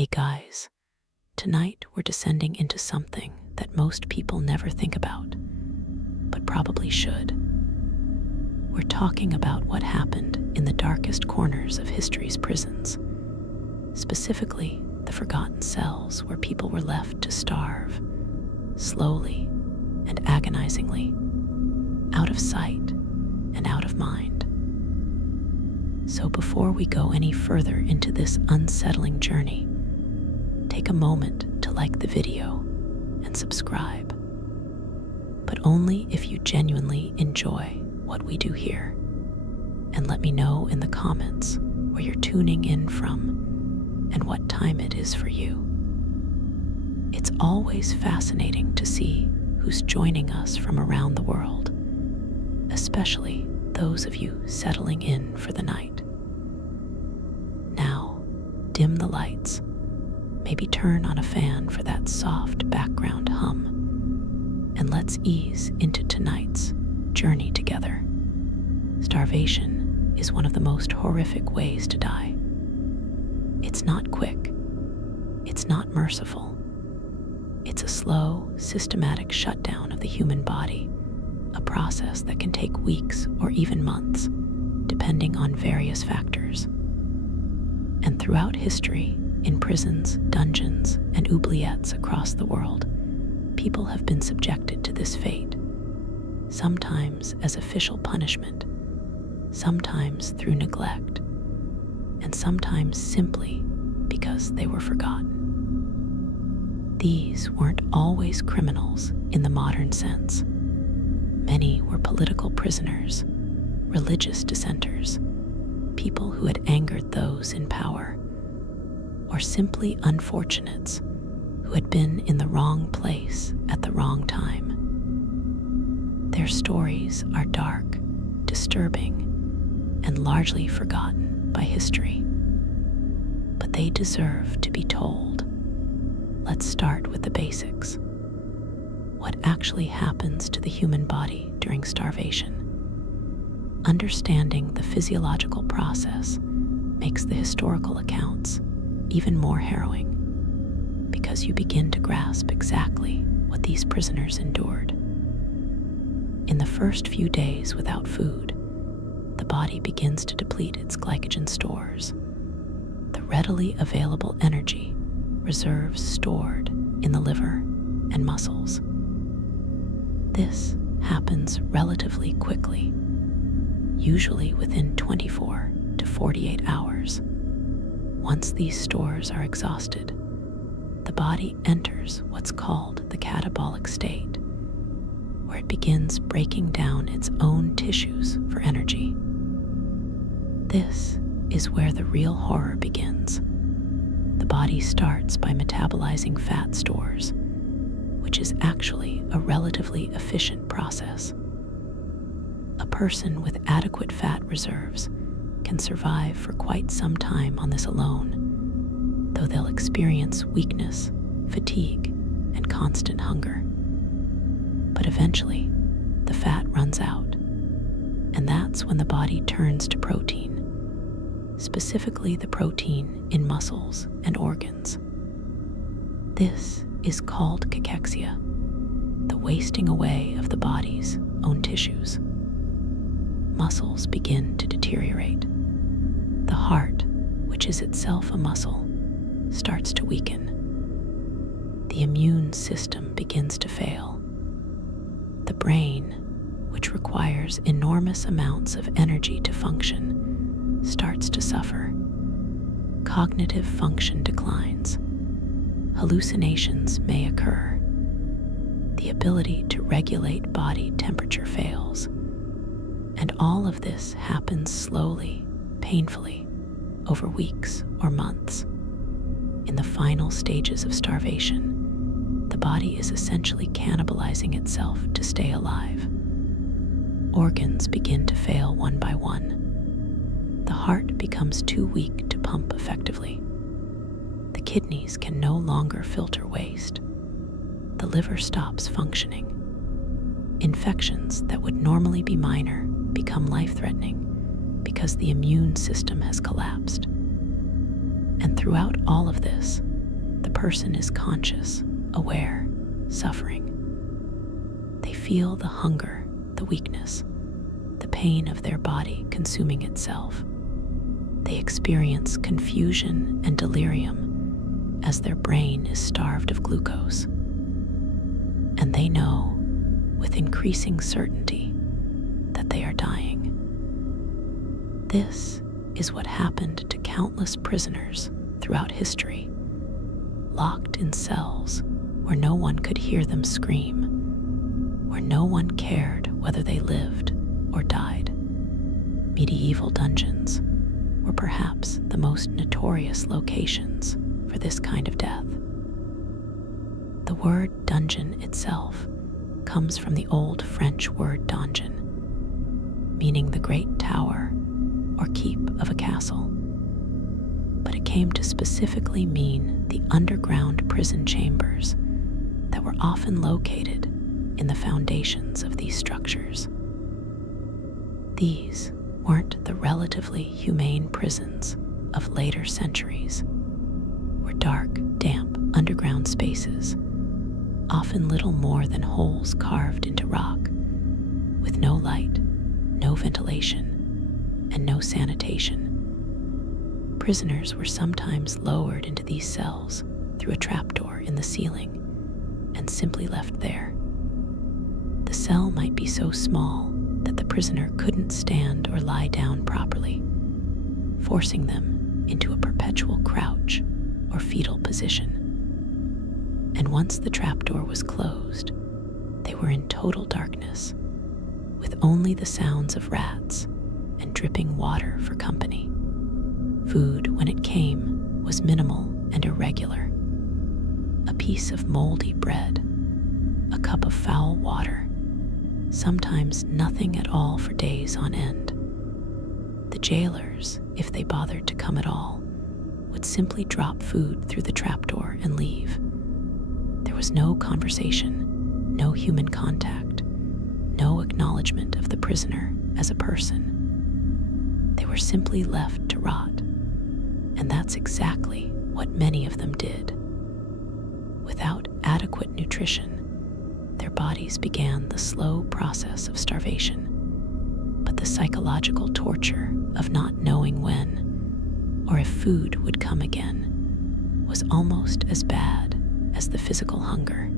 Hey guys, tonight we're descending into something that most people never think about, but probably should. We're talking about what happened in the darkest corners of history's prisons, specifically the forgotten cells where people were left to starve, slowly and agonizingly, out of sight and out of mind. So before we go any further into this unsettling journey, take a moment to like the video and subscribe, but only if you genuinely enjoy what we do here. And let me know in the comments where you're tuning in from and what time it is for you. It's always fascinating to see who's joining us from around the world, especially those of you settling in for the night. Now, dim the lights. Maybe turn on a fan for that soft background hum, and let's ease into tonight's journey together. Starvation is one of the most horrific ways to die. It's not quick. It's not merciful. It's a slow, systematic shutdown of the human body, a process that can take weeks or even months, depending on various factors. And throughout history, in prisons, dungeons, and oubliettes across the world, people have been subjected to this fate, sometimes as official punishment, sometimes through neglect, and sometimes simply because they were forgotten. These weren't always criminals in the modern sense. Many were political prisoners, religious dissenters, people who had angered those in power, or simply unfortunates who had been in the wrong place at the wrong time. Their stories are dark, disturbing, and largely forgotten by history, but they deserve to be told. Let's start with the basics. What actually happens to the human body during starvation? Understanding the physiological process makes the historical accounts even more harrowing, because you begin to grasp exactly what these prisoners endured. In the first few days without food, the body begins to deplete its glycogen stores, the readily available energy reserves stored in the liver and muscles. This happens relatively quickly, usually within 24 to 48 hours. Once these stores are exhausted, the body enters what's called the catabolic state, where it begins breaking down its own tissues for energy. This is where the real horror begins. The body starts by metabolizing fat stores, which is actually a relatively efficient process. A person with adequate fat reserves can survive for quite some time on this alone, though they'll experience weakness, fatigue, and constant hunger. But eventually, the fat runs out, and that's when the body turns to protein, specifically the protein in muscles and organs. This is called cachexia, the wasting away of the body's own tissues. Muscles begin to deteriorate. The heart, which is itself a muscle, starts to weaken. The immune system begins to fail. The brain, which requires enormous amounts of energy to function, starts to suffer. Cognitive function declines. Hallucinations may occur. The ability to regulate body temperature fails. And all of this happens slowly, painfully, over weeks or months. In the final stages of starvation, the body is essentially cannibalizing itself to stay alive. Organs begin to fail one by one. The heart becomes too weak to pump effectively. The kidneys can no longer filter waste. The liver stops functioning. Infections that would normally be minor become life-threatening because the immune system has collapsed. And And throughout all of this, the person is conscious, aware, suffering. They feel the hunger, the weakness, the pain of their body consuming itself. They experience confusion and delirium as their brain is starved of glucose. And they know, with increasing certainty, that they are dying. This is what happened to countless prisoners throughout history, locked in cells where no one could hear them scream, where no one cared whether they lived or died. Medieval dungeons were perhaps the most notorious locations for this kind of death. The word dungeon itself comes from the old French word donjon, meaning the great tower or keep of a castle. But it came to specifically mean the underground prison chambers that were often located in the foundations of these structures. These weren't the relatively humane prisons of later centuries, were dark, damp, underground spaces, often little more than holes carved into rock, with no light, no ventilation, and no sanitation. Prisoners were sometimes lowered into these cells through a trapdoor in the ceiling and simply left there. The cell might be so small that the prisoner couldn't stand or lie down properly, forcing them into a perpetual crouch or fetal position. And once the trapdoor was closed, they were in total darkness, with only the sounds of rats and dripping water for company. Food, when it came, was minimal and irregular. A piece of moldy bread, a cup of foul water, sometimes nothing at all for days on end. The jailers, if they bothered to come at all, would simply drop food through the trapdoor and leave. There was no conversation, no human contact, no acknowledgement of the prisoner as a person. They were simply left to rot, and that's exactly what many of them did. Without adequate nutrition, their bodies began the slow process of starvation, but the psychological torture of not knowing when or if food would come again was almost as bad as the physical hunger.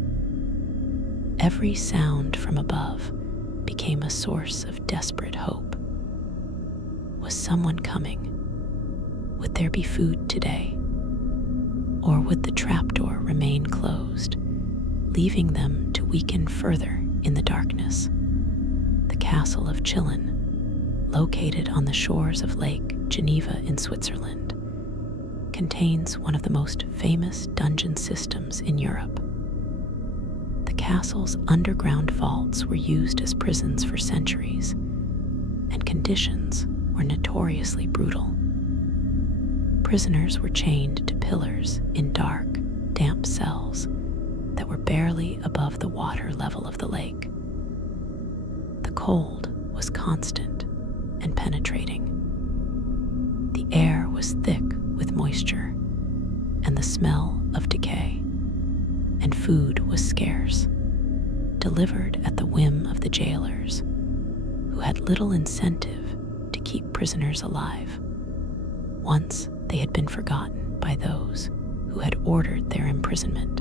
Every sound from above became a source of desperate hope. Was someone coming? Would there be food today? Or would the trapdoor remain closed, leaving them to weaken further in the darkness? The castle of Chillon, located on the shores of Lake Geneva in Switzerland, contains one of the most famous dungeon systems in Europe. The castle's underground vaults were used as prisons for centuries, and conditions were notoriously brutal. Prisoners were chained to pillars in dark, damp cells that were barely above the water level of the lake. The cold was constant and penetrating. The air was thick with moisture and the smell of decay, and food was scarce, delivered at the whim of the jailers, who had little incentive to keep prisoners alive, once they had been forgotten by those who had ordered their imprisonment.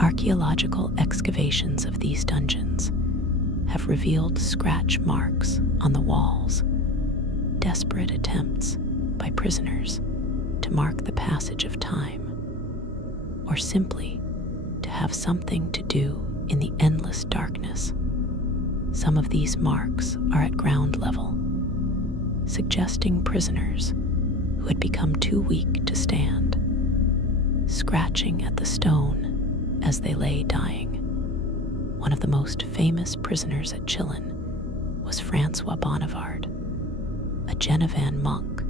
Archaeological excavations of these dungeons have revealed scratch marks on the walls, desperate attempts by prisoners to mark the passage of time, or simply to have something to do in the endless darkness. Some of these marks are at ground level, suggesting prisoners who had become too weak to stand, scratching at the stone as they lay dying. One of the most famous prisoners at Chillon was Francois Bonnivard, a Genevan monk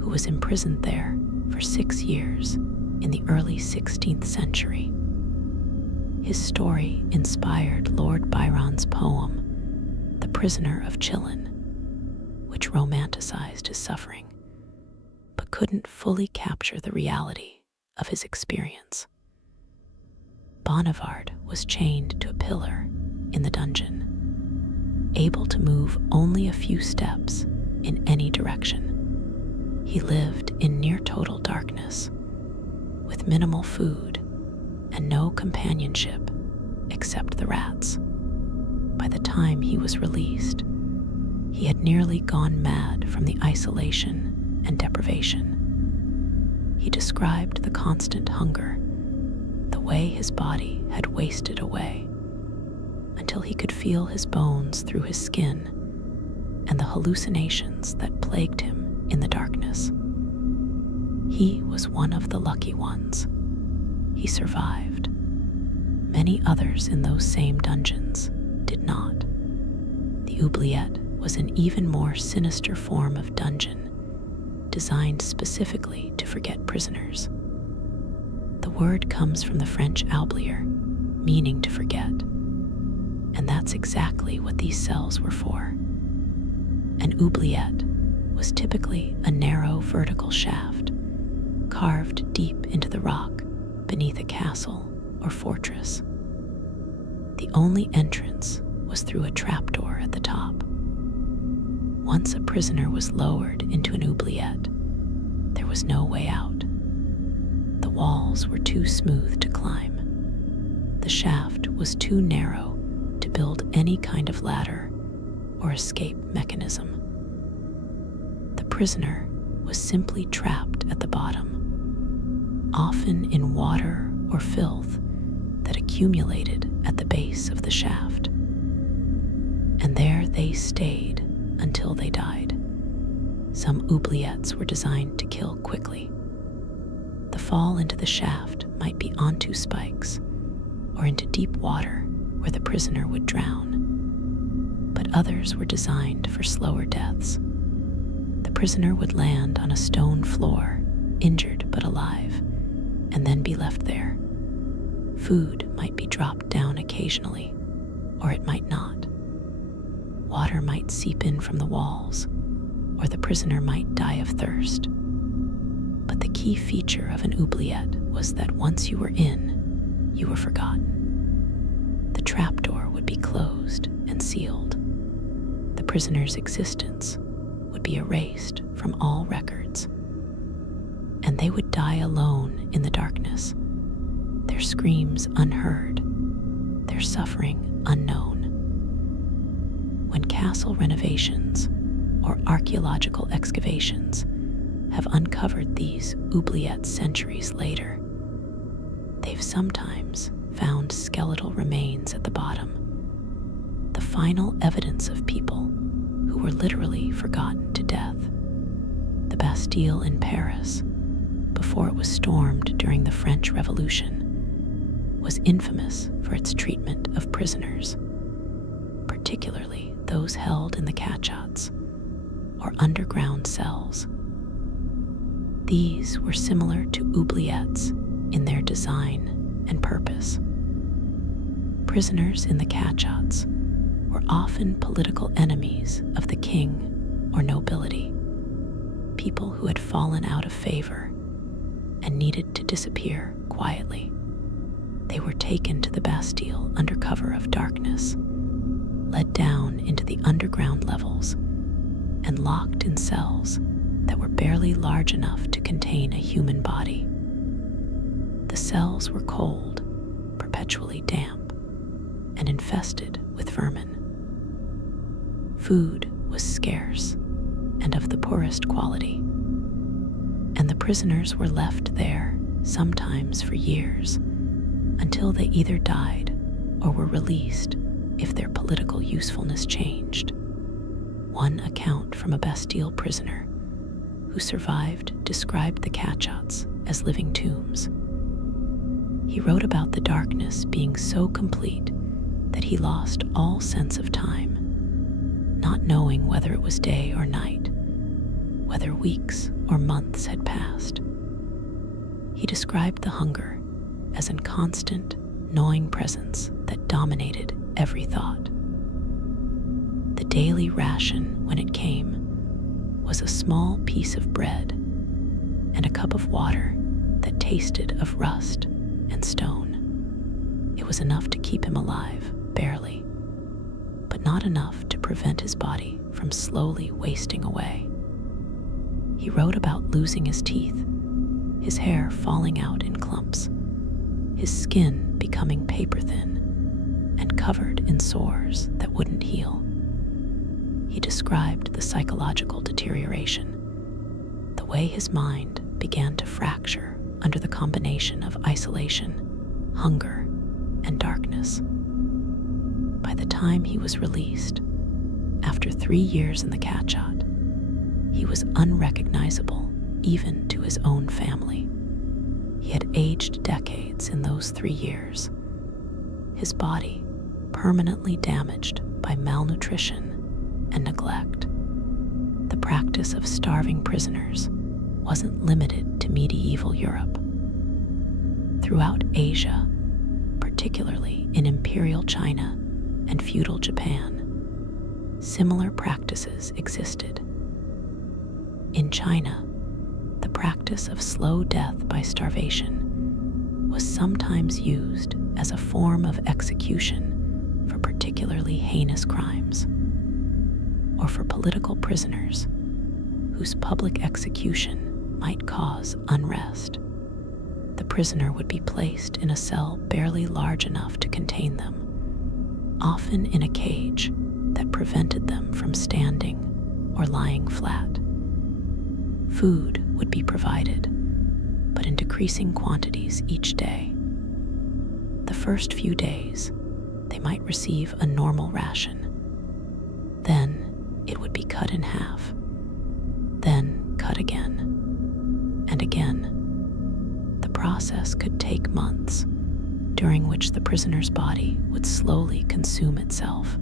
who was imprisoned there for 6 years in the early 16th century. His story inspired Lord Byron's poem, The Prisoner of Chillon, which romanticized his suffering. but couldn't fully capture the reality of his experience. Bonnivard was chained to a pillar in the dungeon, able to move only a few steps in any direction. He lived in near total darkness, with minimal food and no companionship except the rats. By the time he was released, he had nearly gone mad from the isolation and deprivation. He described the constant hunger, the way his body had wasted away, until he could feel his bones through his skin, and the hallucinations that plagued him in the darkness. He was one of the lucky ones. He survived. Many others in those same dungeons did not. The oubliette was an even more sinister form of dungeon, designed specifically to forget prisoners. The word comes from the French oublier, meaning to forget, and that's exactly what these cells were for. An oubliette was typically a narrow vertical shaft, carved deep into the rock beneath a castle or fortress. The only entrance was through a trapdoor at the top. Once a prisoner was lowered into an oubliette, there was no way out. The walls were too smooth to climb. The shaft was too narrow to build any kind of ladder or escape mechanism. The prisoner was simply trapped at the bottom, often in water or filth that accumulated at the base of the shaft. And there they stayed until they died. Some oubliettes were designed to kill quickly. The fall into the shaft might be onto spikes or into deep water where the prisoner would drown. But others were designed for slower deaths. The prisoner would land on a stone floor, injured but alive, and then be left there. Food might be dropped down occasionally, or it might not. Water might seep in from the walls, or the prisoner might die of thirst. But the key feature of an oubliette was that once you were in, you were forgotten. The trapdoor would be closed and sealed. The prisoner's existence would be erased from all records, and they would die alone in the darkness, their screams unheard, their suffering unknown. When castle renovations or archaeological excavations have uncovered these oubliettes centuries later, they've sometimes found skeletal remains at the bottom, the final evidence of people who were literally forgotten to death. The Bastille in Paris, before it was stormed during the French Revolution, was infamous for its treatment of prisoners, particularly those held in the cachots, or underground cells. These were similar to oubliettes in their design and purpose. Prisoners in the cachots were often political enemies of the king or nobility, people who had fallen out of favor and needed to disappear quietly. They were taken to the Bastille under cover of darkness, led down into the underground levels, and locked in cells that were barely large enough to contain a human body. The cells were cold, perpetually damp, and infested with vermin. Food was scarce and of the poorest quality, and the prisoners were left there, sometimes for years, until they either died or were released if their political usefulness changed. One account from a Bastille prisoner who survived described the cachots as living tombs. He wrote about the darkness being so complete that he lost all sense of time, not knowing whether it was day or night, whether weeks or months had passed. He described the hunger as a constant, gnawing presence that dominated every thought. The daily ration, when it came, was a small piece of bread and a cup of water that tasted of rust and stone. It was enough to keep him alive, barely, but not enough to prevent his body from slowly wasting away. He wrote about losing his teeth, his hair falling out in clumps, his skin becoming paper thin and covered in sores that wouldn't heal. He described the psychological deterioration, the way his mind began to fracture under the combination of isolation, hunger, and darkness. By the time he was released, after 3 years in the catshot, he was unrecognizable even to his own family. He had aged decades in those 3 years, his body permanently damaged by malnutrition and neglect. The practice of starving prisoners wasn't limited to medieval Europe. Throughout Asia, particularly in Imperial China and feudal Japan, similar practices existed. In China, the practice of slow death by starvation was sometimes used as a form of execution for particularly heinous crimes, or for political prisoners whose public execution might cause unrest. The prisoner would be placed in a cell barely large enough to contain them, often in a cage that prevented them from standing or lying flat. Food would be provided, but in decreasing quantities each day. The first few days, they might receive a normal ration. Then it would be cut in half, then cut again, and again. The process could take months, during which the prisoner's body would slowly consume itself.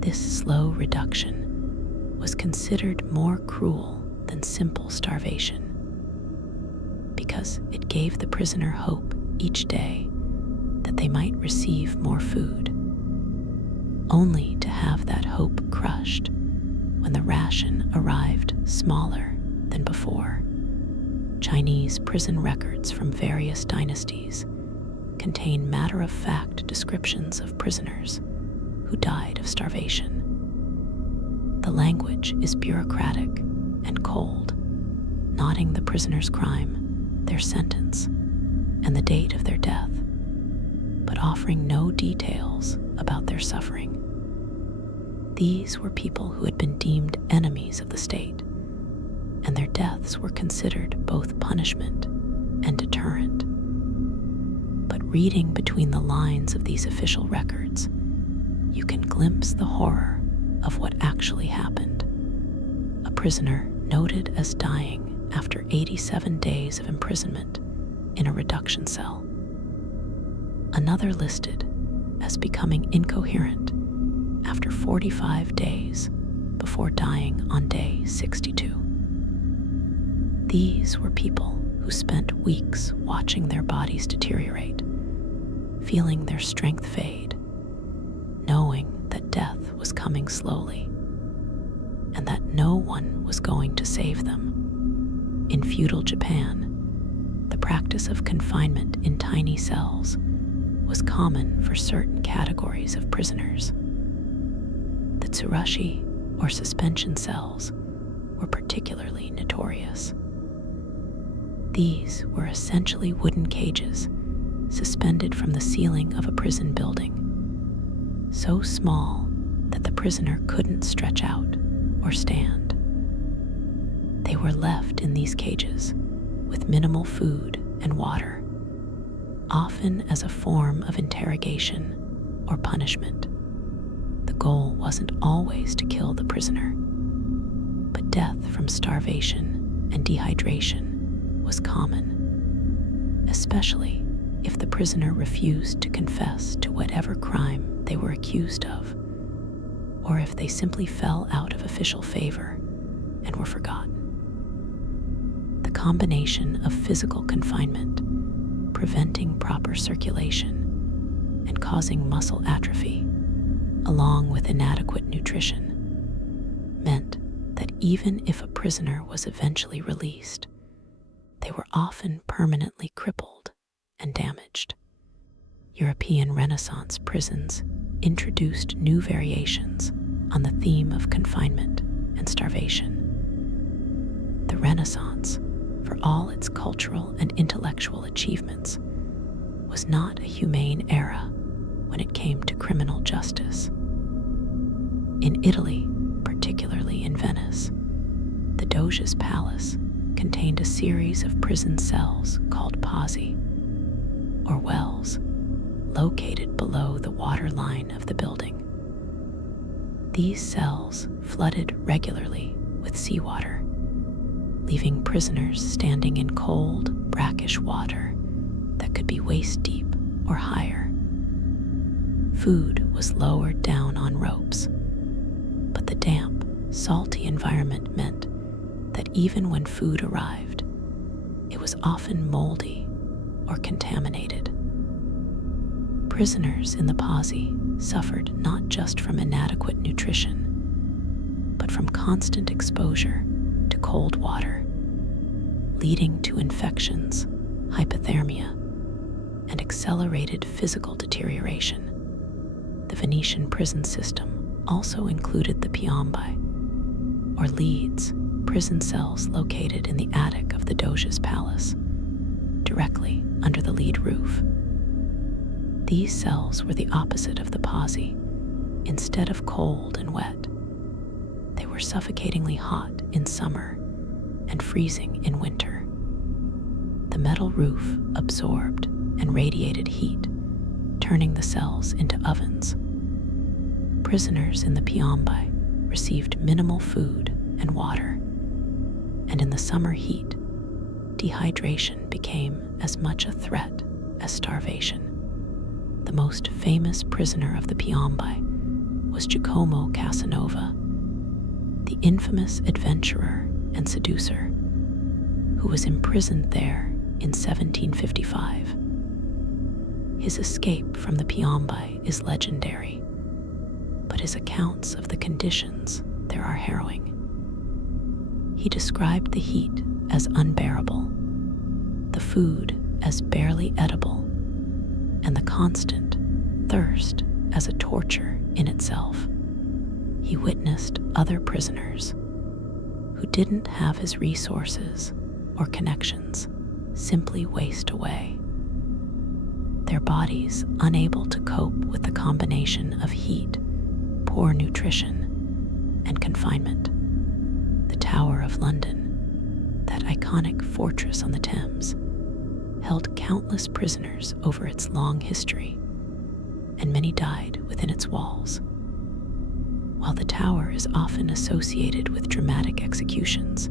This slow reduction was considered more cruel than simple starvation, because it gave the prisoner hope each day that they might receive more food, only to have that hope crushed when the ration arrived smaller than before. Chinese prison records from various dynasties contain matter-of-fact descriptions of prisoners who died of starvation. The language is bureaucratic and cold, noting the prisoner's crime, their sentence, and the date of their death, but offering no details about their suffering. These were people who had been deemed enemies of the state, and their deaths were considered both punishment and deterrent. But reading between the lines of these official records, you can glimpse the horror of what actually happened. A prisoner noted as dying after 87 days of imprisonment in a reduction cell. Another listed as becoming incoherent after 45 days before dying on day 62. These were people who spent weeks watching their bodies deteriorate, feeling their strength fade, knowing that death was coming slowly, and that no one was going to save them. In feudal Japan, the practice of confinement in tiny cells was common for certain categories of prisoners. The tsurushi, or suspension cells, were particularly notorious. These were essentially wooden cages suspended from the ceiling of a prison building, so small that the prisoner couldn't stretch out or stand. They were left in these cages with minimal food and water, often as a form of interrogation or punishment. The goal wasn't always to kill the prisoner, but death from starvation and dehydration was common, especially if the prisoner refused to confess to whatever crime they were accused of, or if they simply fell out of official favor and were forgotten. The combination of physical confinement, preventing proper circulation, and causing muscle atrophy, along with inadequate nutrition, meant that even if a prisoner was eventually released, they were often permanently crippled and damaged. European Renaissance prisons introduced new variations on the theme of confinement and starvation. The Renaissance, for all its cultural and intellectual achievements, was not a humane era when it came to criminal justice. In Italy, particularly in Venice, the Doge's palace contained a series of prison cells called pozzi, or wells, located below the water line of the building. These cells flooded regularly with seawater, leaving prisoners standing in cold, brackish water that could be waist-deep or higher. Food was lowered down on ropes, but the damp, salty environment meant that even when food arrived, it was often moldy or contaminated. Prisoners in the pozzi suffered not just from inadequate nutrition, but from constant exposure to cold water, leading to infections, hypothermia, and accelerated physical deterioration. The Venetian prison system also included the piombi, or leads, prison cells located in the attic of the Doge's palace, directly under the lead roof. These cells were the opposite of the pozzi. Instead of cold and wet, they were suffocatingly hot in summer and freezing in winter. The metal roof absorbed and radiated heat, turning the cells into ovens. Prisoners in the piombi received minimal food and water, and in the summer heat, dehydration became as much a threat as starvation. The most famous prisoner of the piombi was Giacomo Casanova, the infamous adventurer and seducer who was imprisoned there in 1755. His escape from the piombi is legendary, but his accounts of the conditions there are harrowing. He described the heat as unbearable, the food as barely edible, and the constant thirst as a torture in itself. He witnessed other prisoners who didn't have his resources or connections simply waste away, their bodies unable to cope with the combination of heat, poor nutrition, and confinement. The Tower of London, that iconic fortress on the Thames, held countless prisoners over its long history, and many died within its walls. While the tower is often associated with dramatic executions,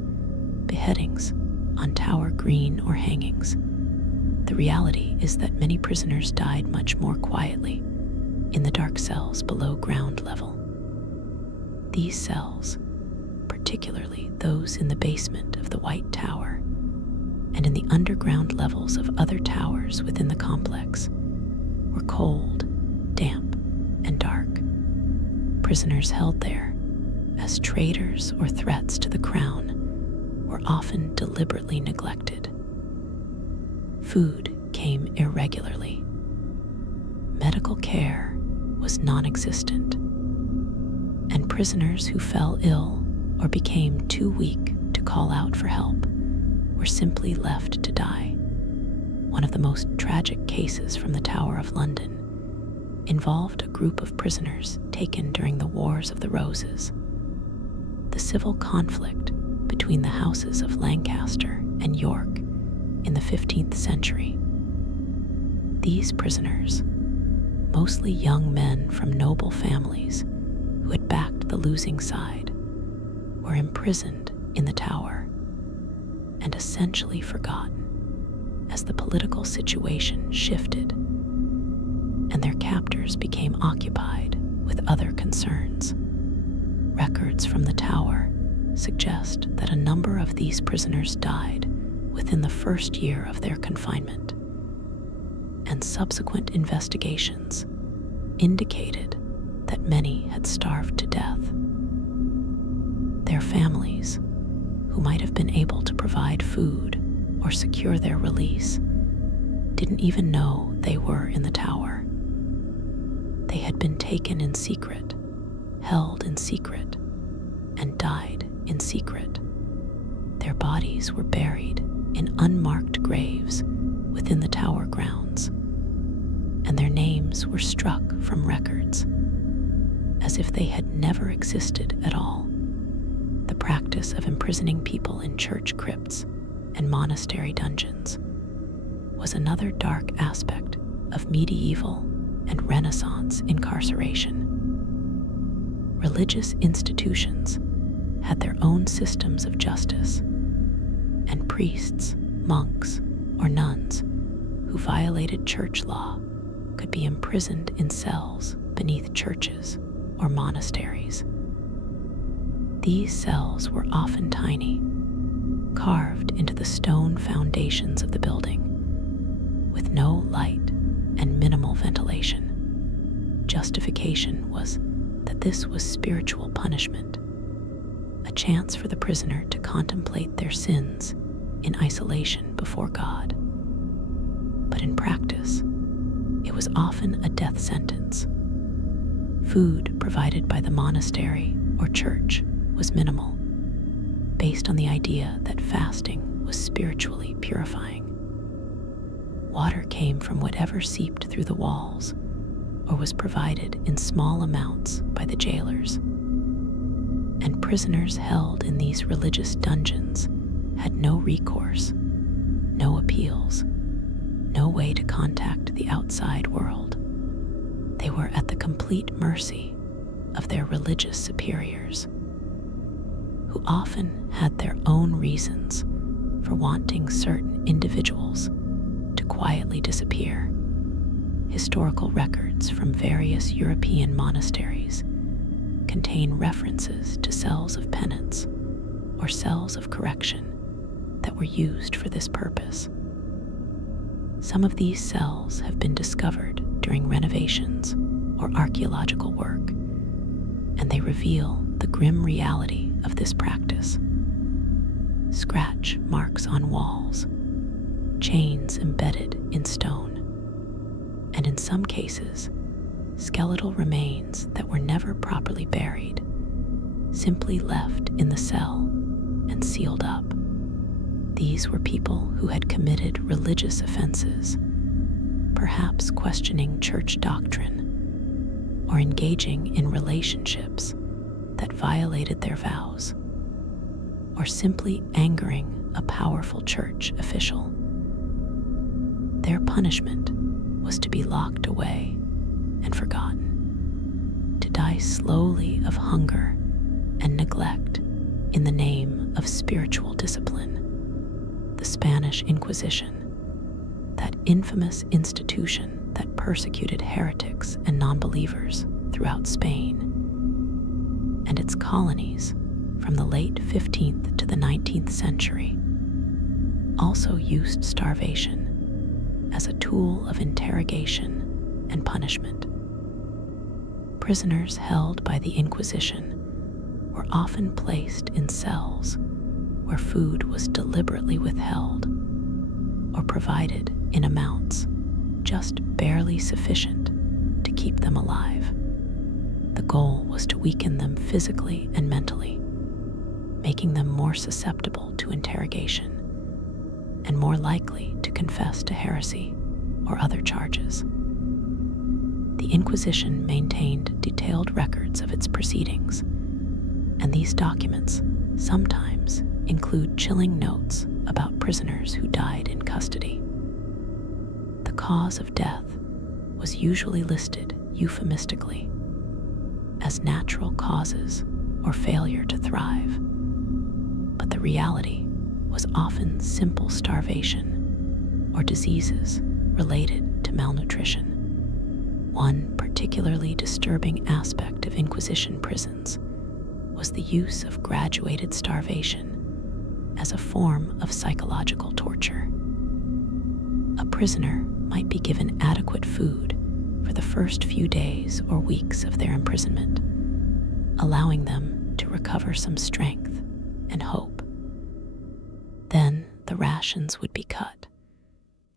beheadings on Tower Green or hangings, the reality is that many prisoners died much more quietly in the dark cells below ground level. These cells, particularly those in the basement of the White Tower and in the underground levels of other towers within the complex, were cold, damp, and dark. Prisoners held there as traitors or threats to the crown were often deliberately neglected. Food came irregularly. Medical care was non-existent, and prisoners who fell ill or became too weak to call out for help were simply left to die. One of the most tragic cases from the Tower of London involved a group of prisoners taken during the Wars of the Roses, the civil conflict between the houses of Lancaster and York in the 15th century. These prisoners, mostly young men from noble families who had backed the losing side, were imprisoned in the tower and essentially forgotten as the political situation shifted and their captors became occupied with other concerns. Records from the tower suggest that a number of these prisoners died within the first year of their confinement, and subsequent investigations indicated that many had starved to death. Their families, who might have been able to provide food or secure their release didn't even know they were in the tower. They had been taken in secret, held in secret, and died in secret. Their bodies were buried in unmarked graves within the tower grounds, and their names were struck from records as if they had never existed at all. The practice of imprisoning people in church crypts and monastery dungeons was another dark aspect of medieval and Renaissance incarceration. Religious institutions had their own systems of justice, and priests, monks, or nuns who violated church law could be imprisoned in cells beneath churches or monasteries. These cells were often tiny, carved into the stone foundations of the building, with no light and minimal ventilation. Justification was that this was spiritual punishment, a chance for the prisoner to contemplate their sins in isolation before God. But in practice, it was often a death sentence. Food provided by the monastery or church was minimal, based on the idea that fasting was spiritually purifying. Water came from whatever seeped through the walls or was provided in small amounts by the jailers. And prisoners held in these religious dungeons had no recourse, no appeals, no way to contact the outside world. They were at the complete mercy of their religious superiors, who often had their own reasons for wanting certain individuals to quietly disappear. Historical records from various European monasteries contain references to cells of penance or cells of correction that were used for this purpose. Some of these cells have been discovered during renovations or archaeological work, and they reveal the grim reality of this practice. Scratch marks on walls, chains embedded in stone, and in some cases, skeletal remains that were never properly buried, simply left in the cell and sealed up. These were people who had committed religious offenses, perhaps questioning church doctrine or engaging in relationships that violated their vows, or simply angering a powerful church official. Their punishment was to be locked away and forgotten, to die slowly of hunger and neglect in the name of spiritual discipline. The Spanish Inquisition, that infamous institution that persecuted heretics and non-believers throughout Spain, and its colonies from the late 15th to the 19th century, also used starvation as a tool of interrogation and punishment. Prisoners held by the Inquisition were often placed in cells where food was deliberately withheld or provided in amounts just barely sufficient to keep them alive. The goal was to weaken them physically and mentally, making them more susceptible to interrogation and more likely to confess to heresy or other charges. The Inquisition maintained detailed records of its proceedings, and these documents sometimes include chilling notes about prisoners who died in custody. The cause of death was usually listed euphemistically as natural causes or failure to thrive, but the reality was often simple starvation or diseases related to malnutrition. One particularly disturbing aspect of Inquisition prisons was the use of graduated starvation as a form of psychological torture. A prisoner might be given adequate food for the first few days or weeks of their imprisonment, allowing them to recover some strength and hope. Then the rations would be cut,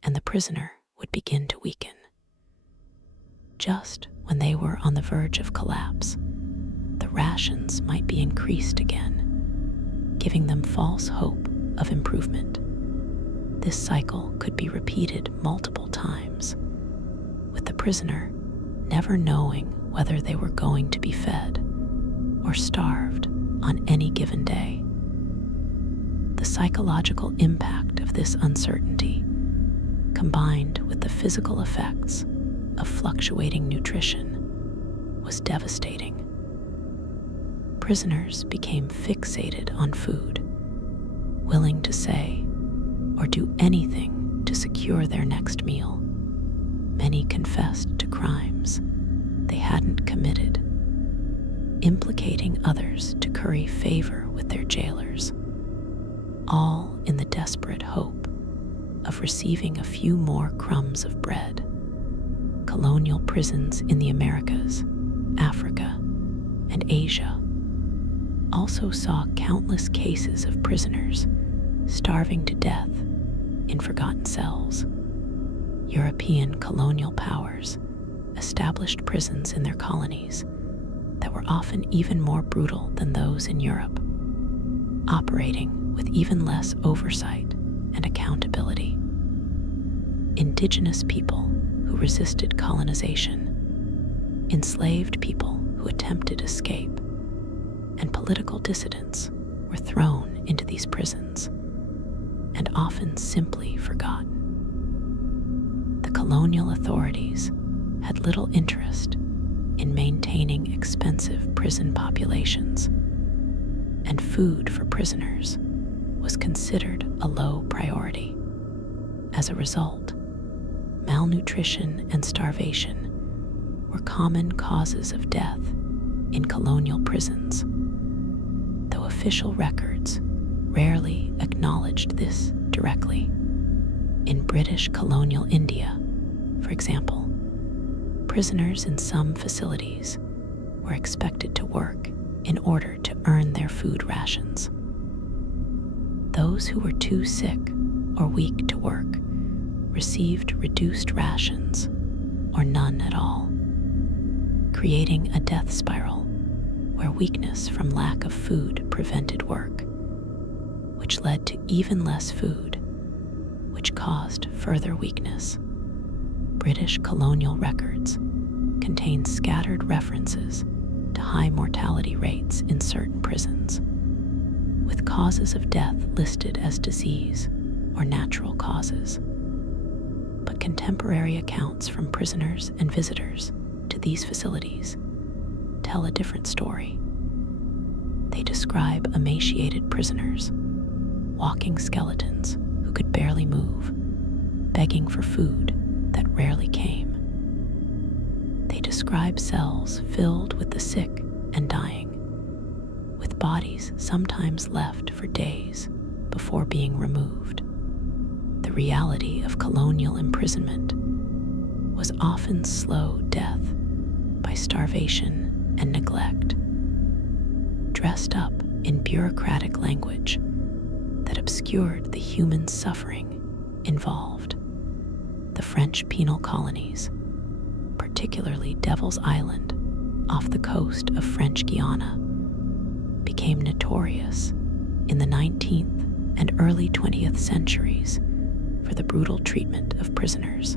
and the prisoner would begin to weaken. Just when they were on the verge of collapse, the rations might be increased again, giving them false hope of improvement. This cycle could be repeated multiple times, with the prisoner never knowing whether they were going to be fed or starved on any given day. The psychological impact of this uncertainty, combined with the physical effects of fluctuating nutrition, was devastating. Prisoners became fixated on food, willing to say or do anything to secure their next meal. Many confessed to crimes they hadn't committed, implicating others to curry favor with their jailers, all in the desperate hope of receiving a few more crumbs of bread. Colonial prisons in the Americas, Africa, and Asia also saw countless cases of prisoners starving to death in forgotten cells. European colonial powers established prisons in their colonies that were often even more brutal than those in Europe, operating with even less oversight and accountability. Indigenous people who resisted colonization, enslaved people who attempted escape, and political dissidents were thrown into these prisons and often simply forgotten. The colonial authorities had little interest in maintaining expensive prison populations, and food for prisoners was considered a low priority. As a result, malnutrition and starvation were common causes of death in colonial prisons, though official records rarely acknowledged this directly. In British colonial India, for example, prisoners in some facilities were expected to work in order to earn their food rations. Those who were too sick or weak to work received reduced rations or none at all, creating a death spiral where weakness from lack of food prevented work, which led to even less food, which caused further weakness. British colonial records contain scattered references to high mortality rates in certain prisons, with causes of death listed as disease or natural causes. But contemporary accounts from prisoners and visitors to these facilities tell a different story. They describe emaciated prisoners, walking skeletons who could barely move, begging for food that rarely came. They describe cells filled with the sick and dying, with bodies sometimes left for days before being removed. The reality of colonial imprisonment was often slow death by starvation and neglect, dressed up in bureaucratic language that obscured the human suffering involved. The French penal colonies, particularly Devil's Island off the coast of French Guiana, became notorious in the 19th and early 20th centuries for the brutal treatment of prisoners.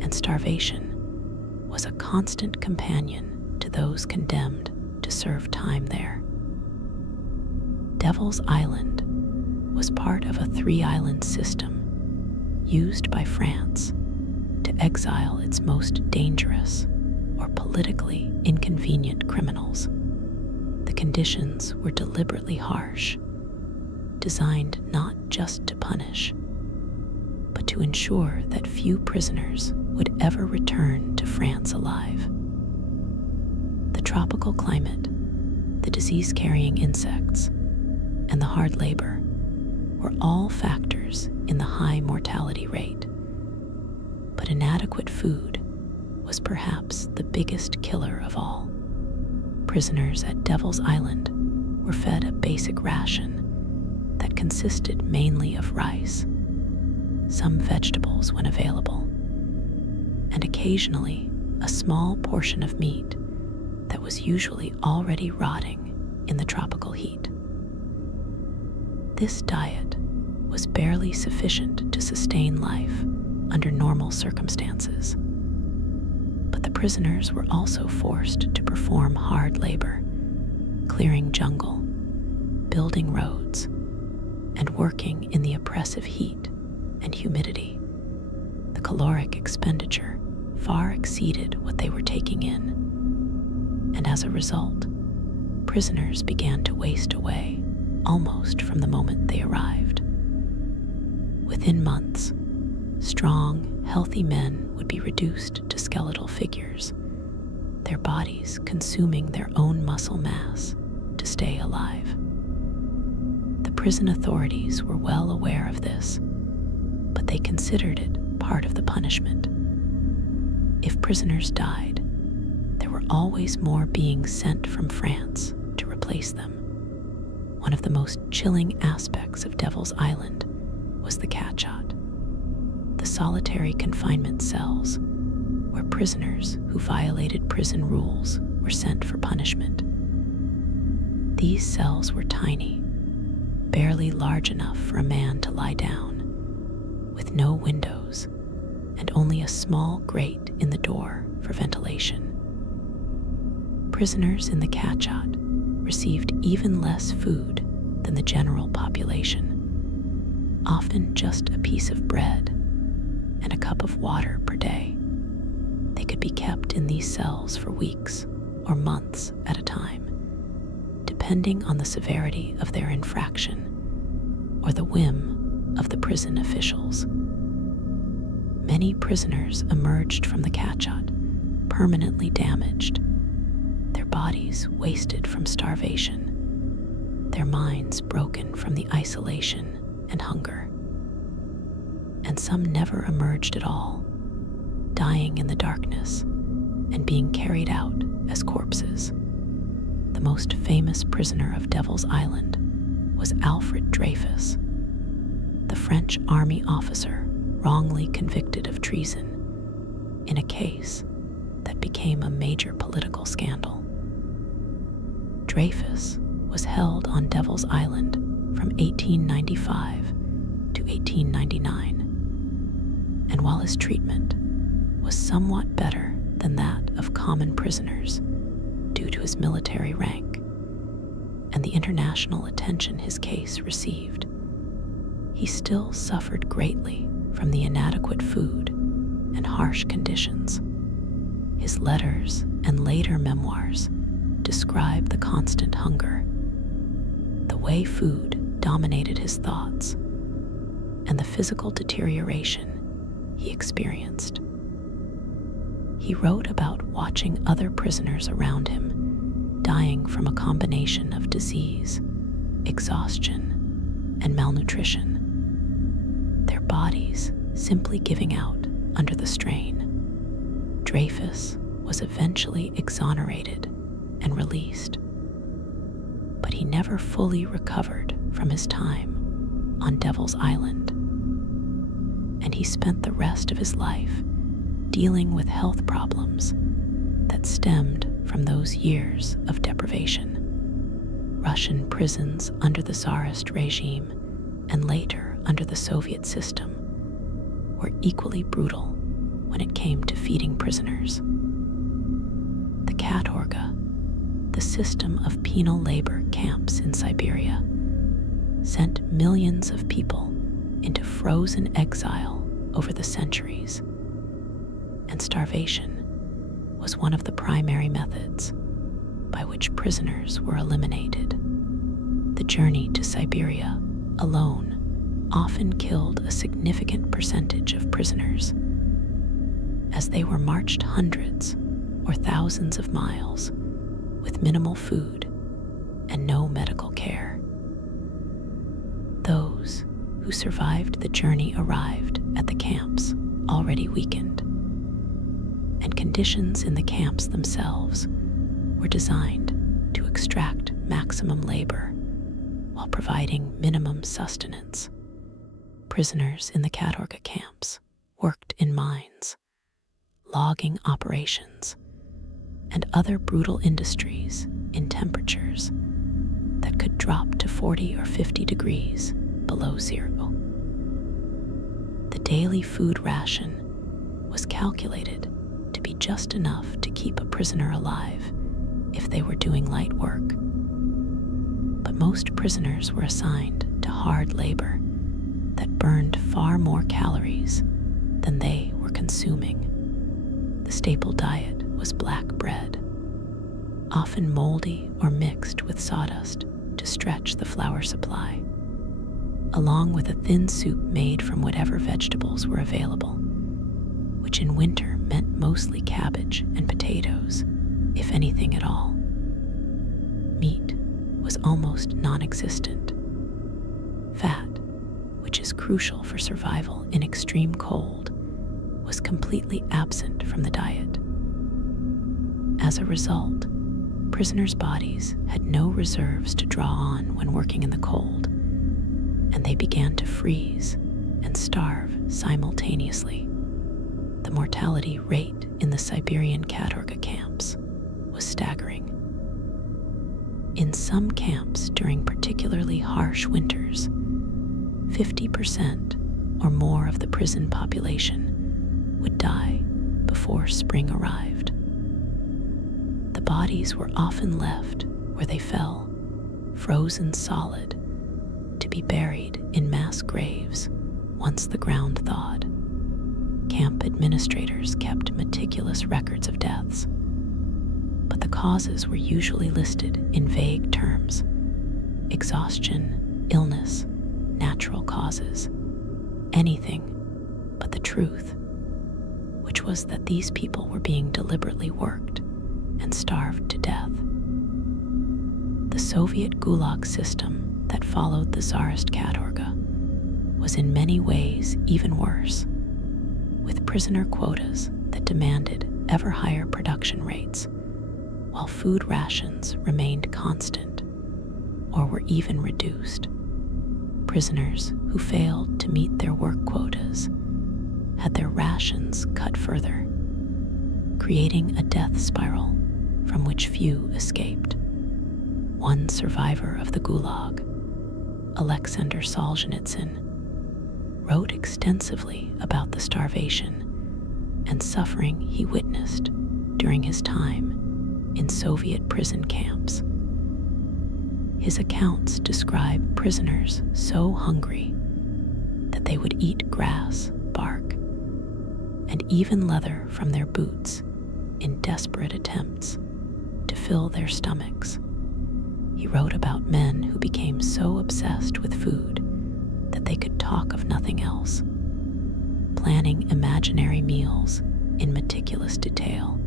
And starvation was a constant companion to those condemned to serve time there. Devil's Island was part of a three-island system used by France to exile its most dangerous or politically inconvenient criminals. The conditions were deliberately harsh, designed not just to punish, but to ensure that few prisoners would ever return to France alive. The tropical climate, the disease-carrying insects, and the hard labor were all factors in the high mortality rate. But inadequate food was perhaps the biggest killer of all. Prisoners at Devil's Island were fed a basic ration that consisted mainly of rice, some vegetables when available, and occasionally a small portion of meat that was usually already rotting in the tropical heat. This diet was barely sufficient to sustain life under normal circumstances, but the prisoners were also forced to perform hard labor, clearing jungle, building roads, and working in the oppressive heat and humidity. The caloric expenditure far exceeded what they were taking in, and as a result, prisoners began to waste away almost from the moment they arrived. Within months, strong, healthy men would be reduced to skeletal figures, their bodies consuming their own muscle mass to stay alive. The prison authorities were well aware of this, but they considered it part of the punishment. If prisoners died, there were always more being sent from France to replace them. One of the most chilling aspects of Devil's Island was the catshot, the solitary confinement cells where prisoners who violated prison rules were sent for punishment. These cells were tiny, barely large enough for a man to lie down, with no windows and only a small grate in the door for ventilation. Prisoners in the catshot received even less food than the general population, often just a piece of bread and a cup of water per day. They could be kept in these cells for weeks or months at a time, depending on the severity of their infraction or the whim of the prison officials. Many prisoners emerged from the catshot permanently damaged, their bodies wasted from starvation, their minds broken from the isolation and hunger. And some never emerged at all, dying in the darkness and being carried out as corpses. The most famous prisoner of Devil's Island was Alfred Dreyfus, the French army officer wrongly convicted of treason in a case that became a major political scandal. Dreyfus was held on Devil's Island from 1895 to 1899, and while his treatment was somewhat better than that of common prisoners due to his military rank and the international attention his case received, he still suffered greatly from the inadequate food and harsh conditions. His letters and later memoirs describe the constant hunger, the way food dominated his thoughts, and the physical deterioration he experienced. He wrote about watching other prisoners around him dying from a combination of disease, exhaustion, and malnutrition, their bodies simply giving out under the strain. Dreyfus was eventually exonerated and released, but he never fully recovered from his time on Devil's Island, and he spent the rest of his life dealing with health problems that stemmed from those years of deprivation. Russian prisons under the Tsarist regime and later under the Soviet system were equally brutal when it came to feeding prisoners. The katorga, the system of penal labor camps in Siberia, sent millions of people into frozen exile over the centuries, and starvation was one of the primary methods by which prisoners were eliminated. The journey to Siberia alone often killed a significant percentage of prisoners, as they were marched hundreds or thousands of miles with minimal food and no medical care. Those who survived the journey arrived at the camps already weakened, and conditions in the camps themselves were designed to extract maximum labor while providing minimum sustenance. Prisoners in the katorga camps worked in mines, logging operations, and other brutal industries in temperatures that could drop to 40 or 50 degrees below zero. The daily food ration was calculated to be just enough to keep a prisoner alive if they were doing light work. But most prisoners were assigned to hard labor that burned far more calories than they were consuming. The staple diet was black bread, often moldy or mixed with sawdust to stretch the flour supply, along with a thin soup made from whatever vegetables were available, which in winter meant mostly cabbage and potatoes, if anything at all. Meat was almost non-existent. Fat, which is crucial for survival in extreme cold, was completely absent from the diet. As a result, prisoners' bodies had no reserves to draw on when working in the cold, and they began to freeze and starve simultaneously. The mortality rate in the Siberian katorga camps was staggering. In some camps during particularly harsh winters, 50% or more of the prison population would die before spring arrived. The bodies were often left where they fell, frozen solid, to be buried in mass graves once the ground thawed. Camp administrators kept meticulous records of deaths, but the causes were usually listed in vague terms: exhaustion, illness, natural causes, anything but the truth, which was that these people were being deliberately worked and starved to death. The Soviet Gulag system that followed the Tsarist katorga was in many ways even worse, with prisoner quotas that demanded ever higher production rates, while food rations remained constant or were even reduced. Prisoners who failed to meet their work quotas had their rations cut further, creating a death spiral from which few escaped. One survivor of the Gulag, Alexander Solzhenitsyn, wrote extensively about the starvation and suffering he witnessed during his time in Soviet prison camps. His accounts describe prisoners so hungry that they would eat grass, bark, and even leather from their boots in desperate attempts to fill their stomachs. He wrote about men who became so obsessed with food that they could talk of nothing else, planning imaginary meals in meticulous detail,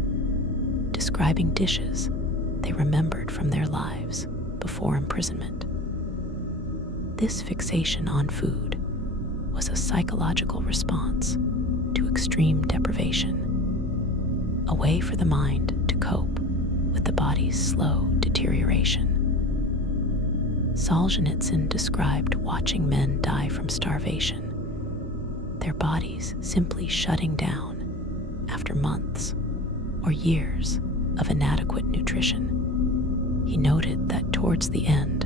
describing dishes they remembered from their lives before imprisonment. This fixation on food was a psychological response to extreme deprivation, a way for the mind to cope with the body's slow deterioration. Solzhenitsyn described watching men die from starvation, their bodies simply shutting down after months or years of inadequate nutrition. He noted that towards the end,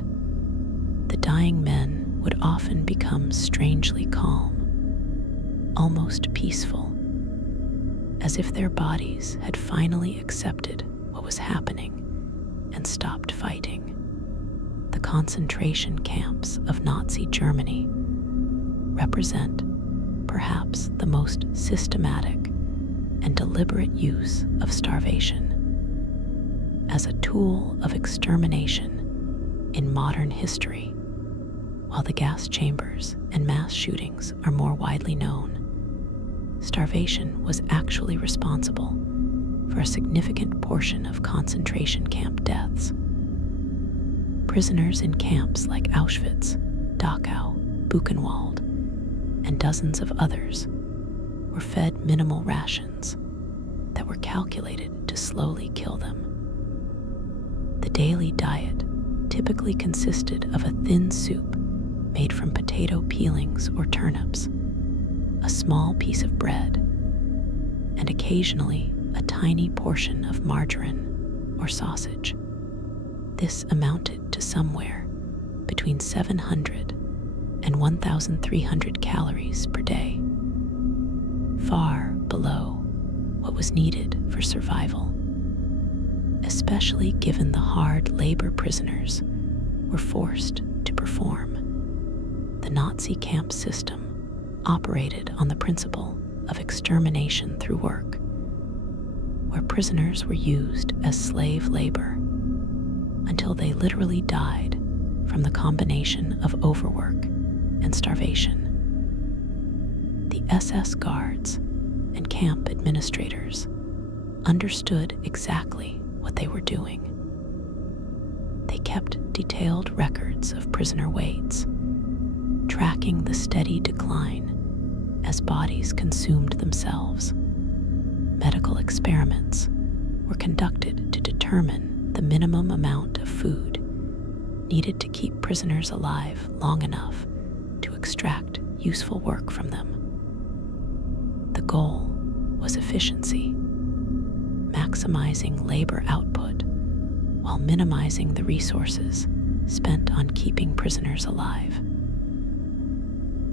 the dying men would often become strangely calm, almost peaceful, as if their bodies had finally accepted what was happening and stopped fighting. The concentration camps of Nazi Germany represent perhaps the most systematic and deliberate use of starvation as a tool of extermination in modern history. While the gas chambers and mass shootings are more widely known, starvation was actually responsible for a significant portion of concentration camp deaths. Prisoners in camps like Auschwitz, Dachau, Buchenwald, and dozens of others were fed minimal rations that were calculated to slowly kill them. The daily diet typically consisted of a thin soup made from potato peelings or turnips, a small piece of bread, and occasionally a tiny portion of margarine or sausage. This amounted to somewhere between 700 and 1,300 calories per day, far below what was needed for survival, especially given the hard labor prisoners were forced to perform. The Nazi camp system operated on the principle of extermination through work, where prisoners were used as slave labor until they literally died from the combination of overwork and starvation. The SS guards and camp administrators understood exactly what they were doing. They kept detailed records of prisoner weights, tracking the steady decline as bodies consumed themselves. Medical experiments were conducted to determine the minimum amount of food needed to keep prisoners alive long enough to extract useful work from them. The goal was efficiency, maximizing labor output while minimizing the resources spent on keeping prisoners alive.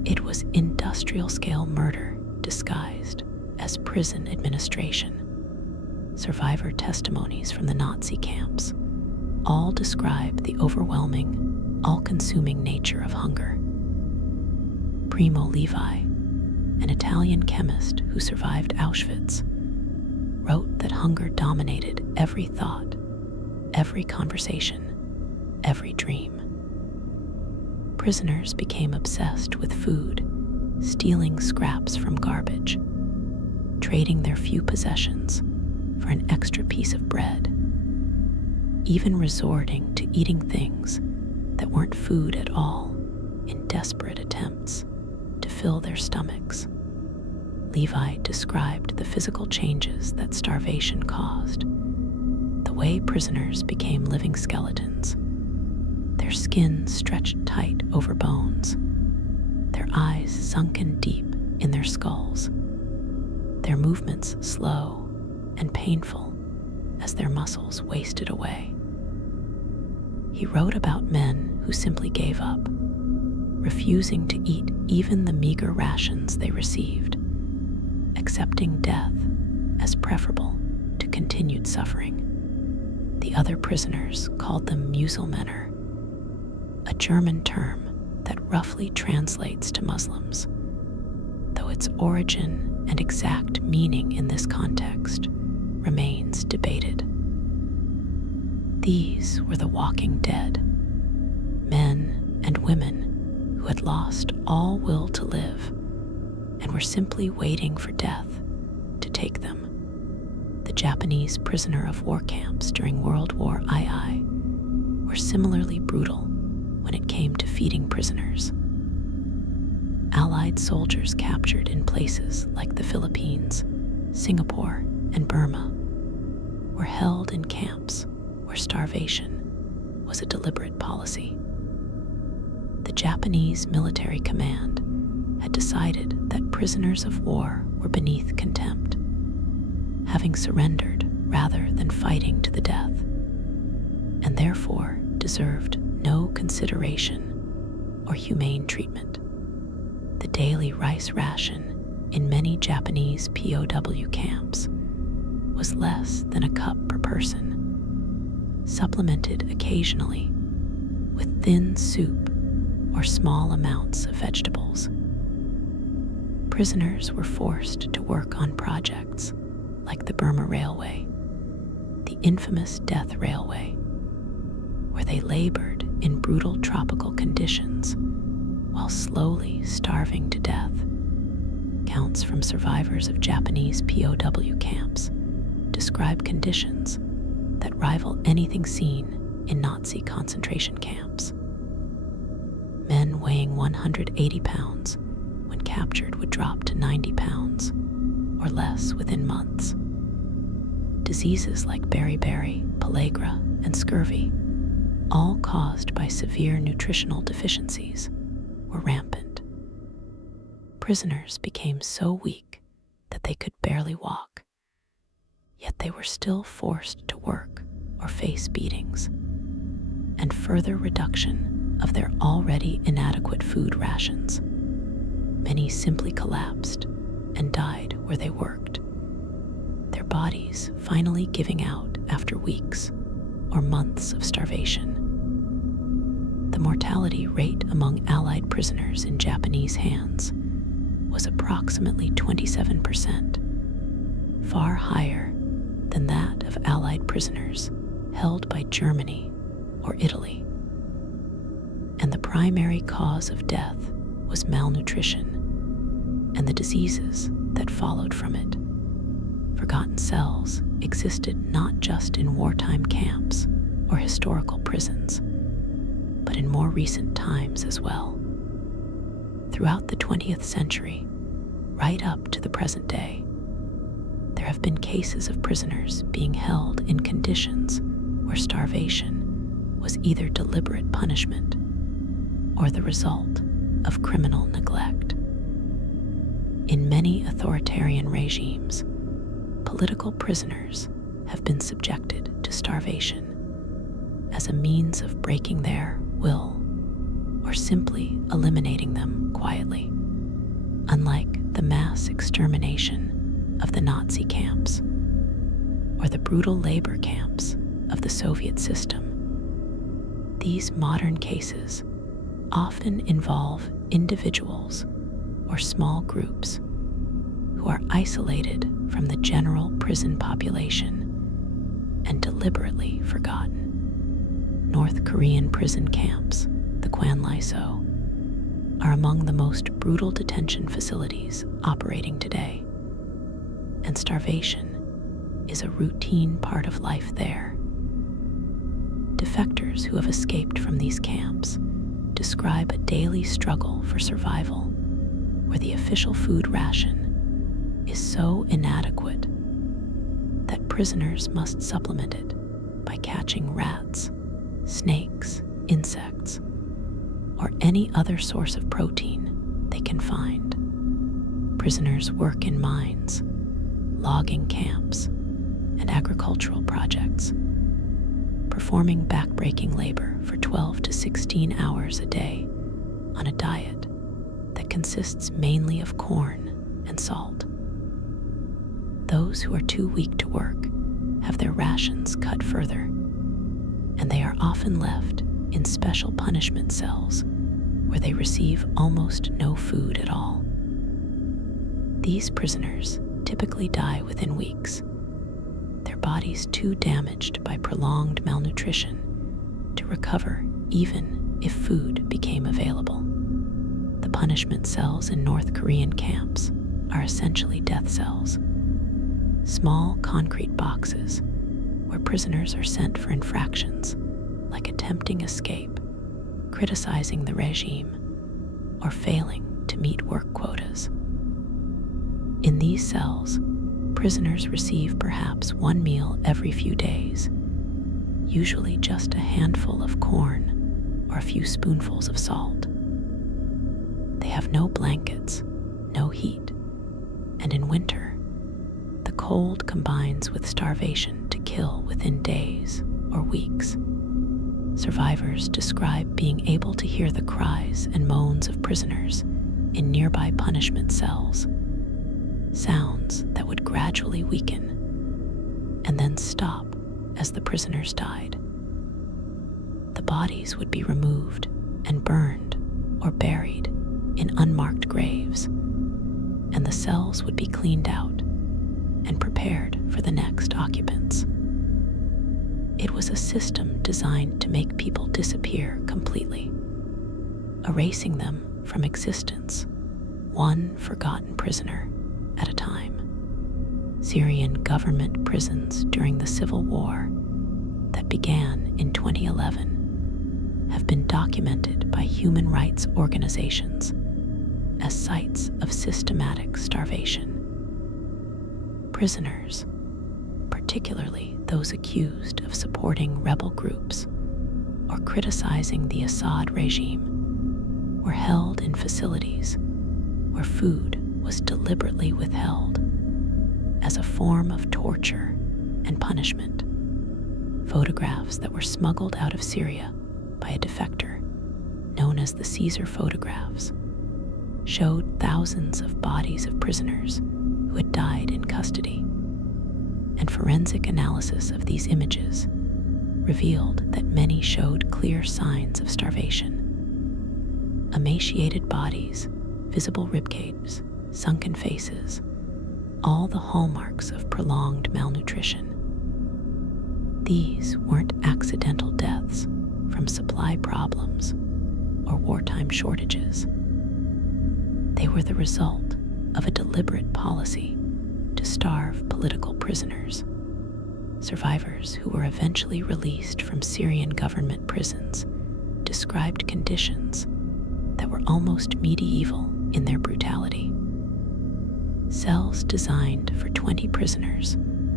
It was industrial-scale murder disguised as prison administration. Survivor testimonies from the Nazi camps all describe the overwhelming, all-consuming nature of hunger. Primo Levi, an Italian chemist who survived Auschwitz, wrote that hunger dominated every thought, every conversation, every dream. Prisoners became obsessed with food, stealing scraps from garbage, trading their few possessions for an extra piece of bread, even resorting to eating things that weren't food at all in desperate attempts to fill their stomachs. Levi described the physical changes that starvation caused, the way prisoners became living skeletons, their skin stretched tight over bones, their eyes sunken deep in their skulls, their movements slow and painful as their muscles wasted away. He wrote about men who simply gave up, refusing to eat even the meager rations they received, accepting death as preferable to continued suffering. The other prisoners called them Muselmänner, a German term that roughly translates to Muslims, though its origin and exact meaning in this context remains debated. These were the walking dead, men and women who had lost all will to live and were simply waiting for death to take them. The Japanese prisoner of war camps during World War II were similarly brutal when it came to feeding prisoners. Allied soldiers captured in places like the Philippines, Singapore, and Burma were held in camps where starvation was a deliberate policy. The Japanese military command had decided that prisoners of war were beneath contempt, having surrendered rather than fighting to the death, and therefore deserved no consideration or humane treatment. The daily rice ration in many Japanese POW camps was less than a cup per person, supplemented occasionally with thin soup or small amounts of vegetables. Prisoners were forced to work on projects like the Burma Railway, the infamous Death Railway, where they labored in brutal tropical conditions while slowly starving to death. Counts from survivors of Japanese POW camps describe conditions that rival anything seen in Nazi concentration camps. Men weighing 180 pounds when captured would drop to 90 pounds or less within months. Diseases like beriberi, pellagra, and scurvy all caused by severe nutritional deficiencies, were rampant. Prisoners became so weak that they could barely walk, yet they were still forced to work or face beatings, and further reduction of their already inadequate food rations. Many simply collapsed and died where they worked, their bodies finally giving out after weeks or months of starvation. The mortality rate among Allied prisoners in Japanese hands was approximately 27%, far higher than that of Allied prisoners held by Germany or Italy. And the primary cause of death was malnutrition and the diseases that followed from it. Forgotten cells existed not just in wartime camps or historical prisons, but in more recent times as well. Throughout the 20th century, right up to the present day, there have been cases of prisoners being held in conditions where starvation was either deliberate punishment or the result of criminal neglect. In many authoritarian regimes, political prisoners have been subjected to starvation as a means of breaking their will or simply eliminating them quietly, unlike the mass extermination of the Nazi camps or the brutal labor camps of the Soviet system. These modern cases often involve individuals or small groups who are isolated from the general prison population and deliberately forgotten. North Korean prison camps, the Kwanlai-so, are among the most brutal detention facilities operating today, and starvation is a routine part of life there. Defectors who have escaped from these camps describe a daily struggle for survival where the official food ration is so inadequate that prisoners must supplement it by catching rats, snakes, insects, or any other source of protein they can find. Prisoners work in mines, logging camps, and agricultural projects, performing back-breaking labor for 12 to 16 hours a day on a diet that consists mainly of corn and salt. Those who are too weak to work have their rations cut further, and they are often left in special punishment cells where they receive almost no food at all. These prisoners typically die within weeks, their bodies too damaged by prolonged malnutrition to recover even if food became available. The punishment cells in North Korean camps are essentially death cells, small concrete boxes where prisoners are sent for infractions like attempting escape, criticizing the regime, or failing to meet work quotas. In these cells, prisoners receive perhaps one meal every few days, usually just a handful of corn or a few spoonfuls of salt. They have no blankets, no heat, and in winter, the cold combines with starvation to kill within days or weeks. Survivors describe being able to hear the cries and moans of prisoners in nearby punishment cells, sounds that would gradually weaken and then stop as the prisoners died. The bodies would be removed and burned or buried in unmarked graves, and the cells would be cleaned out and prepared for the next occupants. It was a system designed to make people disappear completely, erasing them from existence, one forgotten prisoner at a time. Syrian government prisons during the civil war that began in 2011 have been documented by human rights organizations as sites of systematic starvation. Prisoners, particularly those accused of supporting rebel groups or criticizing the Assad regime were held in facilities where food was deliberately withheld as a form of torture and punishment. Photographs that were smuggled out of Syria by a defector, known as the Caesar photographs, showed thousands of bodies of prisoners who had died in custody, and forensic analysis of these images revealed that many showed clear signs of starvation. Emaciated bodies, visible ribcages, sunken faces, all the hallmarks of prolonged malnutrition. These weren't accidental deaths from supply problems or wartime shortages. They were the result of a deliberate policy to starve political prisoners. Survivors who were eventually released from Syrian government prisons described conditions that were almost medieval in their brutality. Cells designed for 20 prisoners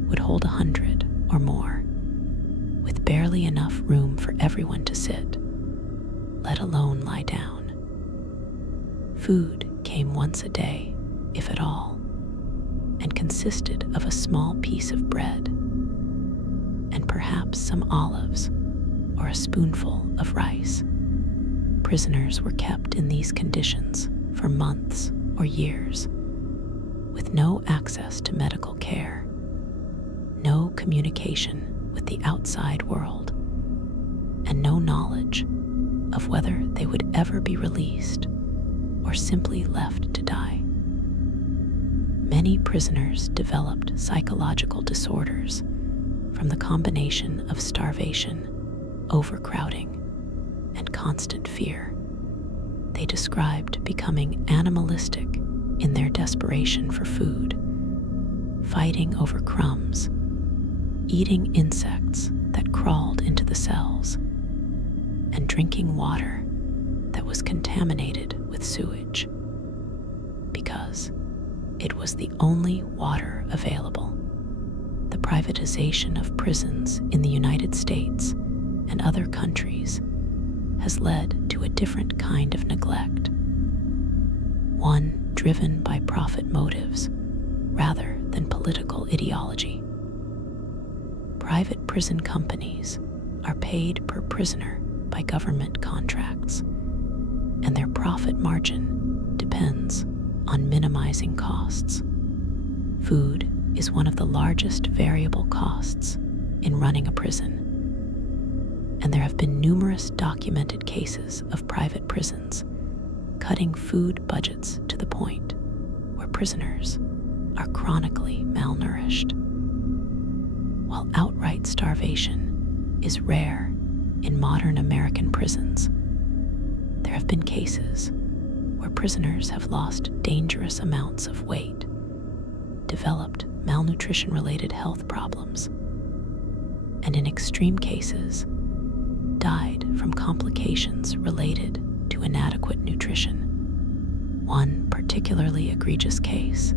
would hold 100 or more, with barely enough room for everyone to sit, let alone lie down. Food came once a day, if at all, and consisted of a small piece of bread and perhaps some olives or a spoonful of rice. Prisoners were kept in these conditions for months or years, with no access to medical care, no communication with the outside world, and no knowledge of whether they would ever be released or simply left to die. Many prisoners developed psychological disorders from the combination of starvation, overcrowding, and constant fear. They described becoming animalistic in their desperation for food, fighting over crumbs, eating insects that crawled into the cells, and drinking water that was contaminated with sewage, because it was the only water available. The privatization of prisons in the United States and other countries has led to a different kind of neglect, one driven by profit motives rather than political ideology. Private prison companies are paid per prisoner by government contracts, and their profit margin depends on minimizing costs. Food is one of the largest variable costs in running a prison, and there have been numerous documented cases of private prisons cutting food budgets to the point where prisoners are chronically malnourished. While outright starvation is rare in modern American prisons, there have been cases where prisoners have lost dangerous amounts of weight, developed malnutrition-related health problems, and in extreme cases, died from complications related to inadequate nutrition. One particularly egregious case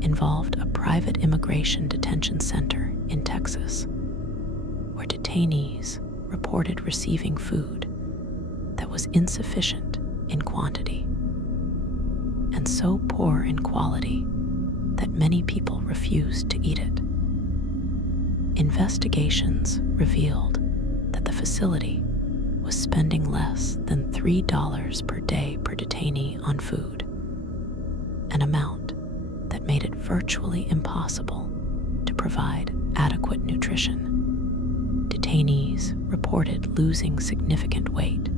involved a private immigration detention center in Texas, where detainees reported receiving food that was insufficient in quantity and so poor in quality that many people refused to eat it. Investigations revealed that the facility was spending less than $3 per day per detainee on food, an amount that made it virtually impossible to provide adequate nutrition. Detainees reported losing significant weight,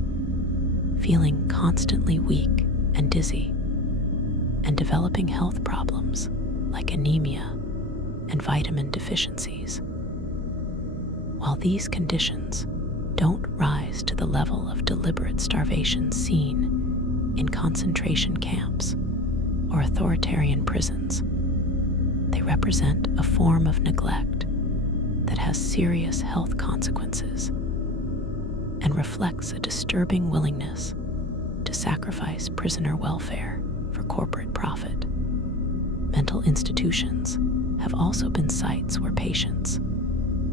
feeling constantly weak and dizzy, and developing health problems like anemia and vitamin deficiencies. While these conditions don't rise to the level of deliberate starvation seen in concentration camps or authoritarian prisons, they represent a form of neglect that has serious health consequences and reflects a disturbing willingness to sacrifice prisoner welfare for corporate profit. Mental institutions have also been sites where patients,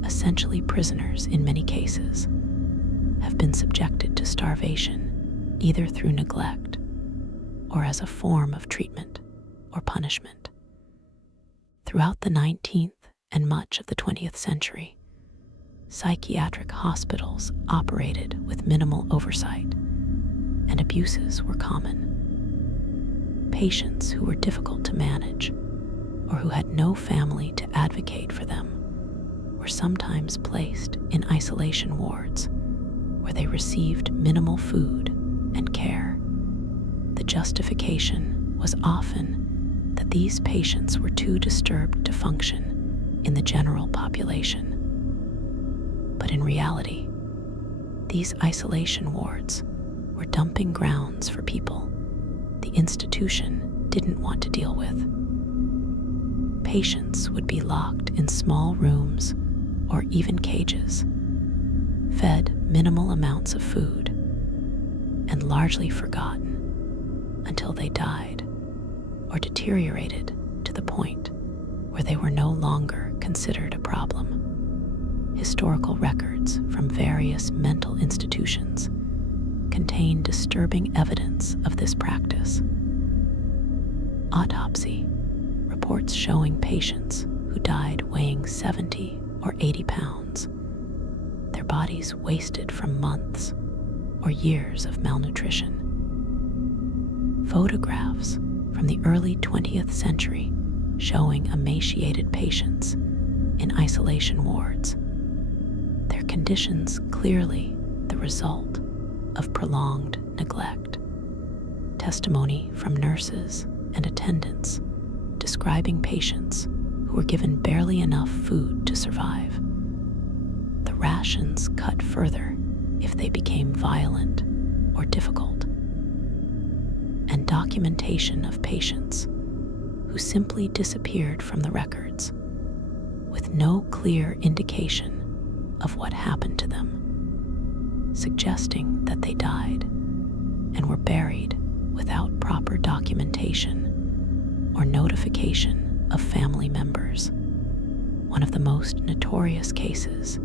essentially prisoners in many cases, have been subjected to starvation, either through neglect or as a form of treatment or punishment. Throughout the 19th and much of the 20th century, psychiatric hospitals operated with minimal oversight, and abuses were common. Patients who were difficult to manage or who had no family to advocate for them were sometimes placed in isolation wards where they received minimal food and care. The justification was often that these patients were too disturbed to function in the general population. But in reality, these isolation wards were dumping grounds for people the institution didn't want to deal with. Patients would be locked in small rooms or even cages, fed minimal amounts of food, and largely forgotten until they died or deteriorated to the point where they were no longer considered a problem. Historical records from various mental institutions contain disturbing evidence of this practice. Autopsy reports showing patients who died weighing 70 or 80 pounds, their bodies wasted from months or years of malnutrition. Photographs from the early 20th century showing emaciated patients in isolation wards, their conditions clearly the result of prolonged neglect. Testimony from nurses and attendants describing patients who were given barely enough food to survive. The rations cut further if they became violent or difficult. And documentation of patients who simply disappeared from the records with no clear indication of what happened to them, suggesting that they died and were buried without proper documentation or notification of family members. One of the most notorious cases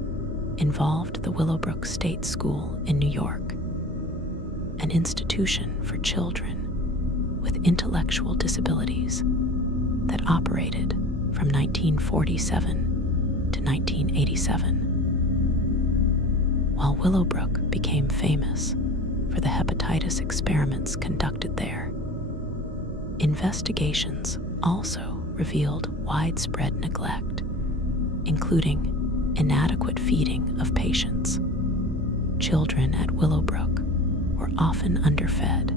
involved the Willowbrook State School in New York, an institution for children with intellectual disabilities that operated from 1947 to 1987. While Willowbrook became famous for the hepatitis experiments conducted there, investigations also revealed widespread neglect, including inadequate feeding of patients. Children at Willowbrook were often underfed,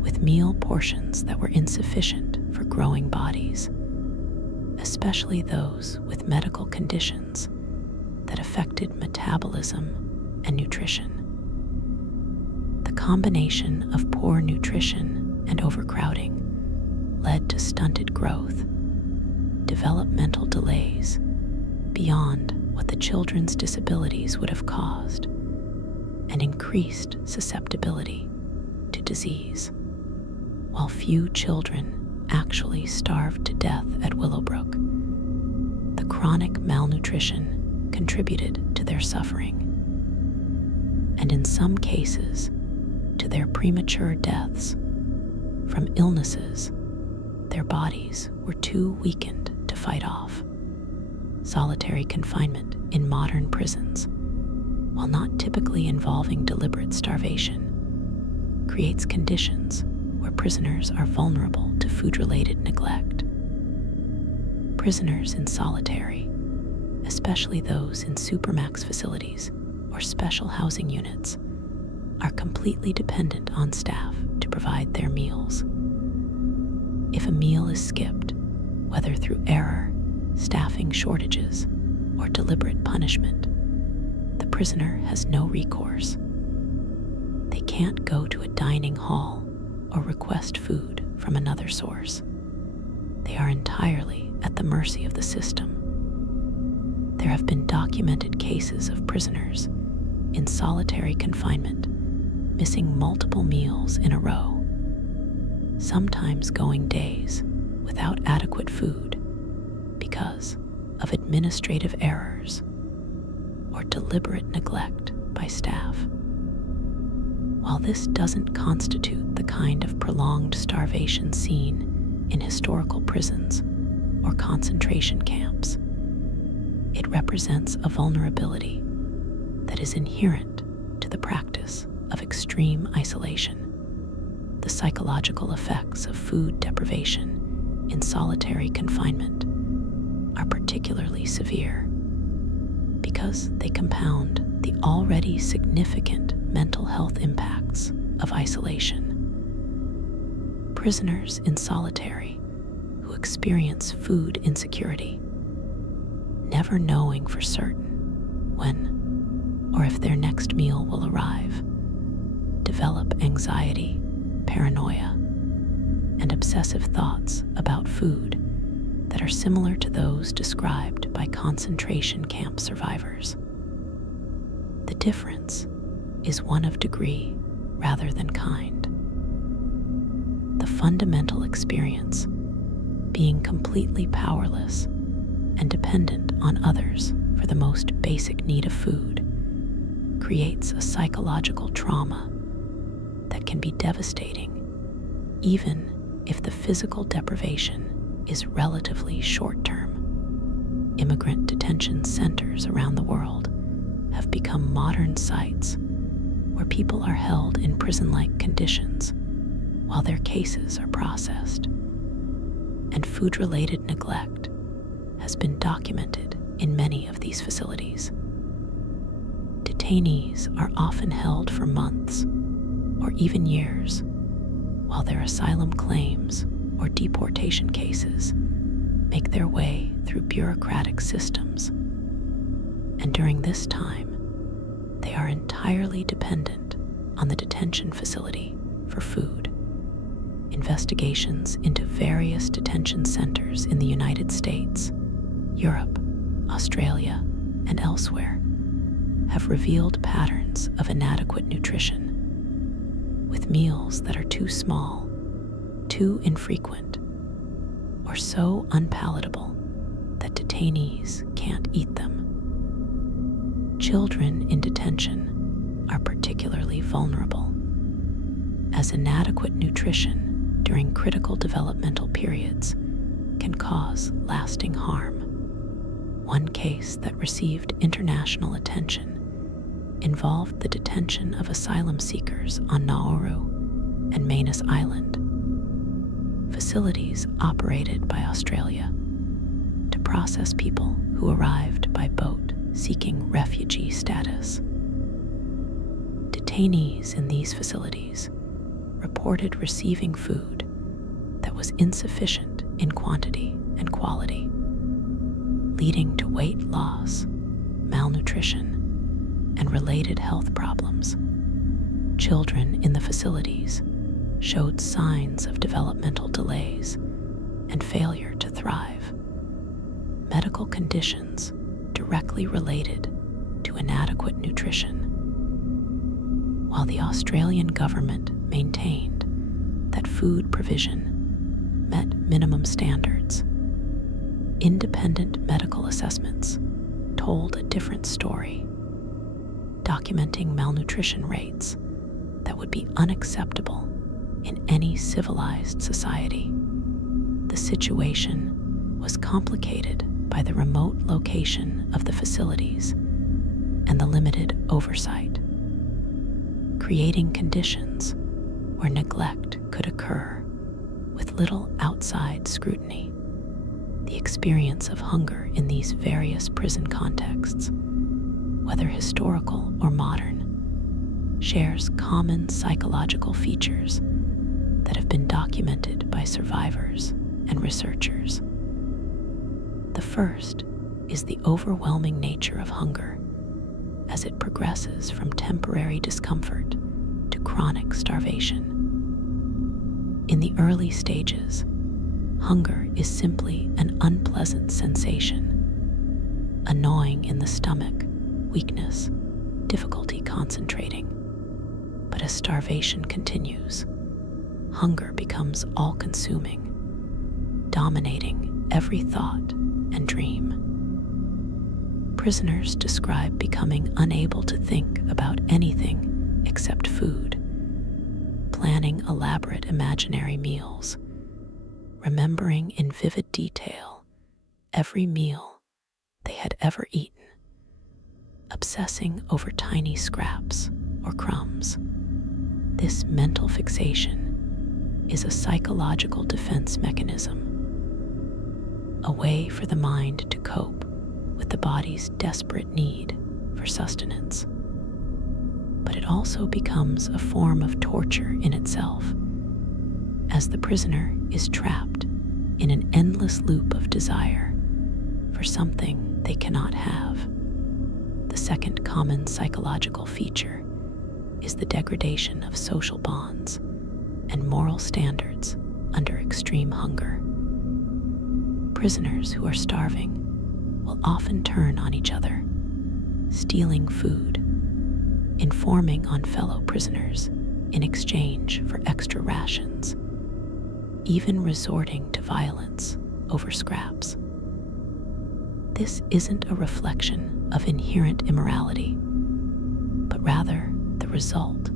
with meal portions that were insufficient for growing bodies, especially those with medical conditions that affected metabolism and nutrition. The combination of poor nutrition and overcrowding led to stunted growth, developmental delays beyond what the children's disabilities would have caused, and increased susceptibility to disease. While few children actually starved to death at Willowbrook, the chronic malnutrition contributed to their suffering, and in some cases, to their premature deaths from illnesses their bodies were too weakened to fight off. Solitary confinement in modern prisons, while not typically involving deliberate starvation, creates conditions where prisoners are vulnerable to food-related neglect. Prisoners in solitary, especially those in supermax facilities or special housing units, are completely dependent on staff to provide their meals. If a meal is skipped, whether through error, staffing shortages, or deliberate punishment, the prisoner has no recourse. They can't go to a dining hall or request food from another source. They are entirely at the mercy of the system. There have been documented cases of prisoners in solitary confinement missing multiple meals in a row, sometimes going days without adequate food because of administrative errors or deliberate neglect by staff. While this doesn't constitute the kind of prolonged starvation seen in historical prisons or concentration camps, it represents a vulnerability that is inherent to the practice of extreme isolation. The psychological effects of food deprivation in solitary confinement are particularly severe because they compound the already significant mental health impacts of isolation. Prisoners in solitary who experience food insecurity, never knowing for certain when or if their next meal will arrive, develop anxiety, paranoia, and obsessive thoughts about food that are similar to those described by concentration camp survivors. The difference is one of degree rather than kind. The fundamental experience being completely powerless and dependent on others for the most basic need of food creates a psychological trauma that can be devastating even if the physical deprivation is relatively short-term. Immigrant detention centers around the world have become modern sites where people are held in prison-like conditions while their cases are processed. And food-related neglect has been documented in many of these facilities. Detainees are often held for months or even years, while their asylum claims or deportation cases make their way through bureaucratic systems. And during this time, they are entirely dependent on the detention facility for food. Investigations into various detention centers in the United States, Europe, Australia, and elsewhere have revealed patterns of inadequate nutrition, with meals that are too small, too infrequent, or so unpalatable that detainees can't eat them. Children in detention are particularly vulnerable, as inadequate nutrition during critical developmental periods can cause lasting harm. One case that received international attention involved the detention of asylum seekers on Nauru and Manus Island, facilities operated by Australia to process people who arrived by boat seeking refugee status. Detainees in these facilities reported receiving food that was insufficient in quantity and quality, leading to weight loss, malnutrition, and related health problems. Children in the facilities showed signs of developmental delays and failure to thrive, medical conditions directly related to inadequate nutrition. While the Australian government maintained that food provision met minimum standards, independent medical assessments told a different story, documenting malnutrition rates that would be unacceptable in any civilized society. The situation was complicated by the remote location of the facilities and the limited oversight, creating conditions where neglect could occur with little outside scrutiny. The experience of hunger in these various prison contexts, whether historical or modern, shares common psychological features that have been documented by survivors and researchers. The first is the overwhelming nature of hunger as it progresses from temporary discomfort to chronic starvation. In the early stages, hunger is simply an unpleasant sensation, annoying in the stomach, weakness, difficulty concentrating. But as starvation continues, hunger becomes all-consuming, dominating every thought and dream. Prisoners describe becoming unable to think about anything except food, planning elaborate imaginary meals, remembering in vivid detail every meal they had ever eaten, obsessing over tiny scraps or crumbs. This mental fixation is a psychological defense mechanism, a way for the mind to cope with the body's desperate need for sustenance. But it also becomes a form of torture in itself, as the prisoner is trapped in an endless loop of desire for something they cannot have. The second common psychological feature is the degradation of social bonds and moral standards under extreme hunger. Prisoners who are starving will often turn on each other, stealing food, informing on fellow prisoners in exchange for extra rations, even resorting to violence over scraps. This isn't a reflection of inherent immorality, but rather the result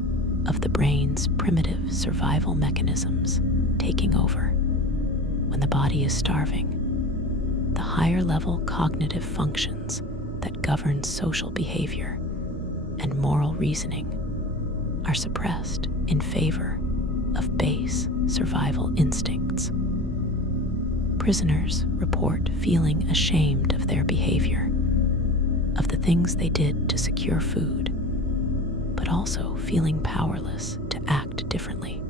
of the brain's primitive survival mechanisms taking over. When the body is starving, the higher level cognitive functions that govern social behavior and moral reasoning are suppressed in favor of base survival instincts. Prisoners report feeling ashamed of their behavior, of the things they did to secure food, but also feeling powerless to act differently.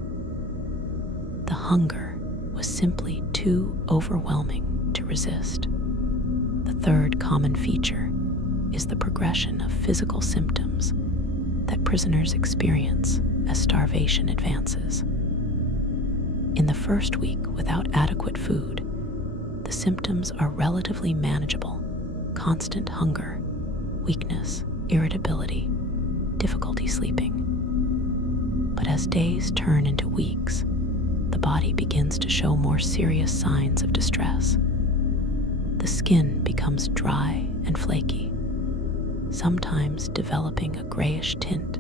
The hunger was simply too overwhelming to resist. The third common feature is the progression of physical symptoms that prisoners experience as starvation advances. In the first week without adequate food, the symptoms are relatively manageable: constant hunger, weakness, irritability, difficulty sleeping. But as days turn into weeks, the body begins to show more serious signs of distress. The skin becomes dry and flaky, sometimes developing a grayish tint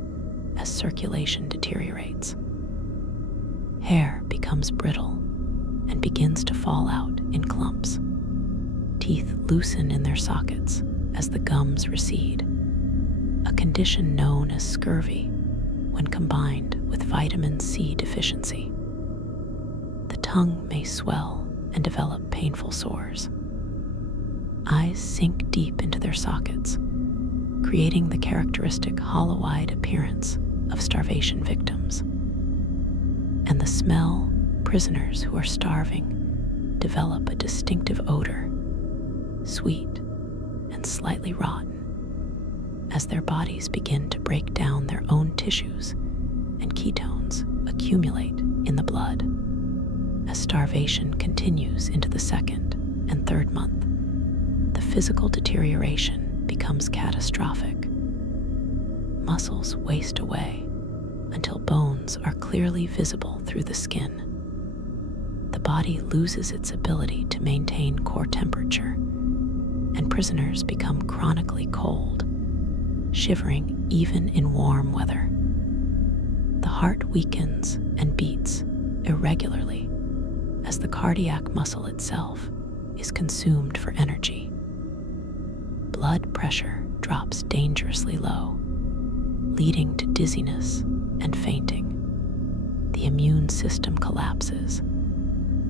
as circulation deteriorates. Hair becomes brittle and begins to fall out in clumps. Teeth loosen in their sockets as the gums recede, a condition known as scurvy when combined with vitamin C deficiency. The tongue may swell and develop painful sores. Eyes sink deep into their sockets, creating the characteristic hollow-eyed appearance of starvation victims. And the smell prisoners who are starving develop a distinctive odor, sweet and slightly rotten, as their bodies begin to break down their own tissues and ketones accumulate in the blood. As starvation continues into the second and third month, the physical deterioration becomes catastrophic. Muscles waste away until bones are clearly visible through the skin. The body loses its ability to maintain core temperature, and prisoners become chronically cold, shivering even in warm weather. The heart weakens and beats irregularly as the cardiac muscle itself is consumed for energy. Blood pressure drops dangerously low, leading to dizziness and fainting. The immune system collapses,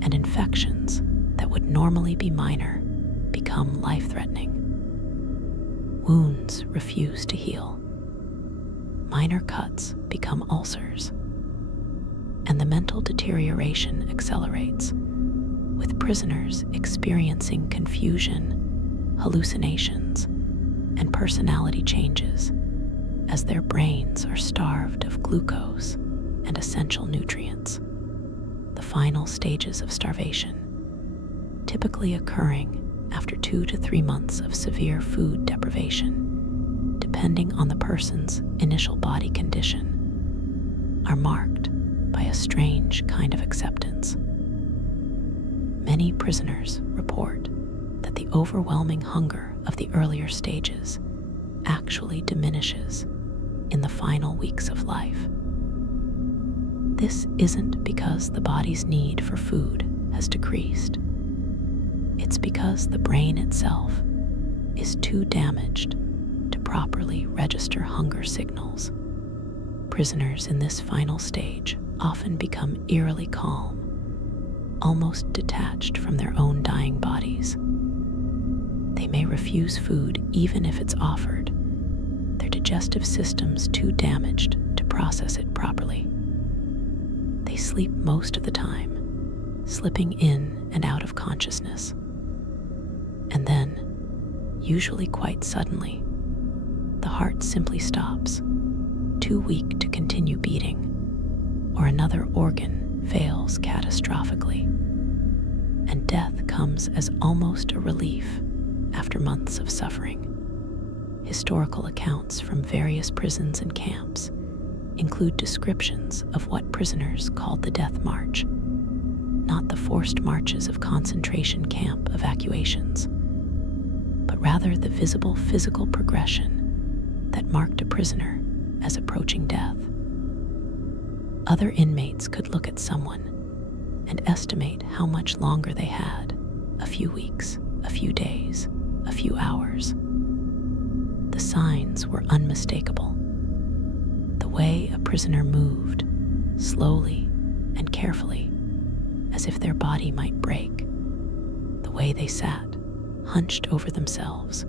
and infections that would normally be minor become life-threatening. Wounds refuse to heal. Minor cuts become ulcers, and the mental deterioration accelerates, with prisoners experiencing confusion, hallucinations, and personality changes as their brains are starved of glucose and essential nutrients. The final stages of starvation, typically occurring after 2 to 3 months of severe food deprivation, depending on the person's initial body condition, are marked by a strange kind of acceptance. Many prisoners report that the overwhelming hunger of the earlier stages actually diminishes in the final weeks of life. This isn't because the body's need for food has decreased. It's because the brain itself is too damaged to properly register hunger signals. Prisoners in this final stage often become eerily calm, almost detached from their own dying bodies. They may refuse food even if it's offered, their digestive system's too damaged to process it properly. They sleep most of the time, slipping in and out of consciousness. And then, usually quite suddenly, the heart simply stops, too weak to continue beating, or another organ fails catastrophically, and death comes as almost a relief after months of suffering. Historical accounts from various prisons and camps include descriptions of what prisoners called the death march, not the forced marches of concentration camp evacuations, but rather the visible physical progression that marked a prisoner as approaching death. Other inmates could look at someone and estimate how much longer they had: a few weeks, a few days, a few hours. The signs were unmistakable. The way a prisoner moved, slowly and carefully, as if their body might break. The way they sat, hunched over themselves,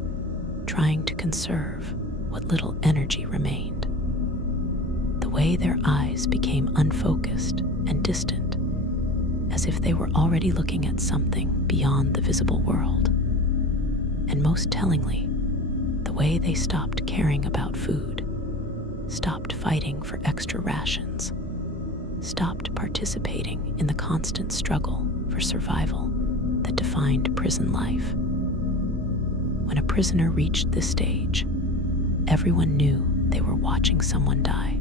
trying to conserve what little energy remained. The way their eyes became unfocused and distant, as if they were already looking at something beyond the visible world. And most tellingly, the way they stopped caring about food, stopped fighting for extra rations, stopped participating in the constant struggle for survival that defined prison life. When a prisoner reached this stage, everyone knew they were watching someone die,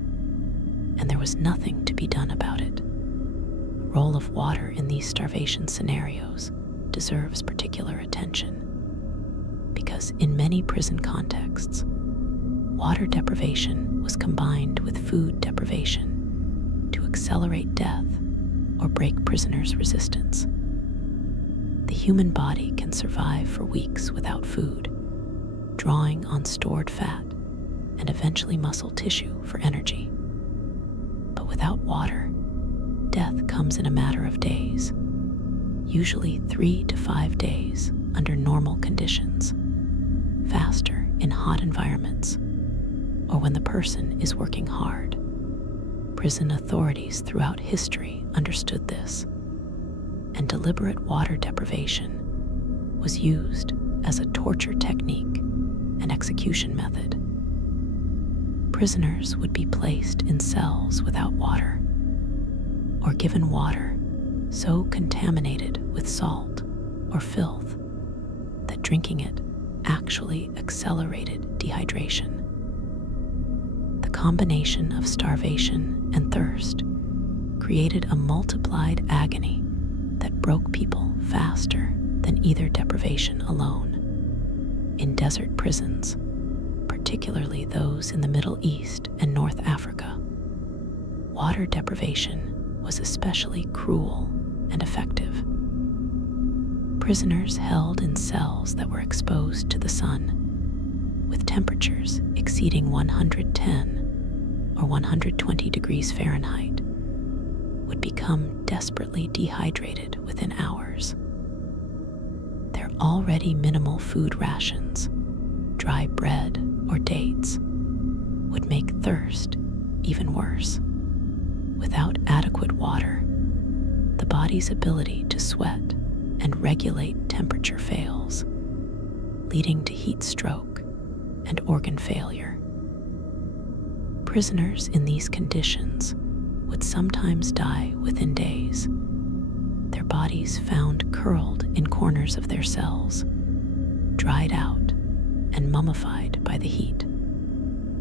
and there was nothing to be done about it. The role of water in these starvation scenarios deserves particular attention, because in many prison contexts, water deprivation was combined with food deprivation to accelerate death or break prisoners' resistance. The human body can survive for weeks without food, drawing on stored fat and eventually muscle tissue for energy. But without water, death comes in a matter of days, usually 3 to 5 days under normal conditions, faster in hot environments, or when the person is working hard. Prison authorities throughout history understood this, and deliberate water deprivation was used as a torture technique and execution method. Prisoners would be placed in cells without water, or given water so contaminated with salt or filth that drinking it actually accelerated dehydration. The combination of starvation and thirst created a multiplied agony that broke people faster than either deprivation alone. In desert prisons, particularly those in the Middle East and North Africa, water deprivation was especially cruel and effective. Prisoners held in cells that were exposed to the sun, with temperatures exceeding 110 or 120 degrees Fahrenheit, would become desperately dehydrated within hours. Their already minimal food rations, dry bread or dates, would make thirst even worse. Without adequate water, the body's ability to sweat and regulate temperature fails, leading to heat stroke and organ failure. Prisoners in these conditions would sometimes die within days, their bodies found curled in corners of their cells, dried out and mummified by the heat.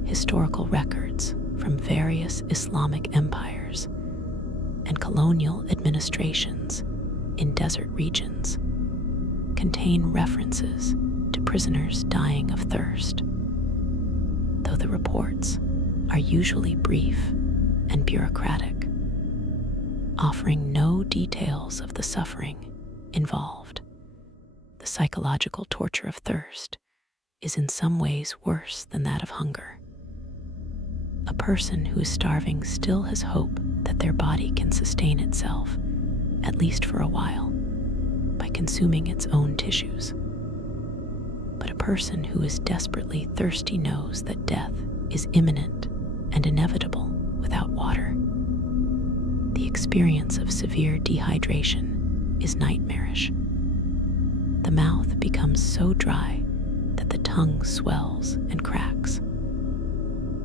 Historical records from various Islamic empires and colonial administrations in desert regions contain references to prisoners dying of thirst, though the reports are usually brief and bureaucratic, offering no details of the suffering involved. The psychological torture of thirst is in some ways worse than that of hunger. A person who is starving still has hope that their body can sustain itself, at least for a while, by consuming its own tissues. But a person who is desperately thirsty knows that death is imminent and inevitable without water. The experience of severe dehydration is nightmarish. The mouth becomes so dry that the tongue swells and cracks.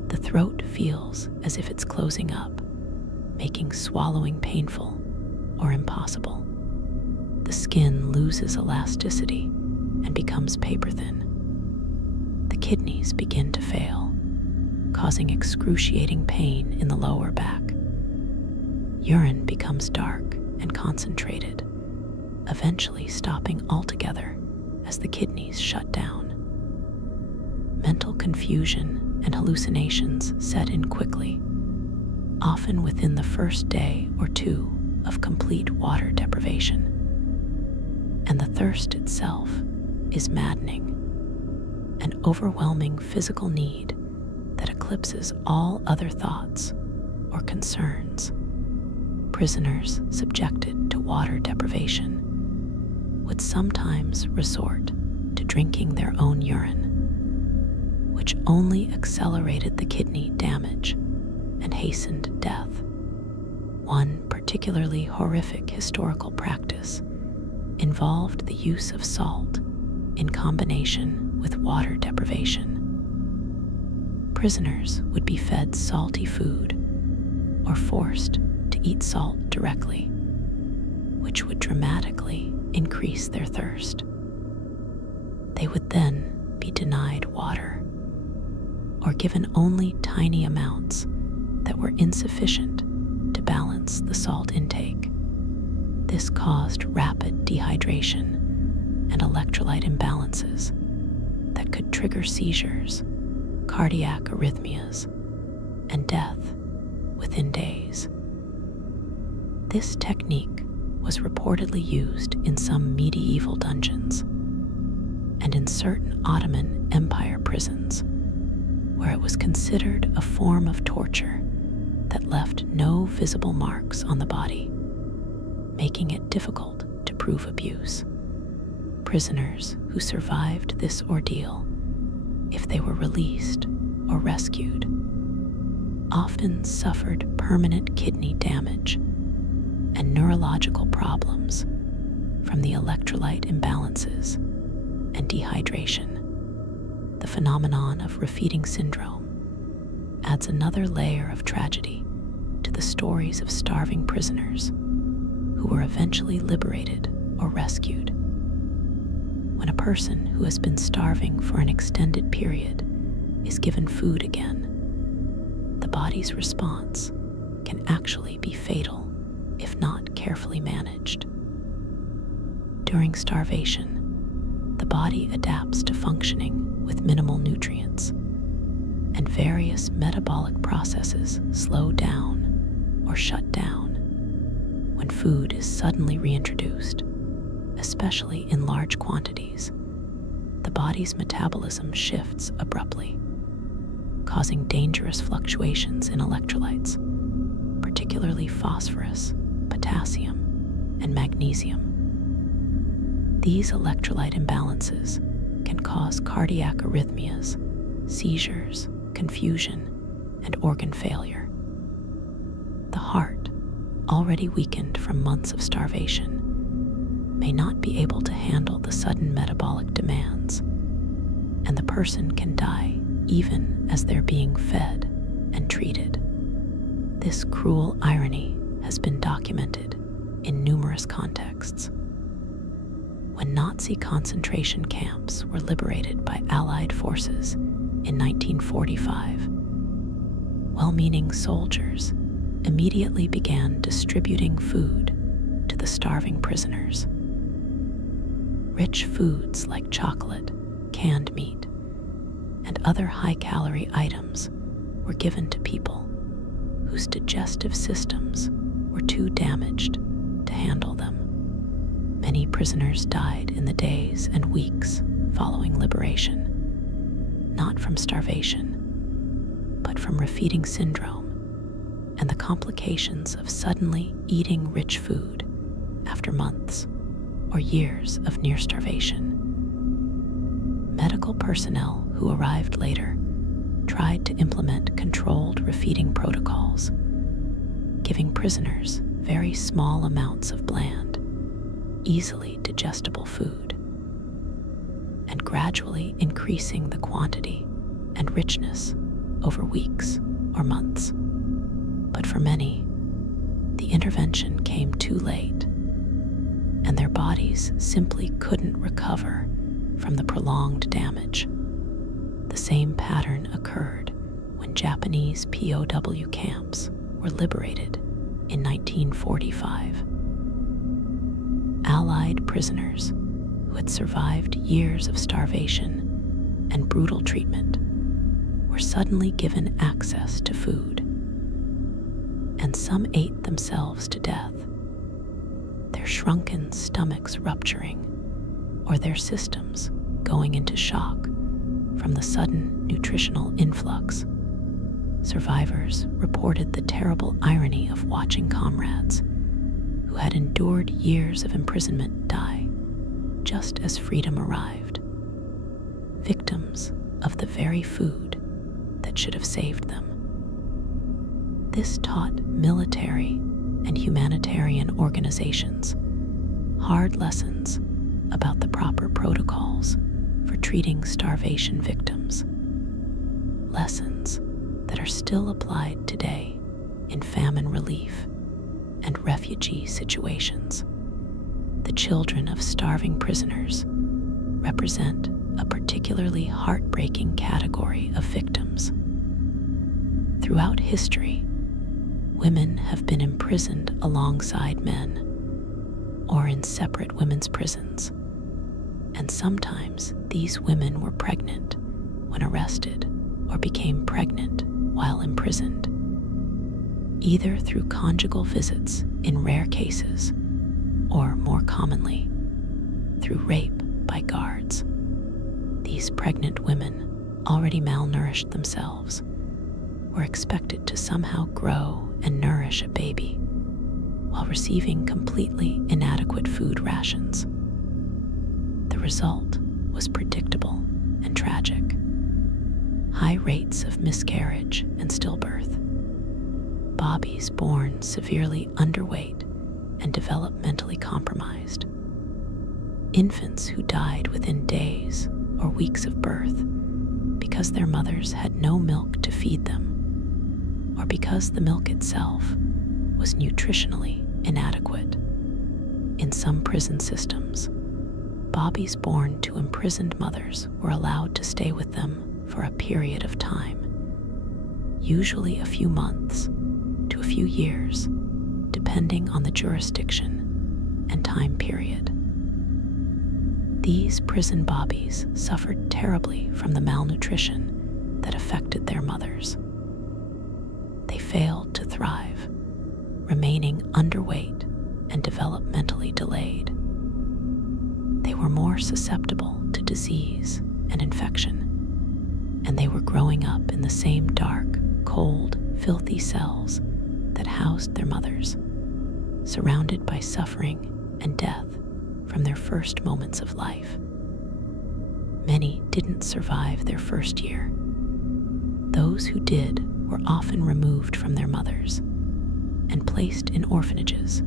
The throat feels as if it's closing up, making swallowing painful or impossible. The skin loses elasticity and becomes paper thin. The kidneys begin to fail, causing excruciating pain in the lower back. Urine becomes dark and concentrated, eventually stopping altogether as the kidneys shut down. Mental confusion and hallucinations set in quickly, often within the first day or two of complete water deprivation. And the thirst itself is maddening, an overwhelming physical need that eclipses all other thoughts or concerns. Prisoners subjected to water deprivation would sometimes resort to drinking their own urine, which only accelerated the kidney damage and hastened death. One particularly horrific historical practice involved the use of salt in combination with water deprivation. Prisoners would be fed salty food or forced to eat salt directly, which would dramatically increase their thirst. They would then be denied water or given only tiny amounts that were insufficient to balance the salt intake. This caused rapid dehydration and electrolyte imbalances that could trigger seizures, cardiac arrhythmias, and death within days. This technique was reportedly used in some medieval dungeons and in certain Ottoman Empire prisons, where it was considered a form of torture that left no visible marks on the body, making it difficult to prove abuse. Prisoners who survived this ordeal, if they were released or rescued, often suffered permanent kidney damage and neurological problems from the electrolyte imbalances and dehydration. The phenomenon of refeeding syndrome adds another layer of tragedy to the stories of starving prisoners who were eventually liberated or rescued. When a person who has been starving for an extended period is given food again, the body's response can actually be fatal if not carefully managed. During starvation, the body adapts to functioning with minimal nutrients, and various metabolic processes slow down or shut down when food is suddenly reintroduced, especially in large quantities. The body's metabolism shifts abruptly, causing dangerous fluctuations in electrolytes, particularly phosphorus, potassium, and magnesium. These electrolyte imbalances can cause cardiac arrhythmias, seizures, confusion, and organ failure. The heart, already weakened from months of starvation, may not be able to handle the sudden metabolic demands, and the person can die even as they're being fed and treated. This cruel irony has been documented in numerous contexts. When Nazi concentration camps were liberated by Allied forces in 1945, well-meaning soldiers immediately began distributing food to the starving prisoners. Rich foods like chocolate, canned meat, and other high-calorie items were given to people whose digestive systems were too damaged to handle them. Many prisoners died in the days and weeks following liberation, not from starvation, but from refeeding syndrome and the complications of suddenly eating rich food after months or years of near starvation. Medical personnel who arrived later tried to implement controlled refeeding protocols, giving prisoners very small amounts of bland, easily digestible food, and gradually increasing the quantity and richness over weeks or months. But for many, the intervention came too late, and their bodies simply couldn't recover from the prolonged damage. The same pattern occurred when Japanese POW camps were liberated in 1945. Allied prisoners who had survived years of starvation and brutal treatment were suddenly given access to food, and some ate themselves to death, their shrunken stomachs rupturing or their systems going into shock from the sudden nutritional influx. Survivors reported the terrible irony of watching comrades who had endured years of imprisonment die just as freedom arrived, victims of the very food that should have saved them. This taught military and humanitarian organizations hard lessons about the proper protocols for treating starvation victims, lessons that are still applied today in famine relief and refugee situations. The children of starving prisoners represent a particularly heartbreaking category of victims. Throughout history, women have been imprisoned alongside men or in separate women's prisons, and sometimes these women were pregnant when arrested or became pregnant while imprisoned, either through conjugal visits in rare cases or, more commonly, through rape by guards. These pregnant women, already malnourished themselves, were expected to somehow grow and nourish a baby while receiving completely inadequate food rations. The result was predictable and tragic. High rates of miscarriage and stillbirth, bobbies born severely underweight and developmentally compromised, infants who died within days or weeks of birth because their mothers had no milk to feed them, or because the milk itself was nutritionally inadequate. In some prison systems, bobbies born to imprisoned mothers were allowed to stay with them for a period of time, usually a few months to a few years, depending on the jurisdiction and time period. These prison bobbies suffered terribly from the malnutrition that affected their mothers. They failed to thrive, remaining underweight and developmentally delayed. They were more susceptible to disease and infection, and they were growing up in the same dark, cold, filthy cells that housed their mothers, surrounded by suffering and death from their first moments of life. Many didn't survive their first year. Those who did were often removed from their mothers and placed in orphanages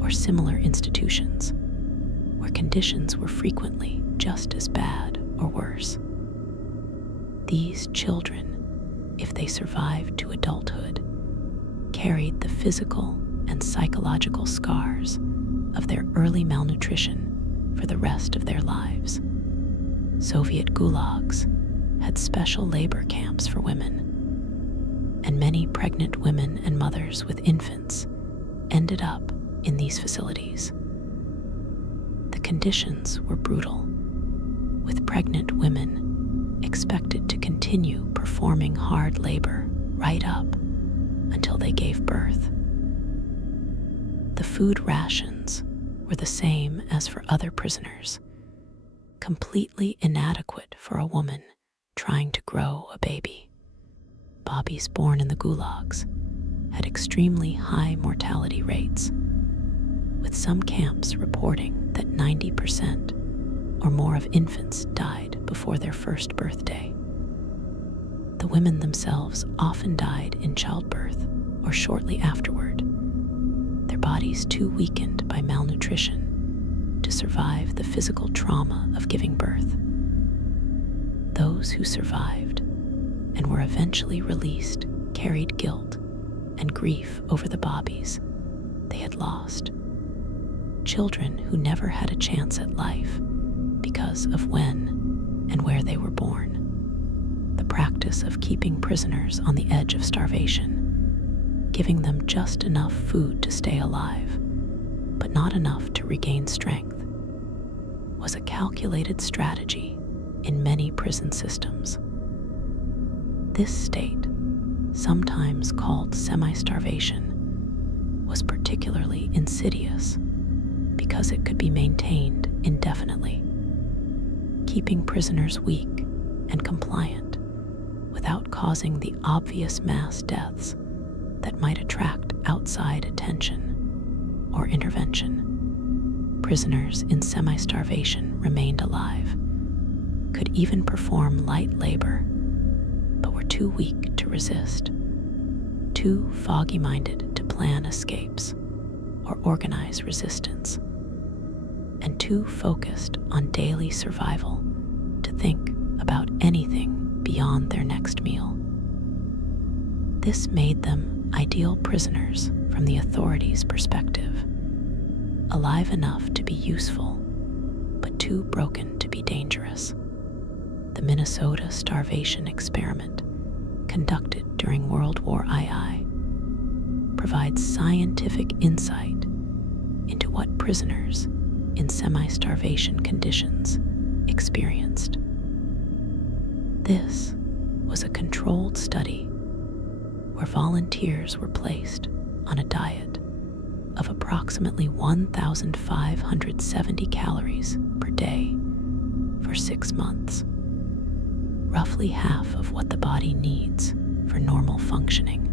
or similar institutions where conditions were frequently just as bad or worse. These children, if they survived to adulthood, carried the physical and psychological scars of their early malnutrition for the rest of their lives. Soviet gulags had special labor camps for women, and many pregnant women and mothers with infants ended up in these facilities. The conditions were brutal, with pregnant women expected to continue performing hard labor right up until they gave birth. The food rations were the same as for other prisoners, completely inadequate for a woman trying to grow a baby. Bobbies born in the gulags had extremely high mortality rates, with some camps reporting that 90% or more of infants died before their first birthday. The women themselves often died in childbirth or shortly afterward, their bodies too weakened by malnutrition to survive the physical trauma of giving birth. Those who survived and were eventually released carried guilt and grief over the bobbies they had lost. Children who never had a chance at life because of when and where they were born. The practice of keeping prisoners on the edge of starvation, giving them just enough food to stay alive, but not enough to regain strength, was a calculated strategy in many prison systems. This state, sometimes called semi-starvation, was particularly insidious because it could be maintained indefinitely, keeping prisoners weak and compliant without causing the obvious mass deaths that might attract outside attention or intervention. Prisoners in semi-starvation remained alive, could even perform light labor, but were too weak to resist, too foggy-minded to plan escapes or organize resistance, and too focused on daily survival to think about anything beyond their next meal. This made them ideal prisoners from the authorities' perspective, alive enough to be useful, but too broken to be dangerous. The Minnesota starvation experiment, conducted during World War II, provides scientific insight into what prisoners in semi-starvation conditions experienced. This was a controlled study where volunteers were placed on a diet of approximately 1,570 calories per day for 6 months, roughly half of what the body needs for normal functioning.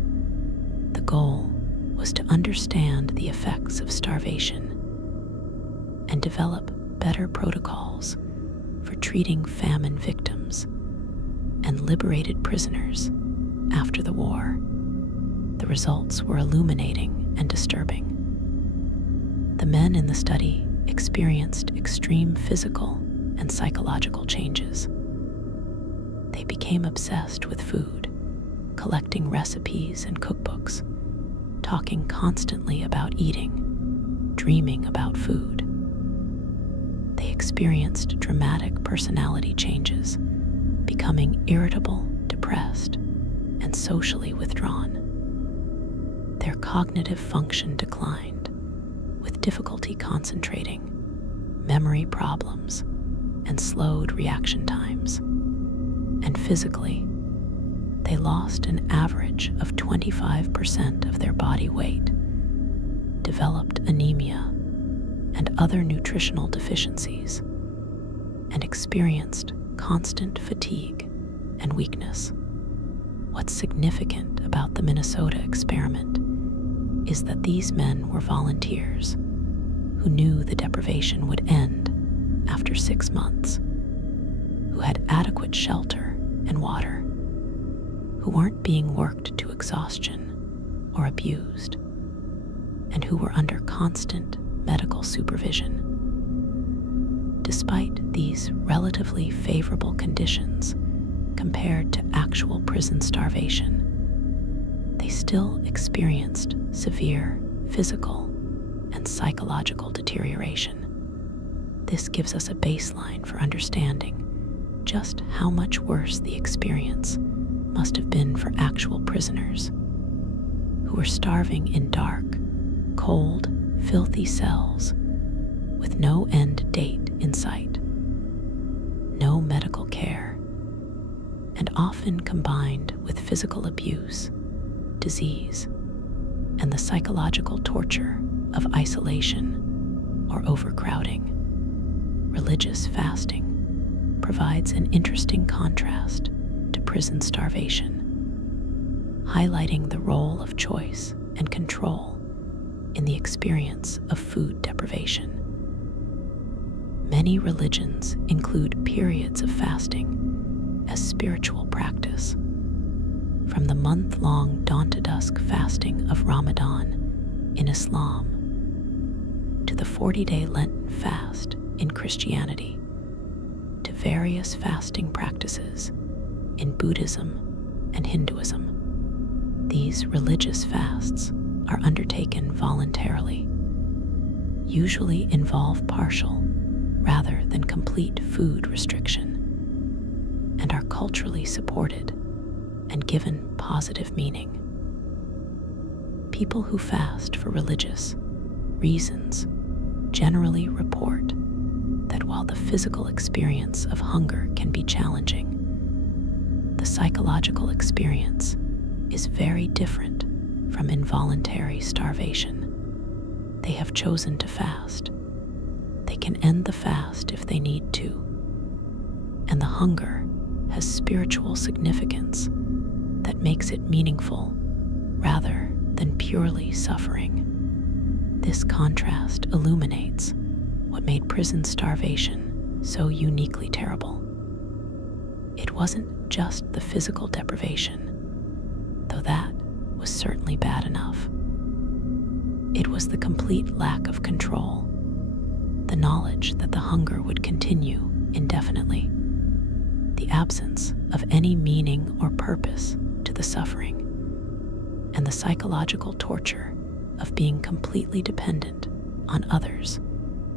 The goal was to understand the effects of starvation and develop better protocols for treating famine victims and liberated prisoners after the war. The results were illuminating and disturbing. The men in the study experienced extreme physical and psychological changes. They became obsessed with food, collecting recipes and cookbooks, talking constantly about eating, dreaming about food. They experienced dramatic personality changes, becoming irritable, depressed, and socially withdrawn. Their cognitive function declined, with difficulty concentrating, memory problems, and slowed reaction times. And physically, they lost an average of 25% of their body weight, developed anemia and other nutritional deficiencies, and experienced constant fatigue and weakness. What's significant about the Minnesota experiment is that these men were volunteers who knew the deprivation would end after 6 months, who had adequate shelter and water, who weren't being worked to exhaustion or abused, and who were under constant medical supervision. Despite these relatively favorable conditions compared to actual prison starvation, they still experienced severe physical and psychological deterioration. This gives us a baseline for understanding just how much worse the experience must have been for actual prisoners who were starving in dark, cold, filthy cells with no end date in sight, no medical care, and often combined with physical abuse, disease, and the psychological torture of isolation or overcrowding. Religious fasting provides an interesting contrast to prison starvation, highlighting the role of choice and control in the experience of food deprivation. Many religions include periods of fasting as spiritual practice, from the month-long dawn to dusk fasting of Ramadan in Islam to the 40-day Lenten fast in Christianity, to various fasting practices in Buddhism and Hinduism. These religious fasts are undertaken voluntarily, usually involve partial rather than complete food restriction, and are culturally supported and given positive meaning. People who fast for religious reasons generally report that while the physical experience of hunger can be challenging, the psychological experience is very different from involuntary starvation. They have chosen to fast. They can end the fast if they need to, and the hunger has spiritual significance that makes it meaningful rather than purely suffering. This contrast illuminates what made prison starvation so uniquely terrible. It wasn't just the physical deprivation, though that was certainly bad enough. It was the complete lack of control, the knowledge that the hunger would continue indefinitely, the absence of any meaning or purpose to the suffering, and the psychological torture of being completely dependent on others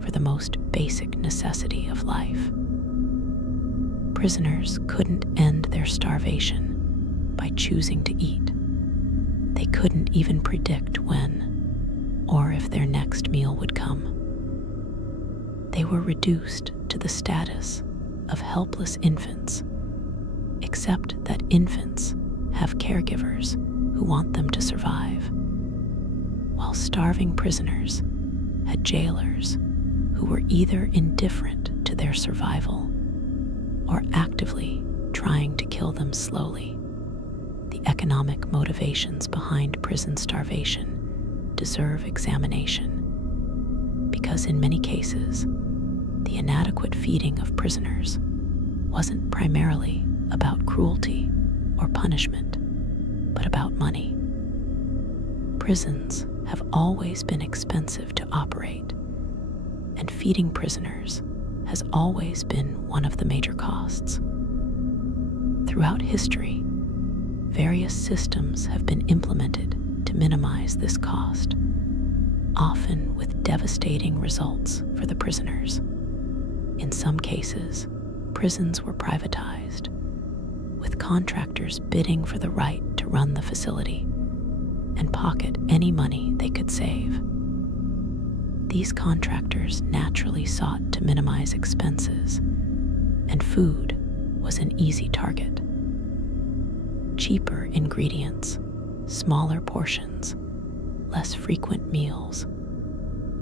for the most basic necessity of life. Prisoners couldn't end their starvation by choosing to eat. They couldn't even predict when or if their next meal would come. They were reduced to the status of helpless infants, except that infants have caregivers who want them to survive, while starving prisoners had jailers who were either indifferent to their survival or actively trying to kill them slowly. The economic motivations behind prison starvation deserve examination, because in many cases, the inadequate feeding of prisoners wasn't primarily about cruelty or punishment, but about money. Prisons have always been expensive to operate, and feeding prisoners has always been one of the major costs. Throughout history, various systems have been implemented to minimize this cost, often with devastating results for the prisoners. In some cases, prisons were privatized, with contractors bidding for the right to run the facility and pocket any money they could save. These contractors naturally sought to minimize expenses, and food was an easy target. Cheaper ingredients, smaller portions, less frequent meals,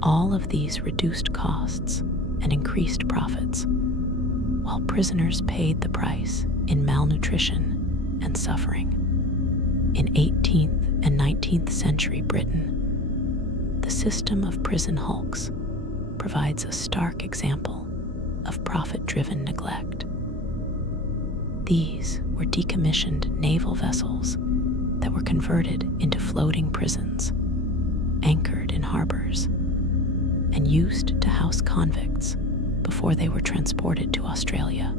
all of these reduced costs and increased profits, while prisoners paid the price in malnutrition and suffering. In 18th and 19th century Britain, the system of prison hulks provides a stark example of profit-driven neglect. These were decommissioned naval vessels that were converted into floating prisons, anchored in harbors, and used to house convicts before they were transported to Australia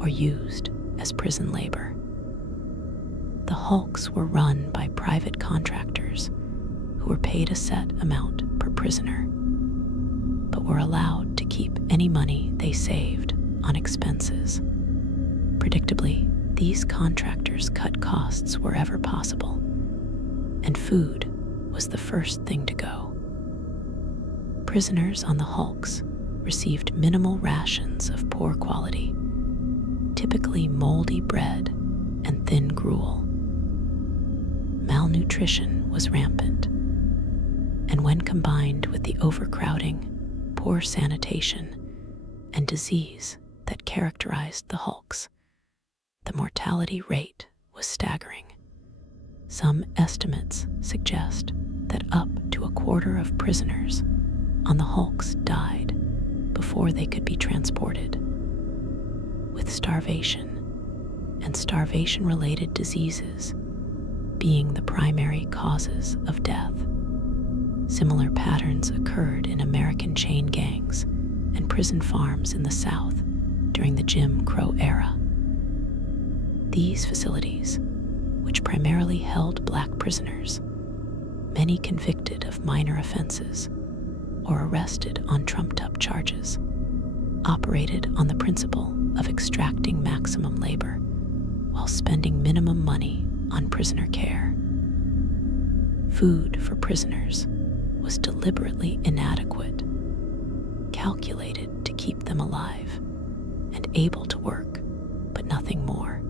or used as prison labor. The hulks were run by private contractors who were paid a set amount per prisoner, but were allowed to keep any money they saved on expenses. Predictably, these contractors cut costs wherever possible, and food was the first thing to go. Prisoners on the hulks received minimal rations of poor quality, typically moldy bread and thin gruel. Malnutrition was rampant, and when combined with the overcrowding, poor sanitation, and disease that characterized the hulks, the mortality rate was staggering. Some estimates suggest that up to a quarter of prisoners on the hulks died before they could be transported. With starvation and starvation-related diseases being the primary causes of death, similar patterns occurred in American chain gangs and prison farms in the South during the Jim Crow era. These facilities, which primarily held black prisoners, many convicted of minor offenses or arrested on trumped-up charges, operated on the principle of extracting maximum labor while spending minimum money on prisoner care. Food for prisoners was deliberately inadequate, calculated to keep them alive and able to work, but nothing more.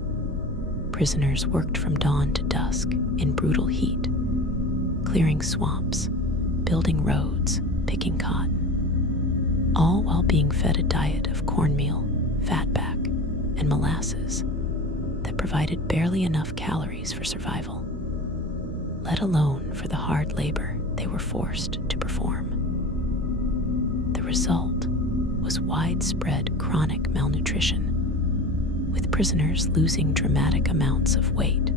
Prisoners worked from dawn to dusk in brutal heat, clearing swamps, building roads, picking cotton, all while being fed a diet of cornmeal, fatback, and molasses that provided barely enough calories for survival, let alone for the hard labor they were forced to perform. The result was widespread chronic malnutrition, with prisoners losing dramatic amounts of weight,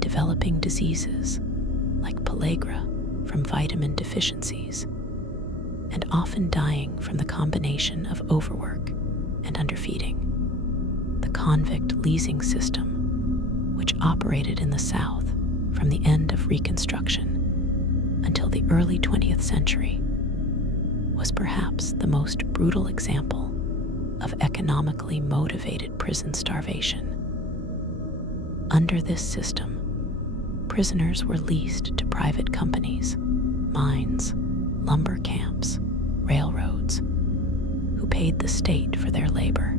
developing diseases like pellagra from vitamin deficiencies, and often dying from the combination of overwork and underfeeding. The convict leasing system, which operated in the South from the end of Reconstruction until the early 20th century, was perhaps the most brutal example of economically motivated prison starvation. Under this system, prisoners were leased to private companies, mines, lumber camps, railroads, who paid the state for their labor.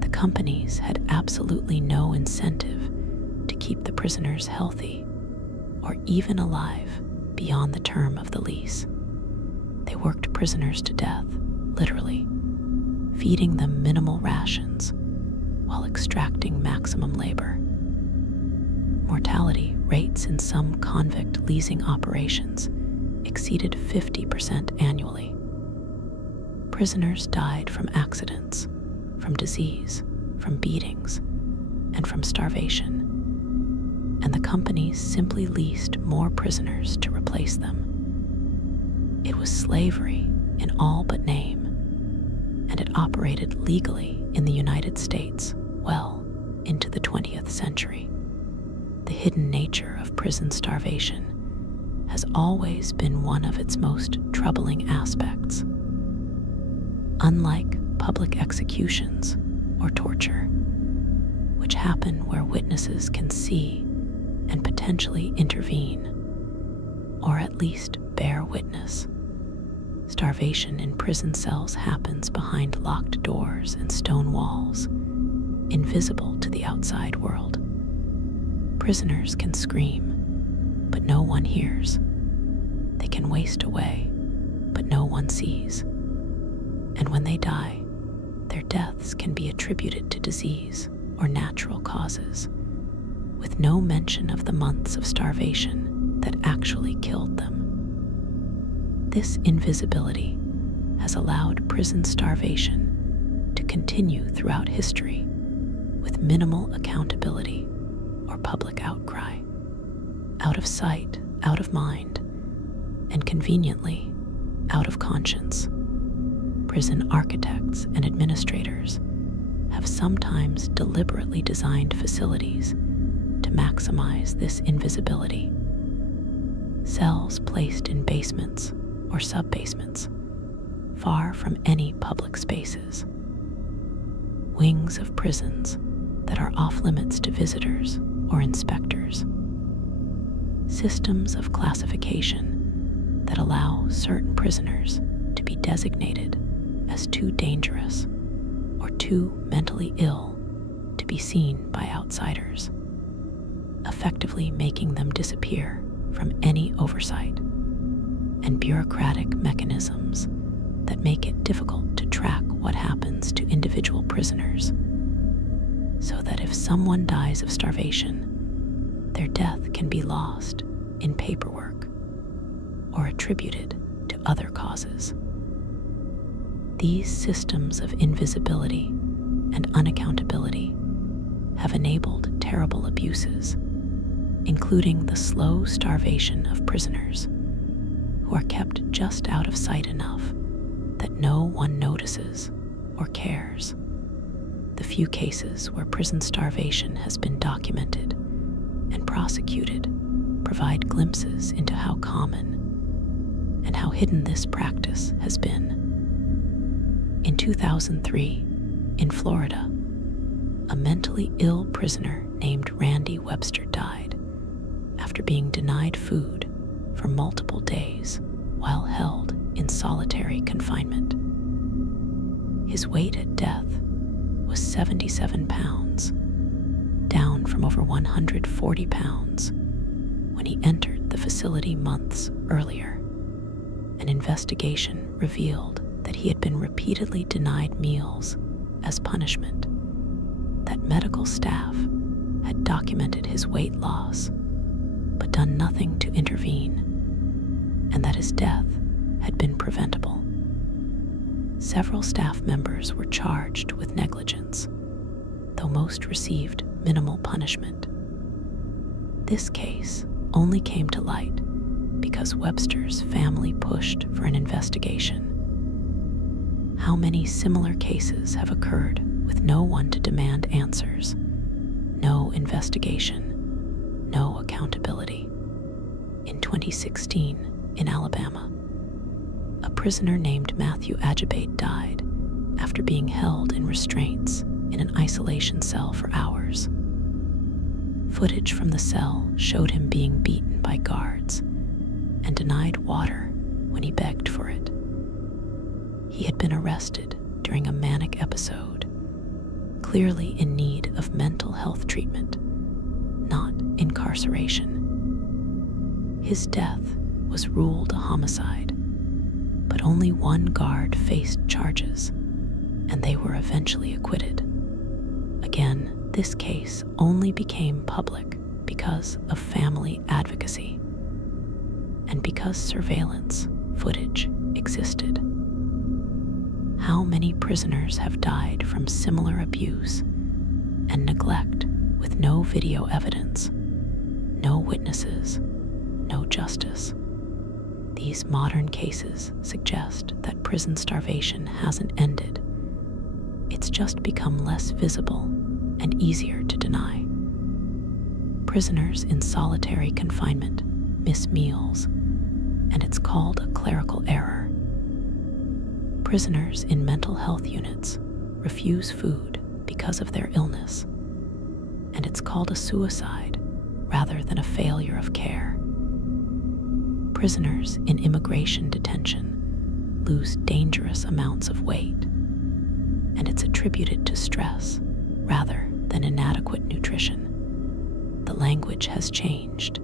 The companies had absolutely no incentive to keep the prisoners healthy or even alive beyond the term of the lease. They worked prisoners to death, literally, feeding them minimal rations while extracting maximum labor. Mortality rates in some convict leasing operations exceeded 50% annually. Prisoners died from accidents, from disease, from beatings, and from starvation, and the companies simply leased more prisoners to replace them. It was slavery in all but name, and it operated legally in the United States well into the 20th century. The hidden nature of prison starvation has always been one of its most troubling aspects. Unlike public executions or torture, which happen where witnesses can see and potentially intervene, or at least bear witness, starvation in prison cells happens behind locked doors and stone walls, invisible to the outside world. Prisoners can scream, but no one hears. They can waste away, but no one sees. And when they die, their deaths can be attributed to disease or natural causes, with no mention of the months of starvation that actually killed them. This invisibility has allowed prison starvation to continue throughout history with minimal accountability or public outcry. Out of sight, out of mind, and conveniently, out of conscience, prison architects and administrators have sometimes deliberately designed facilities to maximize this invisibility. Cells placed in basements or sub-basements, far from any public spaces. Wings of prisons that are off-limits to visitors or inspectors. Systems of classification that that allow certain prisoners to be designated as too dangerous or too mentally ill to be seen by outsiders, effectively making them disappear from any oversight, and bureaucratic mechanisms that make it difficult to track what happens to individual prisoners, so that if someone dies of starvation, their death can be lost in paperwork or attributed to other causes. These systems of invisibility and unaccountability have enabled terrible abuses, including the slow starvation of prisoners who are kept just out of sight enough that no one notices or cares. The few cases where prison starvation has been documented and prosecuted provide glimpses into how common and how hidden this practice has been. In 2003, in Florida, a mentally ill prisoner named Randy Webster died after being denied food for multiple days while held in solitary confinement. His weight at death was 77 pounds, down from over 140 pounds when he entered the facility months earlier. An investigation revealed that he had been repeatedly denied meals as punishment, that medical staff had documented his weight loss but done nothing to intervene, and that his death had been preventable. Several staff members were charged with negligence, though most received minimal punishment. This case only came to light because Webster's family pushed for an investigation. How many similar cases have occurred with no one to demand answers, no investigation, no accountability? In 2016, in Alabama, a prisoner named Matthew Ajibade died after being held in restraints in an isolation cell for hours. Footage from the cell showed him being beaten by guards and denied water when he begged for it. He had been arrested during a manic episode, clearly in need of mental health treatment, not incarceration. His death was ruled a homicide, but only one guard faced charges, and they were eventually acquitted. Again, this case only became public because of family advocacy and because surveillance footage existed. How many prisoners have died from similar abuse and neglect with no video evidence, no witnesses, no justice? These modern cases suggest that prison starvation hasn't ended. It's just become less visible and easier to deny. Prisoners in solitary confinement miss meals, and it's called a clerical error. Prisoners in mental health units refuse food because of their illness, and it's called a suicide rather than a failure of care. Prisoners in immigration detention lose dangerous amounts of weight, and it's attributed to stress rather than inadequate nutrition. The language has changed.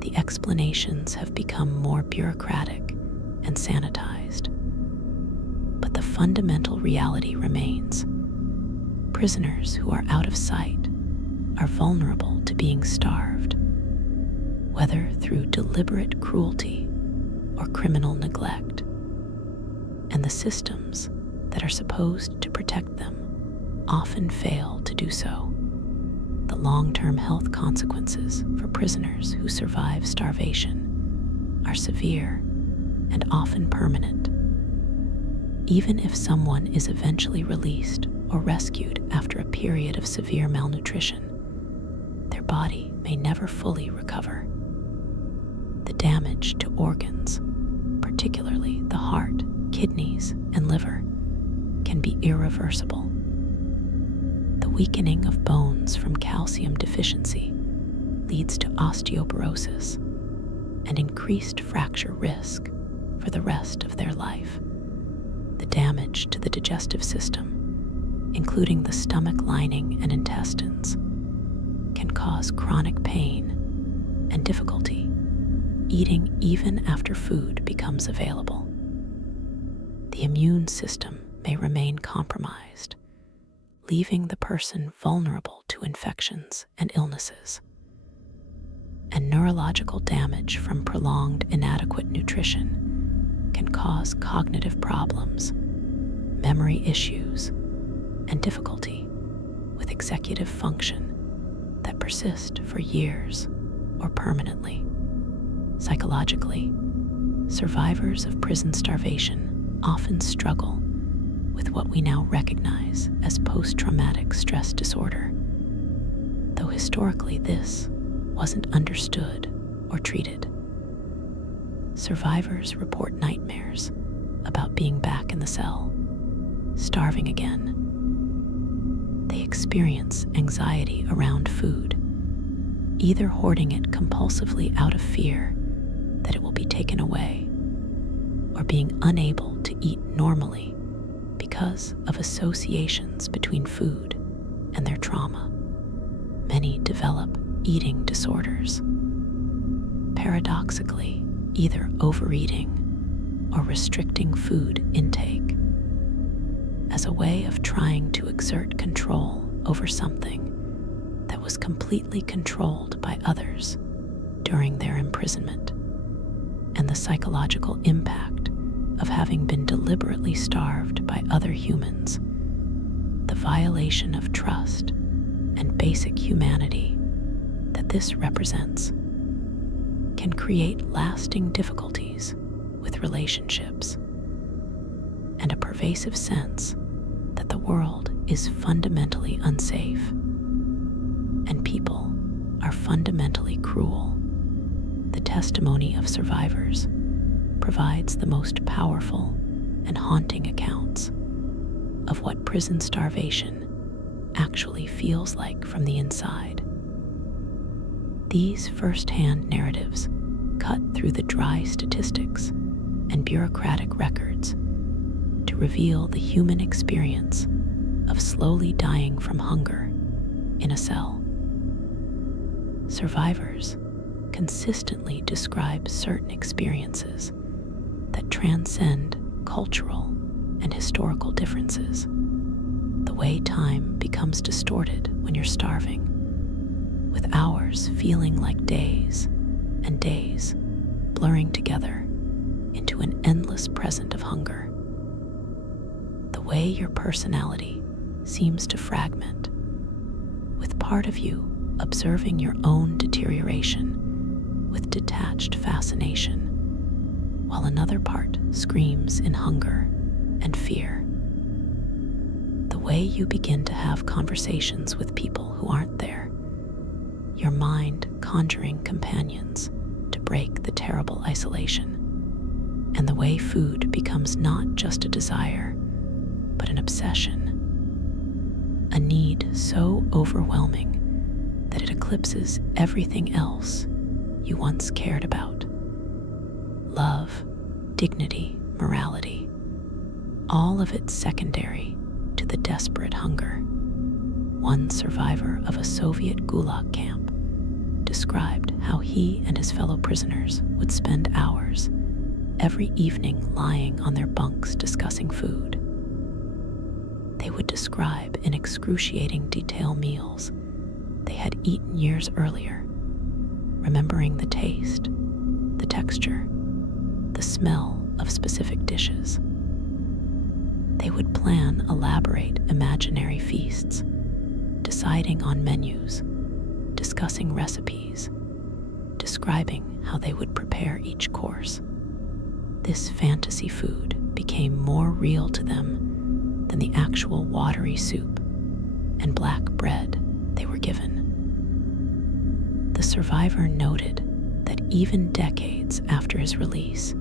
The explanations have become more bureaucratic and sanitized. But the fundamental reality remains. Prisoners who are out of sight are vulnerable to being starved, whether through deliberate cruelty or criminal neglect, and the systems that are supposed to protect them often fail to do so. The long-term health consequences for prisoners who survive starvation are severe and often permanent. Even if someone is eventually released or rescued after a period of severe malnutrition, their body may never fully recover. The damage to organs, particularly the heart, kidneys, and liver, can be irreversible. The weakening of bones from calcium deficiency leads to osteoporosis, and increased fracture risk for the rest of their life. The damage to the digestive system, including the stomach lining and intestines, can cause chronic pain and difficulty eating even after food becomes available. The immune system may remain compromised, leaving the person vulnerable to infections and illnesses. And neurological damage from prolonged inadequate nutrition can cause cognitive problems, memory issues, and difficulty with executive function that persist for years or permanently. Psychologically, survivors of prison starvation often struggle with what we now recognize as post-traumatic stress disorder, though historically this wasn't understood or treated. Survivors report nightmares about being back in the cell, starving again. They experience anxiety around food, either hoarding it compulsively out of fear that it will be taken away, or being unable to eat normally because of associations between food and their trauma. Many develop eating disorders. Paradoxically, either overeating or restricting food intake as a way of trying to exert control over something that was completely controlled by others during their imprisonment, and the psychological impact of having been deliberately starved by other humans, the violation of trust and basic humanity that this represents can create lasting difficulties with relationships and a pervasive sense that the world is fundamentally unsafe and people are fundamentally cruel. The testimony of survivors provides the most powerful and haunting accounts of what prison starvation actually feels like from the inside. These first-hand narratives cut through the dry statistics and bureaucratic records to reveal the human experience of slowly dying from hunger in a cell. Survivors consistently describe certain experiences that transcend cultural and historical differences. The way time becomes distorted when you're starving, with hours feeling like days and days blurring together into an endless present of hunger. The way your personality seems to fragment, with part of you observing your own deterioration with detached fascination, while another part screams in hunger and fear. The way you begin to have conversations with people who aren't there, your mind conjuring companions to break the terrible isolation, and the way food becomes not just a desire, but an obsession, a need so overwhelming that it eclipses everything else you once cared about. Love, dignity, morality, all of it secondary to the desperate hunger. One survivor of a Soviet gulag camp described how he and his fellow prisoners would spend hours every evening lying on their bunks discussing food. They would describe in excruciating detail meals they had eaten years earlier, remembering the taste, the texture, the smell of specific dishes. They would plan elaborate imaginary feasts, deciding on menus, discussing recipes, describing how they would prepare each course. This fantasy food became more real to them than the actual watery soup and black bread they were given. The survivor noted that even decades after his release,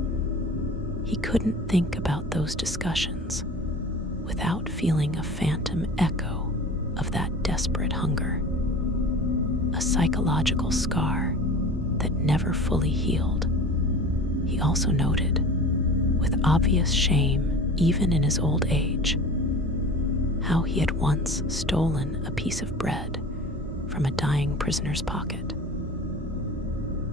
he couldn't think about those discussions without feeling a phantom echo of that desperate hunger, a psychological scar that never fully healed He also noted, with obvious shame even in his old age, how he had once stolen a piece of bread from a dying prisoner's pocket,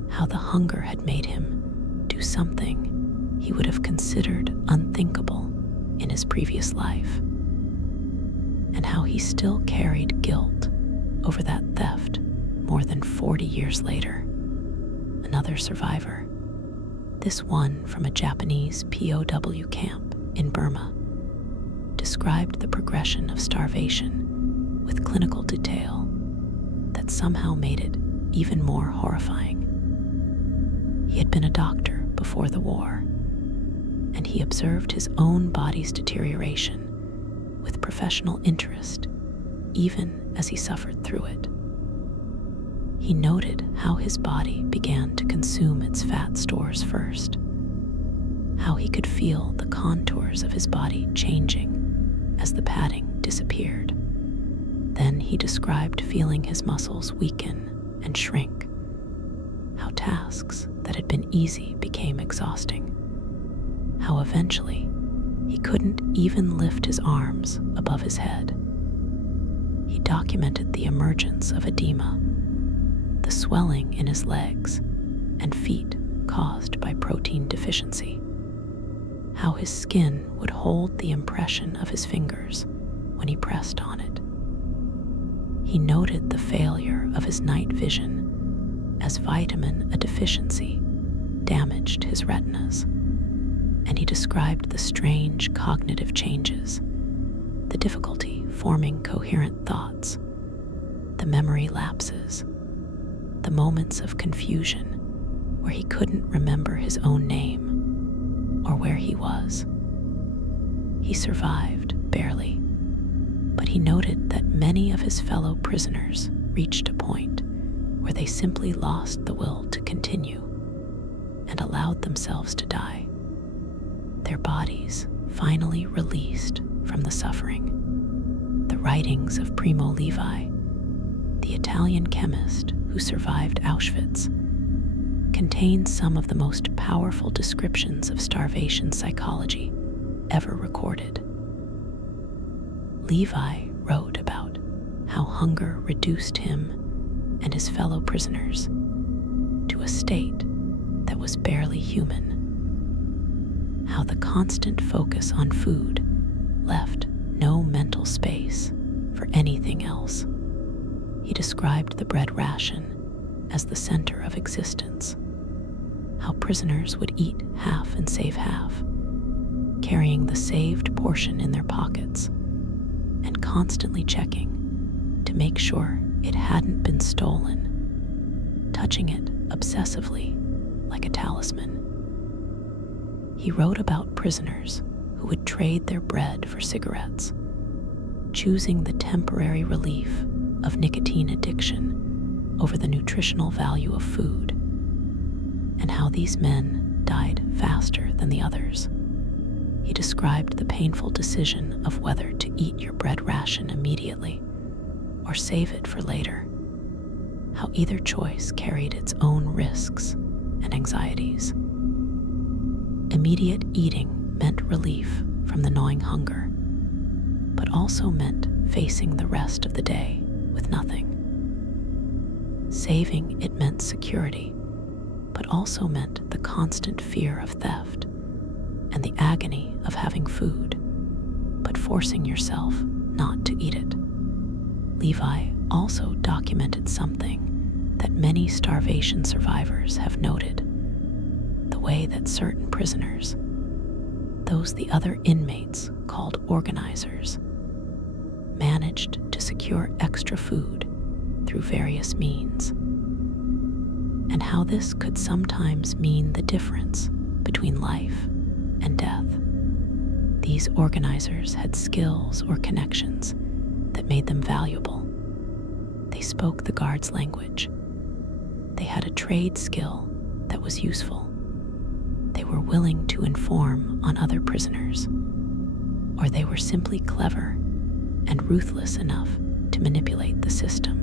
how the hunger had made him do something he would have considered unthinkable in his previous life, and how he still carried guilt over that theft more than 40 years later. Another survivor, this one from a Japanese POW camp in Burma, described the progression of starvation with clinical detail that somehow made it even more horrifying. He had been a doctor before the war, and he observed his own body's deterioration with professional interest, even as he suffered through it. He noted how his body began to consume its fat stores first, how he could feel the contours of his body changing as the padding disappeared. Then he described feeling his muscles weaken and shrink, how tasks that had been easy became exhausting, how eventually he couldn't even lift his arms above his head. He documented the emergence of edema, the swelling in his legs and feet caused by protein deficiency, how his skin would hold the impression of his fingers when he pressed on it. He noted the failure of his night vision as vitamin A deficiency damaged his retinas, and he described the strange cognitive changes, the difficulty forming coherent thoughts, the memory lapses, the moments of confusion where he couldn't remember his own name or where he was. He survived, barely, but he noted that many of his fellow prisoners reached a point where they simply lost the will to continue and allowed themselves to die, their bodies finally released from the suffering. The writings of Primo Levi, the Italian chemist who survived Auschwitz, contain some of the most powerful descriptions of starvation psychology ever recorded. Levi wrote about how hunger reduced him and his fellow prisoners to a state that was barely human, how the constant focus on food left no mental space for anything else. He described the bread ration as the center of existence, how prisoners would eat half and save half, carrying the saved portion in their pockets and constantly checking to make sure it hadn't been stolen, touching it obsessively like a talisman. He wrote about prisoners who would trade their bread for cigarettes, choosing the temporary relief of nicotine addiction over the nutritional value of food, and how these men died faster than the others. He described the painful decision of whether to eat your bread ration immediately or save it for later, how either choice carried its own risks and anxieties. Immediate eating meant relief from the gnawing hunger, but also meant facing the rest of the day with nothing. Saving it meant security, but also meant the constant fear of theft and the agony of having food, but forcing yourself not to eat it. Levi also documented something that many starvation survivors have noted: the way that certain prisoners, those the other inmates called organizers, managed to secure extra food through various means, and how this could sometimes mean the difference between life and death. These organizers had skills or connections that made them valuable. They spoke the guards' language. They had a trade skill that was useful. They were willing to inform on other prisoners, or they were simply clever and ruthless enough to manipulate the system.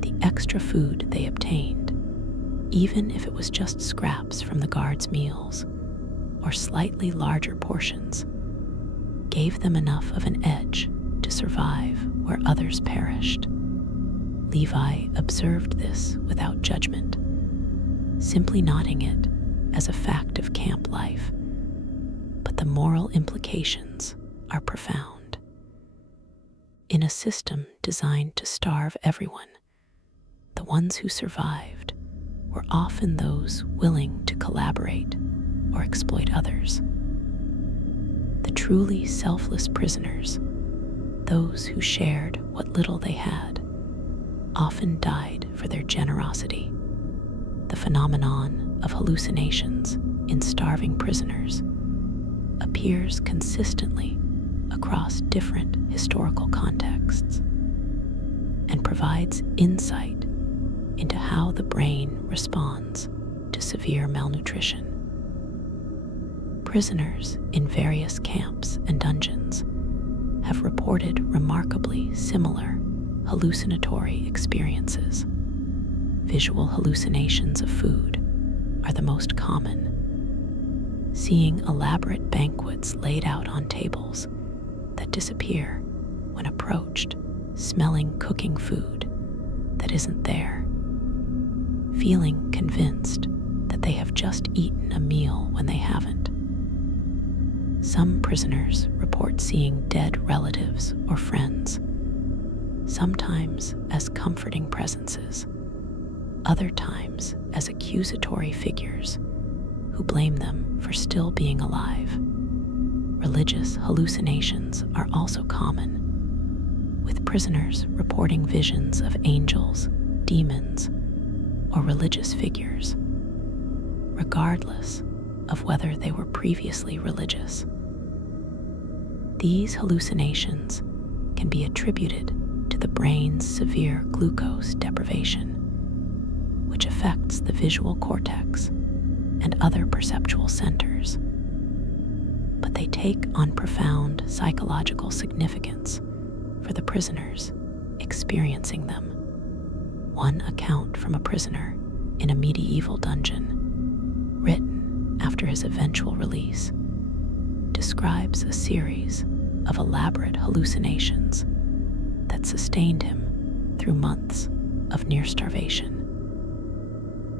The extra food they obtained, even if it was just scraps from the guards' meals or slightly larger portions, gave them enough of an edge to survive where others perished. Levi observed this without judgment, simply noting it as a fact of camp life, but the moral implications are profound. In a system designed to starve everyone, the ones who survived were often those willing to collaborate or exploit others. The truly selfless prisoners, those who shared what little they had, often died for their generosity. The phenomenon of hallucinations in starving prisoners appears consistently across different historical contexts and provides insight into how the brain responds to severe malnutrition. Prisoners in various camps and dungeons have reported remarkably similar hallucinatory experiences. Visual hallucinations of food are the most common. Seeing elaborate banquets laid out on tables that disappear when approached, smelling cooking food that isn't there, feeling convinced that they have just eaten a meal when they haven't. Some prisoners report seeing dead relatives or friends, sometimes as comforting presences, other times as accusatory figures who blame them for still being alive. Religious hallucinations are also common, with prisoners reporting visions of angels, demons, or religious figures, regardless of whether they were previously religious. These hallucinations can be attributed to the brain's severe glucose deprivation, which affects the visual cortex and other perceptual centers. But they take on profound psychological significance for the prisoners experiencing them. One account from a prisoner in a medieval dungeon, written after his eventual release, describes a series of elaborate hallucinations that sustained him through months of near starvation.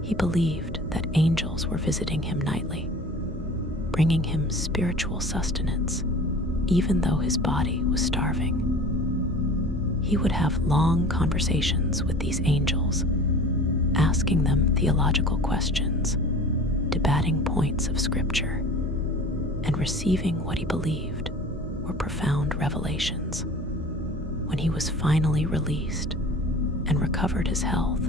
He believed that angels were visiting him nightly, bringing him spiritual sustenance, even though his body was starving. He would have long conversations with these angels, asking them theological questions, debating points of scripture, and receiving what he believed were profound revelations. When he was finally released and recovered his health,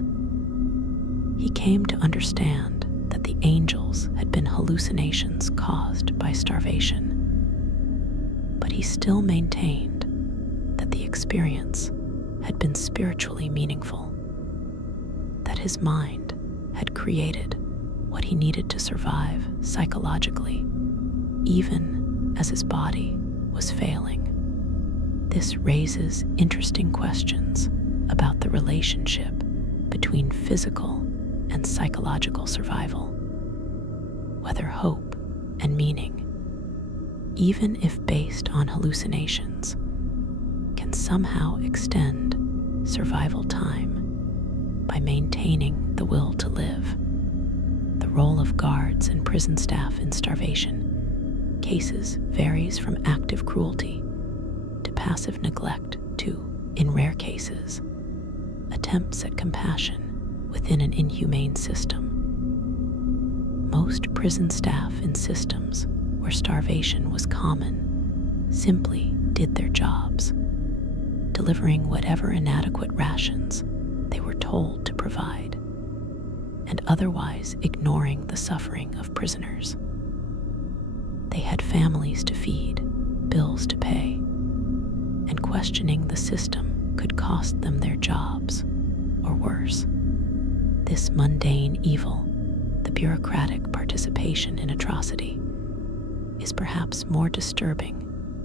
he came to understand that the angels had been hallucinations caused by starvation. But he still maintained that the experience had been spiritually meaningful, that his mind had created what he needed to survive psychologically, even as his body was failing. This raises interesting questions about the relationship between physical and psychological survival, whether hope and meaning, even if based on hallucinations, can somehow extend survival time by maintaining the will to live. The role of guards and prison staff in starvation cases varies from active cruelty to passive neglect to, in rare cases, attempts at compassion within an inhumane system. Most prison staff in systems where starvation was common simply did their jobs, delivering whatever inadequate rations they were told to provide, and otherwise ignoring the suffering of prisoners. They had families to feed, bills to pay, and questioning the system could cost them their jobs, or worse. This mundane evil, the bureaucratic participation in atrocity, is perhaps more disturbing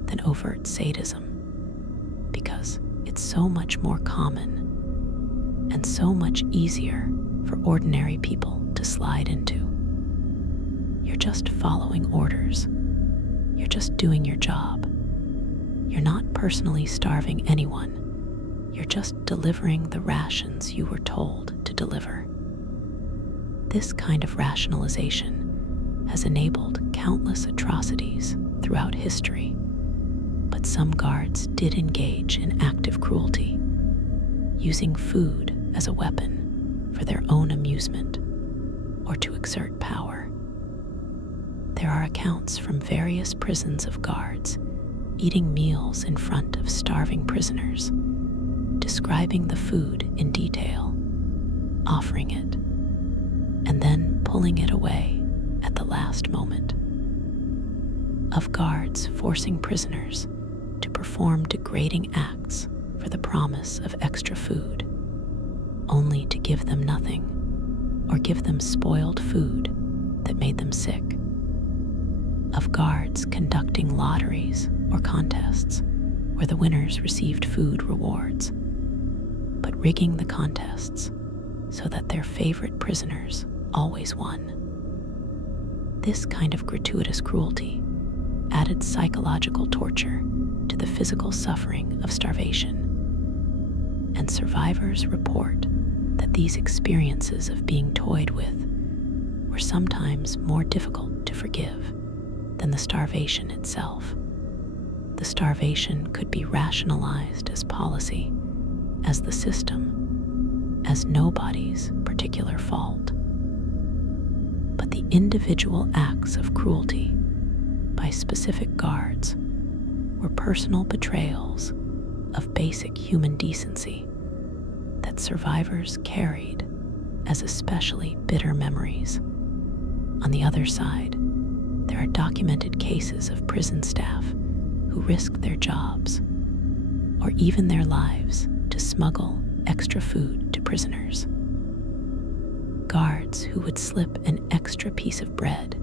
than overt sadism, because it's so much more common and so much easier for ordinary people to slide into. You're just following orders. You're just doing your job. You're not personally starving anyone. You're just delivering the rations you were told to deliver. This kind of rationalization has enabled countless atrocities throughout history, but some guards did engage in active cruelty, using food as a weapon for their own amusement or to exert power. There are accounts from various prisons of guards eating meals in front of starving prisoners, describing the food in detail, offering it, and then pulling it away at the last moment. Of guards forcing prisoners to perform degrading acts for the promise of extra food, only to give them nothing or give them spoiled food that made them sick. Of guards conducting lotteries or contests where the winners received food rewards, but rigging the contests so that their favorite prisoners always won. This kind of gratuitous cruelty added psychological torture to the physical suffering of starvation, and survivors report that these experiences of being toyed with were sometimes more difficult to forgive than the starvation itself. The starvation could be rationalized as policy, as the system, as nobody's particular fault. But the individual acts of cruelty by specific guards were personal betrayals of basic human decency that survivors carried as especially bitter memories. On the other side, there are documented cases of prison staff who risked their jobs or even their lives to smuggle extra food to prisoners. Guards who would slip an extra piece of bread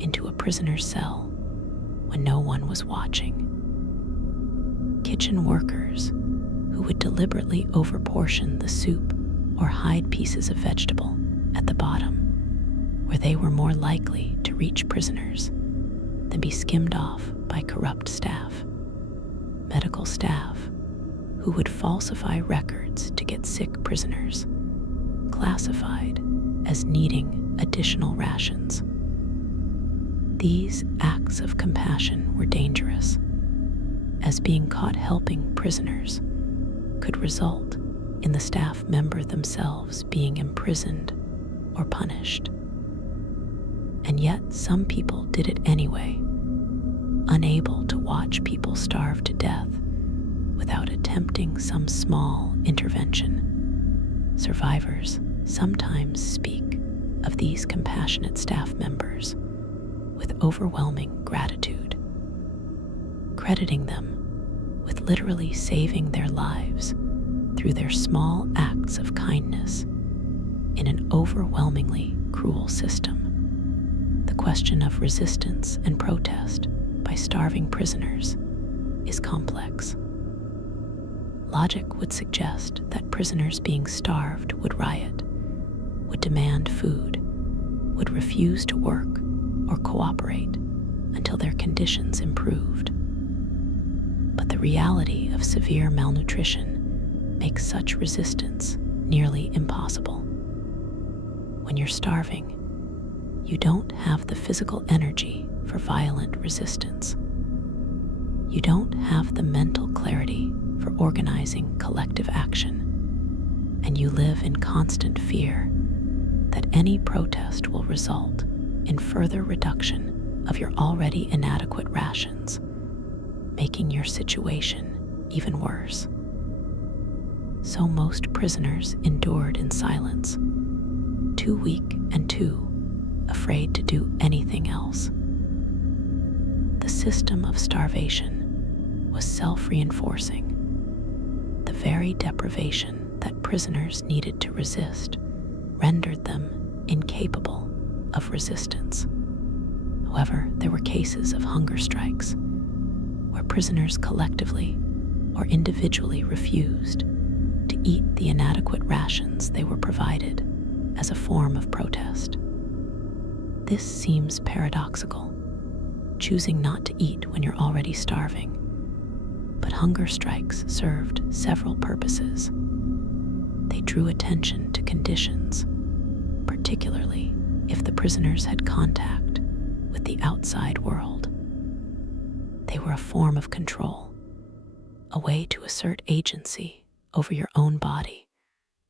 into a prisoner's cell when no one was watching. Kitchen workers who would deliberately overportion the soup or hide pieces of vegetable at the bottom, where they were more likely to reach prisoners than be skimmed off by corrupt staff. Medical staff who would falsify records to get sick prisoners, classified as needing additional rations. These acts of compassion were dangerous, as being caught helping prisoners could result in the staff member themselves being imprisoned or punished. And yet some people did it anyway, unable to watch people starve to death without attempting some small intervention. Survivors sometimes speak of these compassionate staff members with overwhelming gratitude, crediting them with literally saving their lives through their small acts of kindness in an overwhelmingly cruel system. The question of resistance and protest by starving prisoners is complex. Logic would suggest that prisoners being starved would riot, would demand food, would refuse to work or cooperate until their conditions improved. But the reality of severe malnutrition makes such resistance nearly impossible. When you're starving, you don't have the physical energy for violent resistance. You don't have the mental clarity for organizing collective action, and you live in constant fear that any protest will result in further reduction of your already inadequate rations, making your situation even worse. So most prisoners endured in silence, too weak and too afraid to do anything else. The system of starvation was self-reinforcing. The very deprivation that prisoners needed to resist rendered them incapable of resistance. However, there were cases of hunger strikes where prisoners collectively or individually refused to eat the inadequate rations they were provided, as a form of protest. This seems paradoxical, choosing not to eat when you're already starving. But hunger strikes served several purposes. They drew attention to conditions, particularly if the prisoners had contact with the outside world. They were a form of control, a way to assert agency over your own body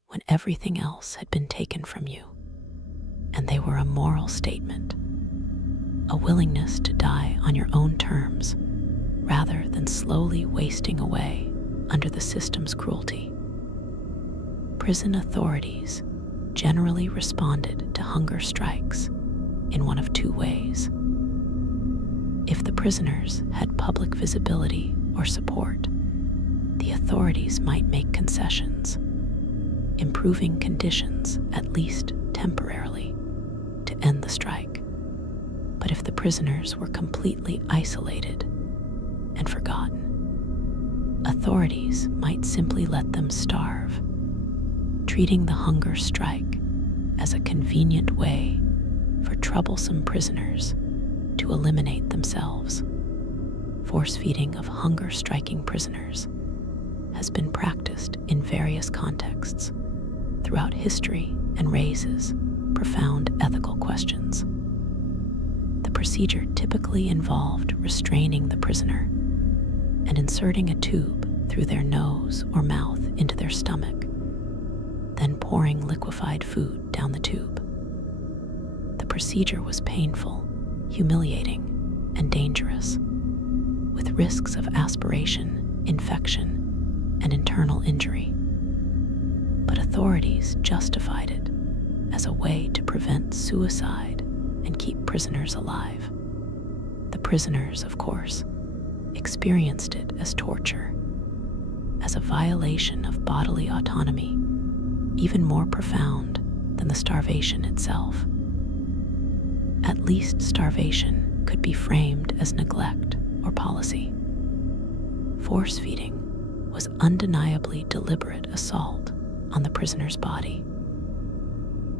when everything else had been taken from you. And they were a moral statement, a willingness to die on your own terms rather than slowly wasting away under the system's cruelty. Prison authorities generally responded to hunger strikes in one of two ways. If the prisoners had public visibility or support, the authorities might make concessions, improving conditions at least temporarily to end the strike. But if the prisoners were completely isolated and forgotten, authorities might simply let them starve, treating the hunger strike as a convenient way for troublesome prisoners to eliminate themselves. Force feeding of hunger-striking prisoners has been practiced in various contexts throughout history and raises profound ethical questions. The procedure typically involved restraining the prisoner and inserting a tube through their nose or mouth into their stomach, then pouring liquefied food down the tube. The procedure was painful, humiliating, and dangerous, with risks of aspiration, infection, and internal injury. But authorities justified it as a way to prevent suicide and keep prisoners alive. The prisoners, of course, experienced it as torture, as a violation of bodily autonomy, even more profound than the starvation itself. At least starvation could be framed as neglect or policy. Force feeding was undeniably deliberate assault on the prisoner's body.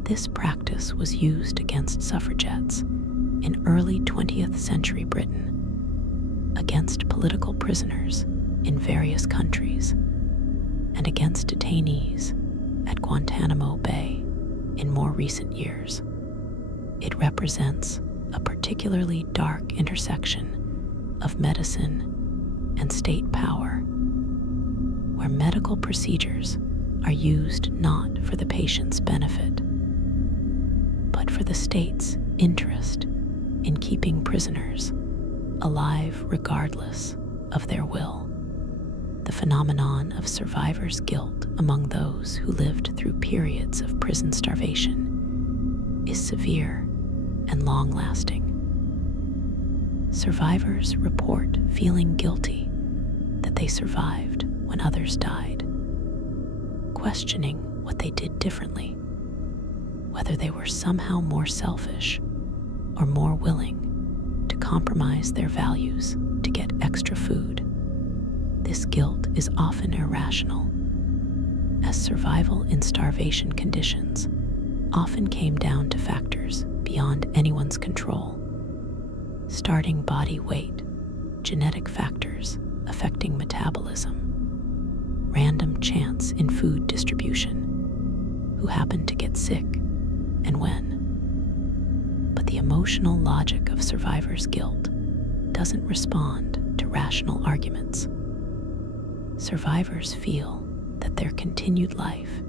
This practice was used against suffragettes in early 20th century Britain, against political prisoners in various countries, and against detainees at Guantanamo Bay in more recent years. It represents a particularly dark intersection of medicine and state power, where medical procedures are used not for the patient's benefit, but for the state's interest in keeping prisoners alive regardless of their will. The phenomenon of survivor's guilt among those who lived through periods of prison starvation is severe and long-lasting. Survivors report feeling guilty that they survived when others died, questioning what they did differently, whether they were somehow more selfish or more willing to compromise their values to get extra food. This guilt is often irrational, as survival in starvation conditions often came down to factors beyond anyone's control: starting body weight, genetic factors affecting metabolism, random chance in food distribution, who happened to get sick and when. But the emotional logic of survivor's guilt doesn't respond to rational arguments. Survivors feel that their continued life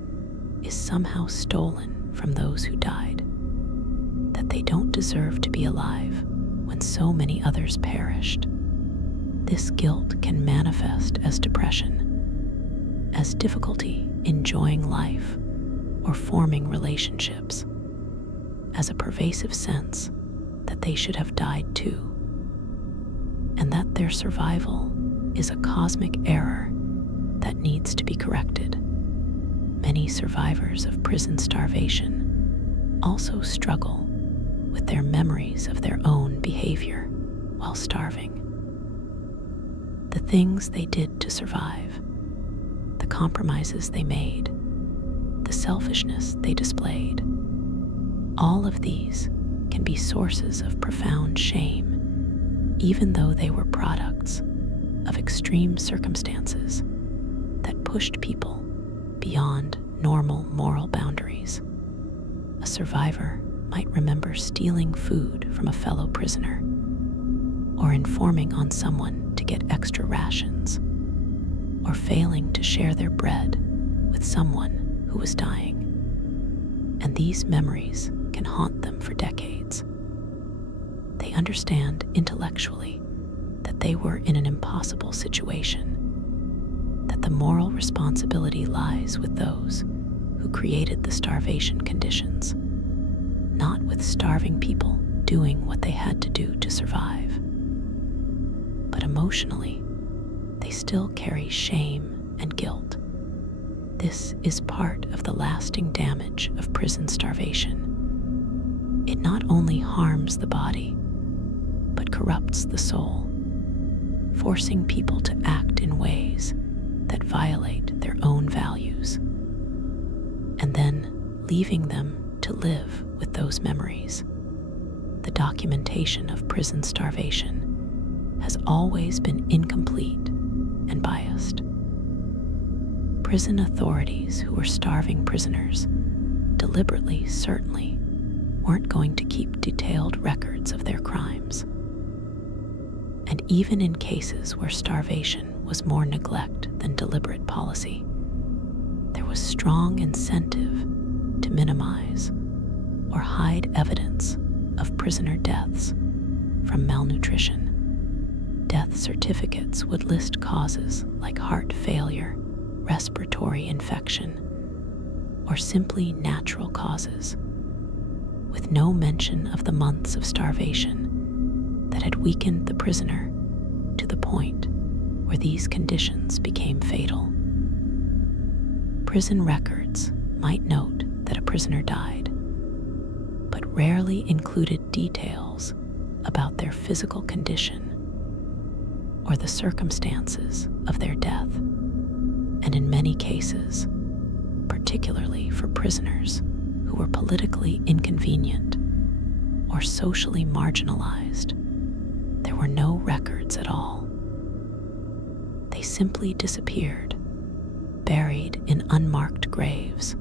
is somehow stolen from those who died, that they don't deserve to be alive when so many others perished. This guilt can manifest as depression, as difficulty enjoying life or forming relationships, as a pervasive sense that they should have died too, and that their survival is a cosmic error that needs to be corrected. Many survivors of prison starvation also struggle with their memories of their own behavior while starving. The things they did to survive, the compromises they made, the selfishness they displayed. All of these can be sources of profound shame, even though they were products of extreme circumstances that pushed people beyond normal moral boundaries. A survivor might remember stealing food from a fellow prisoner, or informing on someone to get extra rations, or failing to share their bread with someone who was dying. And these memories can haunt them for decades. They understand intellectually that they were in an impossible situation, that the moral responsibility lies with those who created the starvation conditions, not with starving people doing what they had to do to survive. But emotionally, they still carry shame and guilt. This is part of the lasting damage of prison starvation. It not only harms the body, but corrupts the soul, forcing people to act in ways that violate their own values, and then leaving them to live with those memories. The documentation of prison starvation has always been incomplete and biased. Prison authorities who were starving prisoners deliberately, certainly, weren't going to keep detailed records of their crimes. And even in cases where starvation was more neglect than deliberate policy, there was strong incentive to minimize or hide evidence of prisoner deaths from malnutrition. Death certificates would list causes like heart failure, respiratory infection, or simply natural causes, with no mention of the months of starvation that had weakened the prisoner to the point where these conditions became fatal. Prison records might note that a prisoner died, but rarely included details about their physical condition or the circumstances of their death. And in many cases, particularly for prisoners who were politically inconvenient or socially marginalized, there were no records at all. They simply disappeared, buried in unmarked graves,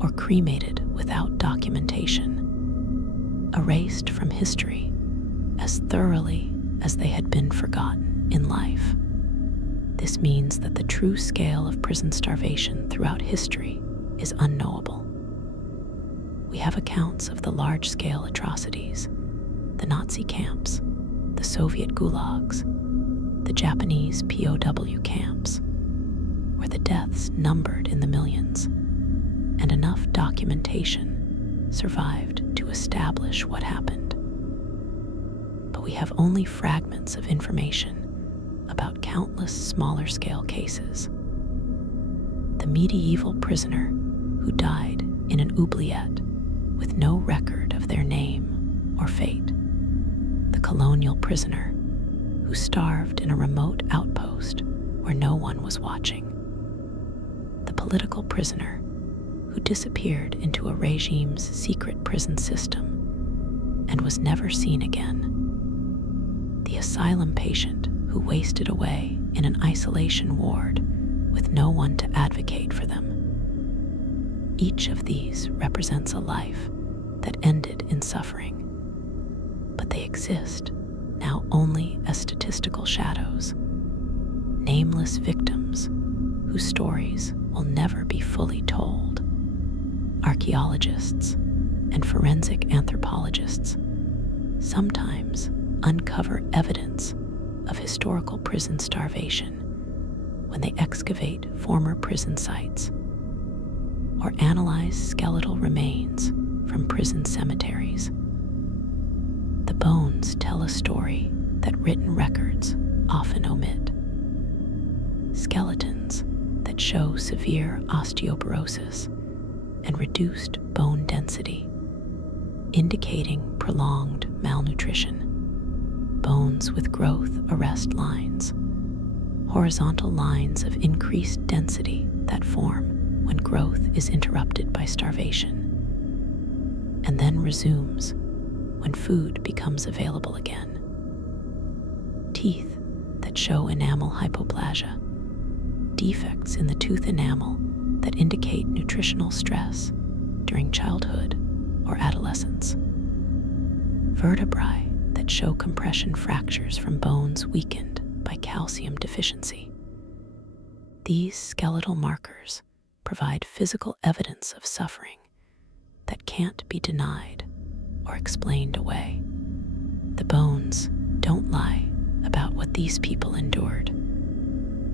or cremated without documentation, erased from history as thoroughly as they had been forgotten in life. This means that the true scale of prison starvation throughout history is unknowable. We have accounts of the large-scale atrocities, the Nazi camps, the Soviet gulags, the Japanese POW camps, where the deaths numbered in the millions, and enough documentation survived to establish what happened. But we have only fragments of information about countless smaller-scale cases. The medieval prisoner who died in an oubliette with no record of their name or fate. The colonial prisoner who starved in a remote outpost where no one was watching. The political prisoner who disappeared into a regime's secret prison system and was never seen again. The asylum patient who wasted away in an isolation ward with no one to advocate for them. Each of these represents a life that ended in suffering, but they exist now only as statistical shadows, nameless victims whose stories will never be fully told. Archaeologists and forensic anthropologists sometimes uncover evidence of historical prison starvation when they excavate former prison sites or analyze skeletal remains from prison cemeteries. The bones tell a story that written records often omit. Skeletons that show severe osteoporosis and reduced bone density, indicating prolonged malnutrition. Bones with growth arrest lines, horizontal lines of increased density that form when growth is interrupted by starvation, and then resumes when food becomes available again. Teeth that show enamel hypoplasia, defects in the tooth enamel that indicate nutritional stress during childhood or adolescence. Vertebrae that show compression fractures from bones weakened by calcium deficiency. These skeletal markers provide physical evidence of suffering that can't be denied or explained away. The bones don't lie about what these people endured.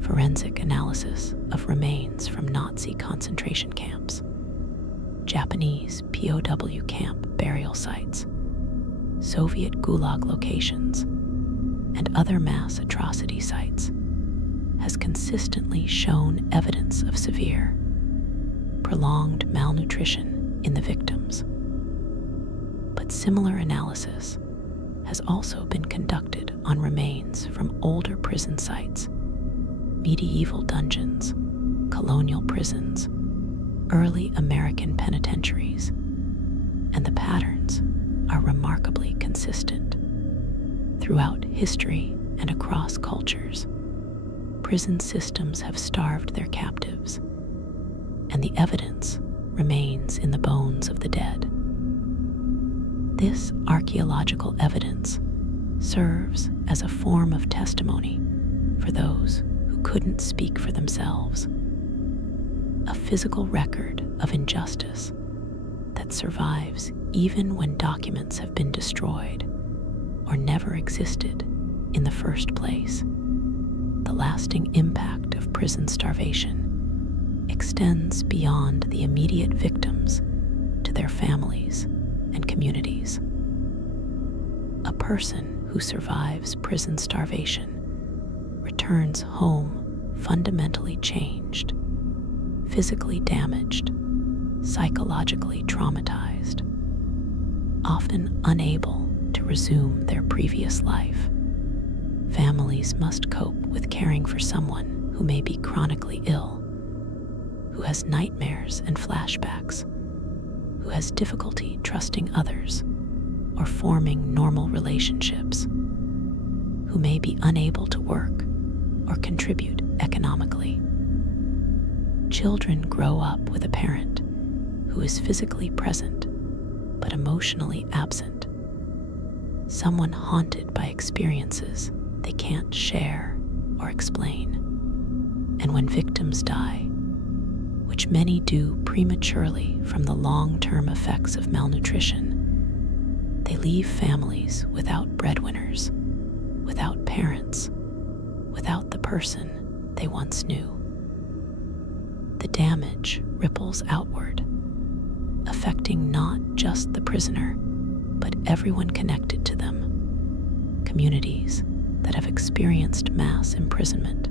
Forensic analysis of remains from Nazi concentration camps, Japanese POW camp burial sites, Soviet Gulag locations, and other mass atrocity sites has consistently shown evidence of severe, prolonged malnutrition in the victims. But similar analysis has also been conducted on remains from older prison sites, medieval dungeons, colonial prisons, early American penitentiaries, and the patterns are remarkably consistent. Throughout history and across cultures, prison systems have starved their captives, and the evidence remains in the bones of the dead. This archaeological evidence serves as a form of testimony for those who couldn't speak for themselves, a physical record of injustice that survives even when documents have been destroyed or never existed in the first place. The lasting impact of prison starvation extends beyond the immediate victims to their families and communities. A person who survives prison starvation returns home fundamentally changed, physically damaged, psychologically traumatized, often unable to resume their previous life. Families must cope with caring for someone who may be chronically ill, who has nightmares and flashbacks, who has difficulty trusting others or forming normal relationships, who may be unable to work or contribute economically. Children grow up with a parent who is physically present but emotionally absent, someone haunted by experiences they can't share or explain. And when victims die, which many do prematurely from the long-term effects of malnutrition, they leave families without breadwinners, without parents, without the person they once knew. The damage ripples outward, affecting not just the prisoner, but everyone connected to them. Communities that have experienced mass imprisonment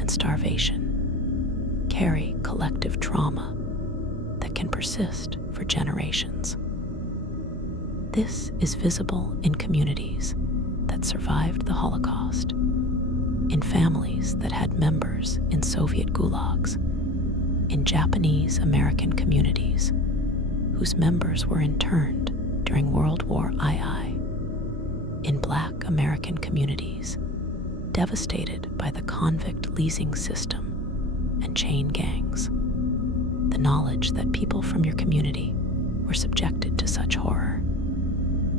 and starvation carry collective trauma that can persist for generations. This is visible in communities that survived the Holocaust, in families that had members in Soviet gulags, in Japanese American communities whose members were interned during World War II, in Black American communities devastated by the convict leasing system and chain gangs. The knowledge that people from your community were subjected to such horror,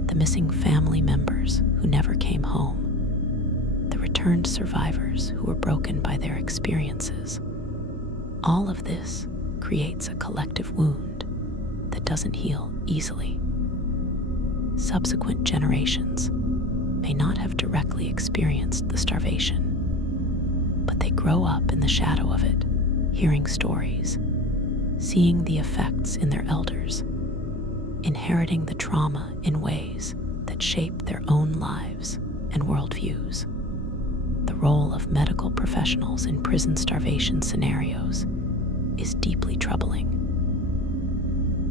the missing family members who never came home, the returned survivors who were broken by their experiences, all of this creates a collective wound that doesn't heal easily. Subsequent generations may not have directly experienced the starvation, but they grow up in the shadow of it, hearing stories, seeing the effects in their elders, inheriting the trauma in ways that shape their own lives and worldviews. The role of medical professionals in prison starvation scenarios is deeply troubling.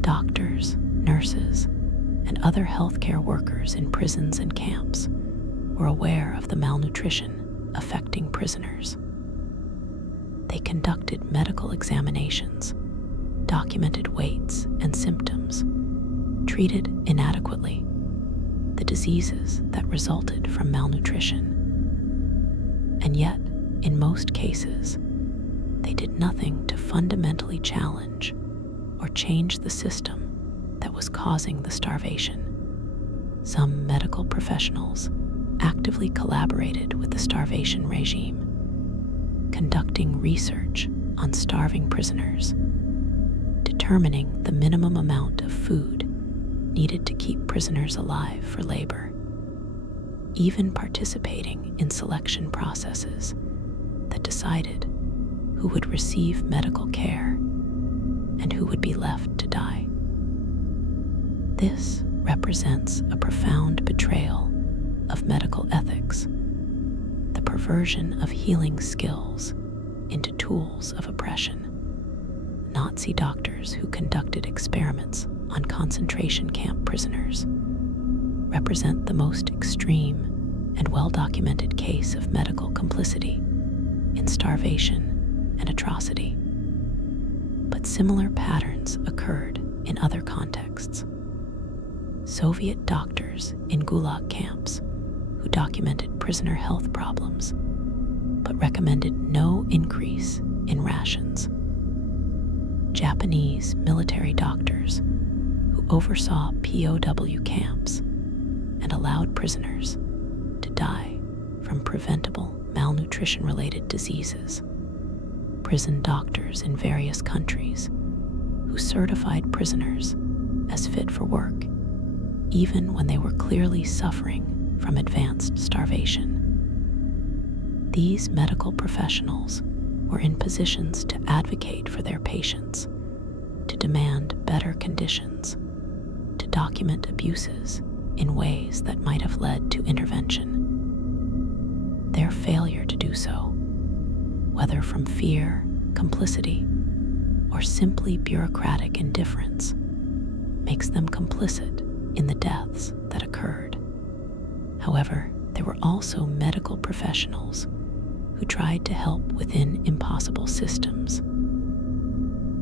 Doctors, nurses, and other healthcare workers in prisons and camps were aware of the malnutrition affecting prisoners. They conducted medical examinations, documented weights and symptoms, treated inadequately the diseases that resulted from malnutrition. And yet, in most cases, they did nothing to fundamentally challenge or change the system that was causing the starvation. Some medical professionals actively collaborated with the starvation regime, conducting research on starving prisoners, determining the minimum amount of food needed to keep prisoners alive for labor, even participating in selection processes that decided who would receive medical care and who would be left to die. This represents a profound betrayal of medical ethics, the perversion of healing skills into tools of oppression. Nazi doctors who conducted experiments on concentration camp prisoners represent the most extreme and well-documented case of medical complicity in starvation and atrocity. But similar patterns occurred in other contexts. Soviet doctors in Gulag camps who documented prisoner health problems but recommended no increase in rations. Japanese military doctors who oversaw POW camps and allowed prisoners to die from preventable malnutrition-related diseases. Prison doctors in various countries who certified prisoners as fit for work, even when they were clearly suffering from advanced starvation. These medical professionals were in positions to advocate for their patients, to demand better conditions, to document abuses in ways that might have led to intervention. Their failure to do so, whether from fear, complicity, or simply bureaucratic indifference, makes them complicit in the deaths that occurred. However, there were also medical professionals who tried to help within impossible systems.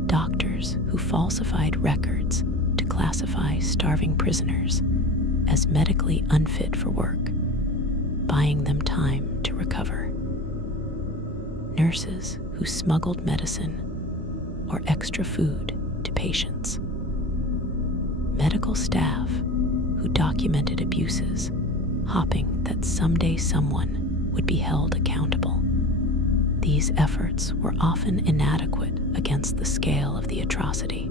Doctors who falsified records to classify starving prisoners as medically unfit for work, buying them time to recover. Nurses who smuggled medicine or extra food to patients. Medical staff who documented abuses, hoping that someday someone would be held accountable. These efforts were often inadequate against the scale of the atrocity,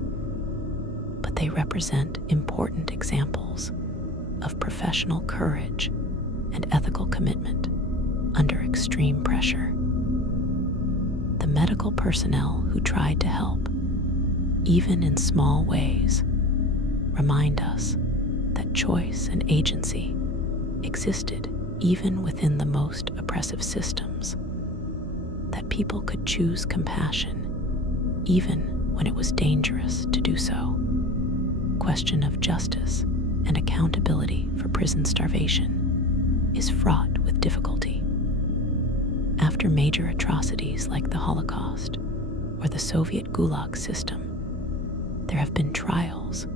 but they represent important examples of professional courage and ethical commitment under extreme pressure. The medical personnel who tried to help, even in small ways, remind us that choice and agency existed even within the most oppressive systems, that people could choose compassion even when it was dangerous to do so. Question of justice and accountability for prison starvation is fraught with difficulty. After major atrocities like the Holocaust or the Soviet Gulag system, there have been trials,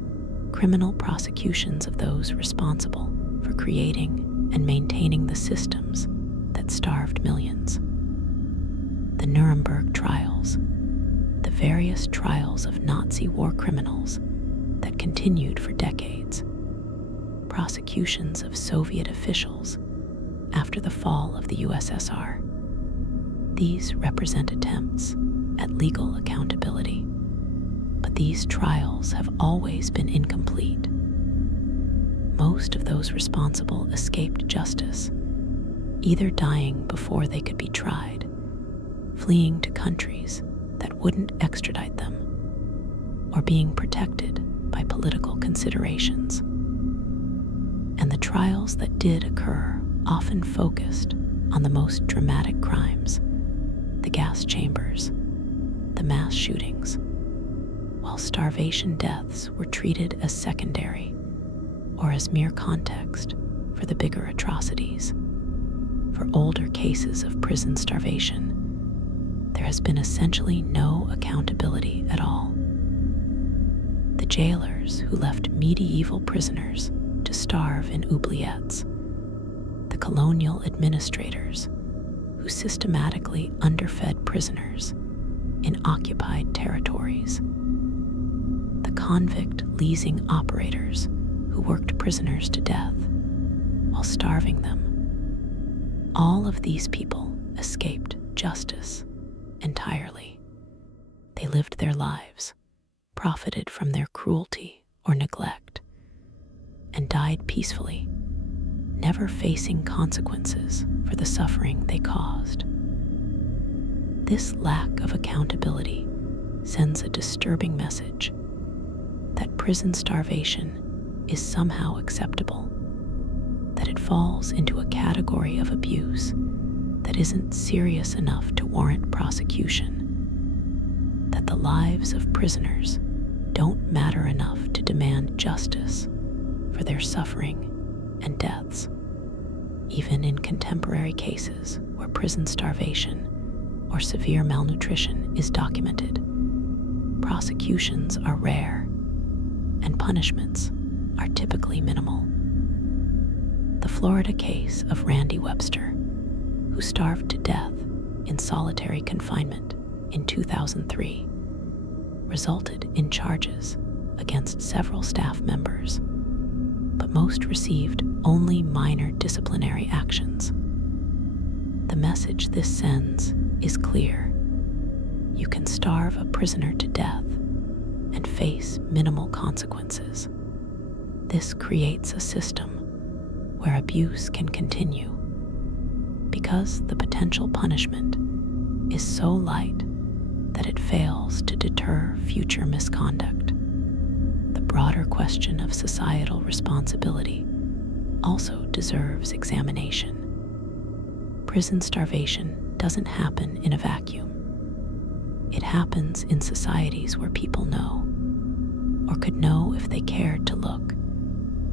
criminal prosecutions of those responsible for creating and maintaining the systems that starved millions. The Nuremberg trials, the various trials of Nazi war criminals that continued for decades, prosecutions of Soviet officials after the fall of the USSR. These represent attempts at legal accountability, but these trials have always been incomplete. Most of those responsible escaped justice, either dying before they could be tried, fleeing to countries that wouldn't extradite them, or being protected by political considerations. And the trials that did occur often focused on the most dramatic crimes, the gas chambers, the mass shootings, while starvation deaths were treated as secondary or as mere context for the bigger atrocities. For older cases of prison starvation, there has been essentially no accountability at all. jailers who left medieval prisoners to starve in oubliettes, the colonial administrators who systematically underfed prisoners in occupied territories, the convict leasing operators who worked prisoners to death while starving them. All of these people escaped justice entirely. They lived their lives, profited from their cruelty or neglect, and died peacefully, never facing consequences for the suffering they caused. This lack of accountability sends a disturbing message that prison starvation is somehow acceptable, that it falls into a category of abuse that isn't serious enough to warrant prosecution, that the lives of prisoners don't matter enough to demand justice for their suffering and deaths. Even in contemporary cases where prison starvation or severe malnutrition is documented, prosecutions are rare and punishments are typically minimal. The Florida case of Randy Webster, who starved to death in solitary confinement in 2003, resulted in charges against several staff members, but most received only minor disciplinary actions. The message this sends is clear. You can starve a prisoner to death and face minimal consequences. This creates a system where abuse can continue because the potential punishment is so light that it fails to deter future misconduct. The broader question of societal responsibility also deserves examination. Prison starvation doesn't happen in a vacuum. It happens in societies where people know, or could know if they cared to look,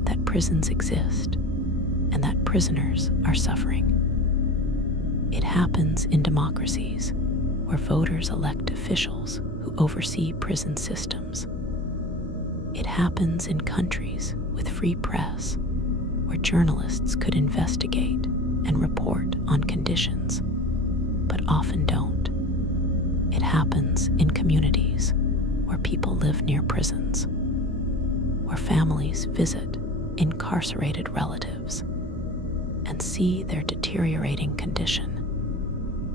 that prisons exist and that prisoners are suffering. It happens in democracies where voters elect officials who oversee prison systems. It happens in countries with free press where journalists could investigate and report on conditions, but often don't. It happens in communities where people live near prisons, where families visit incarcerated relatives and see their deteriorating condition,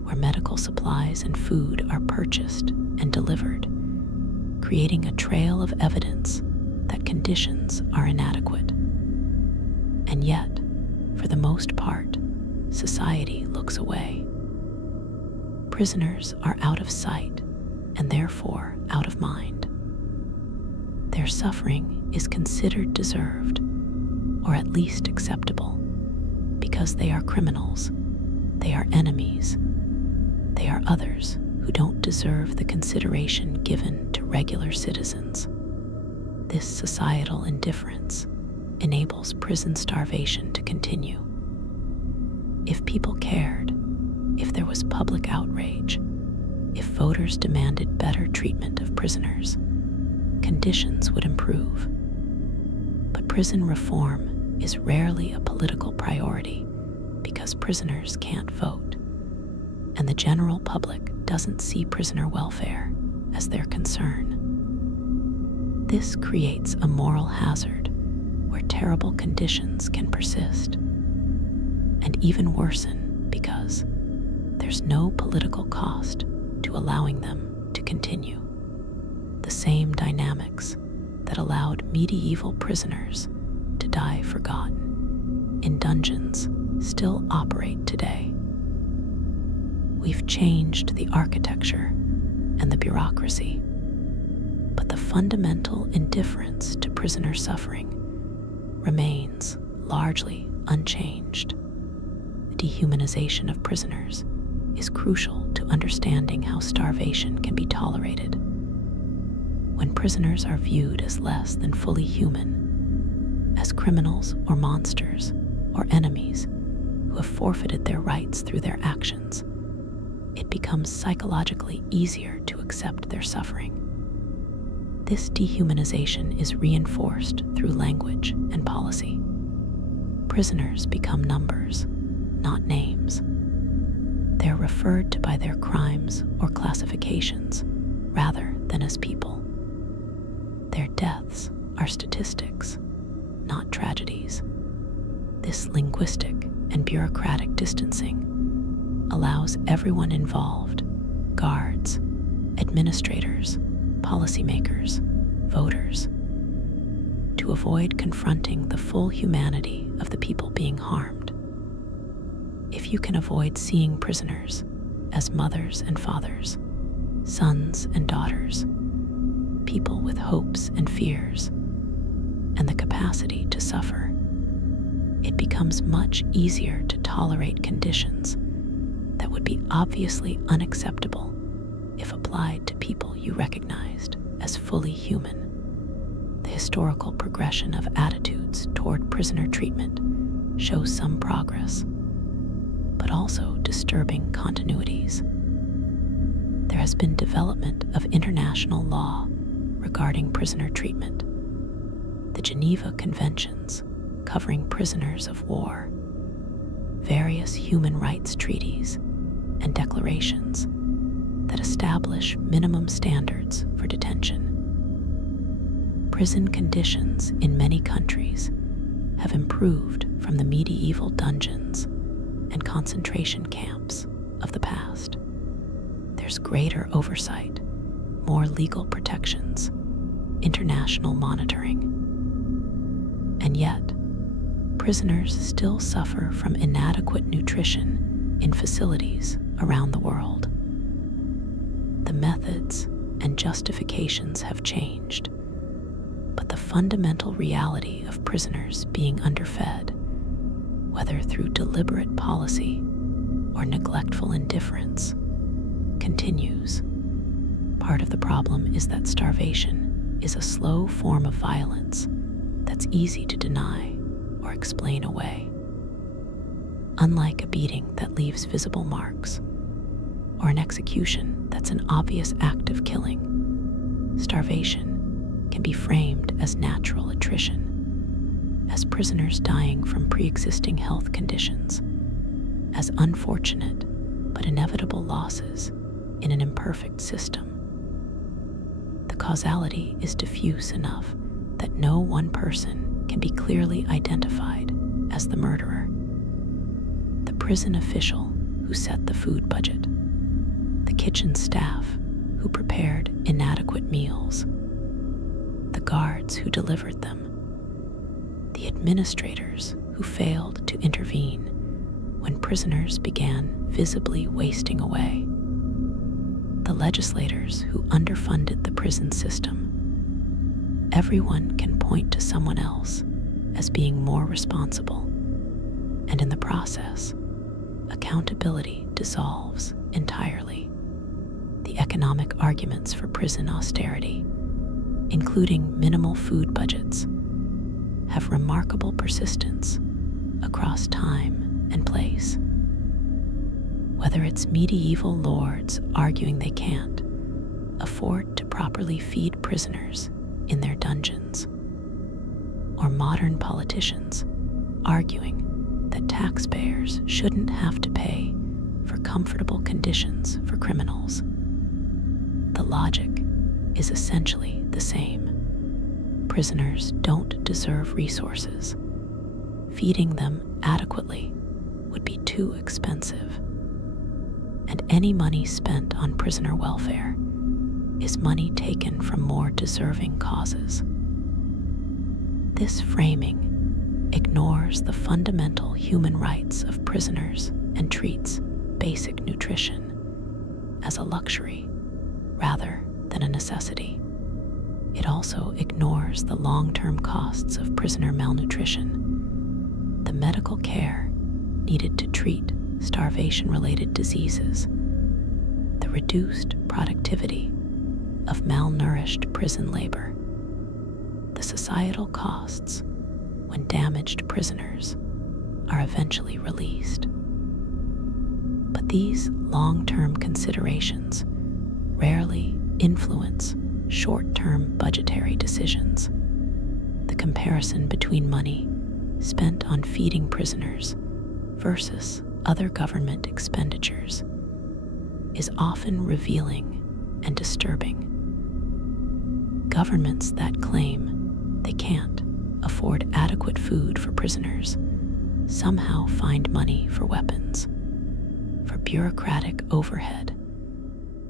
where medical supplies and food are purchased and delivered, creating a trail of evidence that conditions are inadequate. And yet, for the most part, society looks away. Prisoners are out of sight and therefore out of mind. Their suffering is considered deserved, or at least acceptable, because they are criminals, they are enemies, they are others who don't deserve the consideration given to regular citizens. This societal indifference enables prison starvation to continue. If people cared, if there was public outrage, if voters demanded better treatment of prisoners, conditions would improve. But prison reform is rarely a political priority because prisoners can't vote, and the general public doesn't see prisoner welfare as their concern. This creates a moral hazard where terrible conditions can persist and even worsen because there's no political cost to allowing them to continue. The same dynamics that allowed medieval prisoners to die forgotten in dungeons still operate today. We've changed the architecture and the bureaucracy, but the fundamental indifference to prisoner suffering remains largely unchanged. The dehumanization of prisoners is crucial to understanding how starvation can be tolerated. When prisoners are viewed as less than fully human, as criminals or monsters or enemies who have forfeited their rights through their actions, it becomes psychologically easier to accept their suffering. This dehumanization is reinforced through language and policy. Prisoners become numbers, not names. They're referred to by their crimes or classifications rather than as people. Their deaths are statistics, not tragedies. This linguistic and bureaucratic distancing allows everyone involved, guards, administrators, policymakers, voters, to avoid confronting the full humanity of the people being harmed. If you can avoid seeing prisoners as mothers and fathers, sons and daughters, people with hopes and fears, and the capacity to suffer, it becomes much easier to tolerate conditions that would be obviously unacceptable if applied to people you recognized as fully human. The historical progression of attitudes toward prisoner treatment shows some progress, but also disturbing continuities. There has been development of international law regarding prisoner treatment. The Geneva Conventions covering prisoners of war, various human rights treaties and declarations that establish minimum standards for detention. Prison conditions in many countries have improved from the medieval dungeons and concentration camps of the past. There's greater oversight, more legal protections, international monitoring. And yet, prisoners still suffer from inadequate nutrition in facilities around the world. The methods and justifications have changed, but the fundamental reality of prisoners being underfed, whether through deliberate policy or neglectful indifference, continues. Part of the problem is that starvation is a slow form of violence that's easy to deny or explain away. Unlike a beating that leaves visible marks, or an execution that's an obvious act of killing, starvation can be framed as natural attrition, as prisoners dying from pre-existing health conditions, as unfortunate but inevitable losses in an imperfect system. The causality is diffuse enough that no one person can be clearly identified as the murderer. The prison official who set the food budget, the kitchen staff who prepared inadequate meals, the guards who delivered them, the administrators who failed to intervene when prisoners began visibly wasting away, the legislators who underfunded the prison system. Everyone can point to someone else as being more responsible, and in the process, accountability dissolves entirely. The economic arguments for prison austerity, including minimal food budgets, have remarkable persistence across time and place. Whether it's medieval lords arguing they can't afford to properly feed prisoners in their dungeons, or modern politicians arguing that taxpayers shouldn't have to pay for comfortable conditions for criminals, the logic is essentially the same. Prisoners don't deserve resources. Feeding them adequately would be too expensive. And any money spent on prisoner welfare is money taken from more deserving causes. This framing ignores the fundamental human rights of prisoners and treats basic nutrition as a luxury rather than a necessity. It also ignores the long-term costs of prisoner malnutrition, the medical care needed to treat starvation-related diseases, the reduced productivity of malnourished prison labor, the societal costs when damaged prisoners are eventually released. But these long-term considerations rarely influence short-term budgetary decisions. The comparison between money spent on feeding prisoners versus other government expenditures is often revealing and disturbing. Governments that claim they can't afford adequate food for prisoners somehow find money for weapons, for bureaucratic overhead,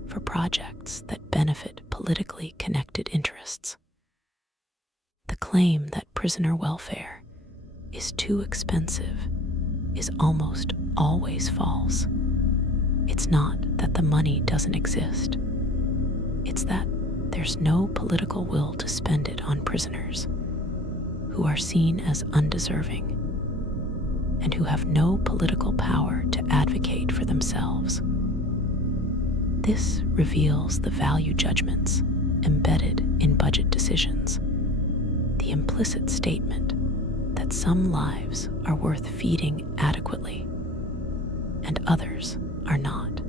for projects that benefit politically connected interests. The claim that prisoner welfare is too expensive is almost always false. It's not that the money doesn't exist. It's that there's no political will to spend it on prisoners who are seen as undeserving and who have no political power to advocate for themselves. This reveals the value judgments embedded in budget decisions, the implicit statement that some lives are worth feeding adequately and others are not.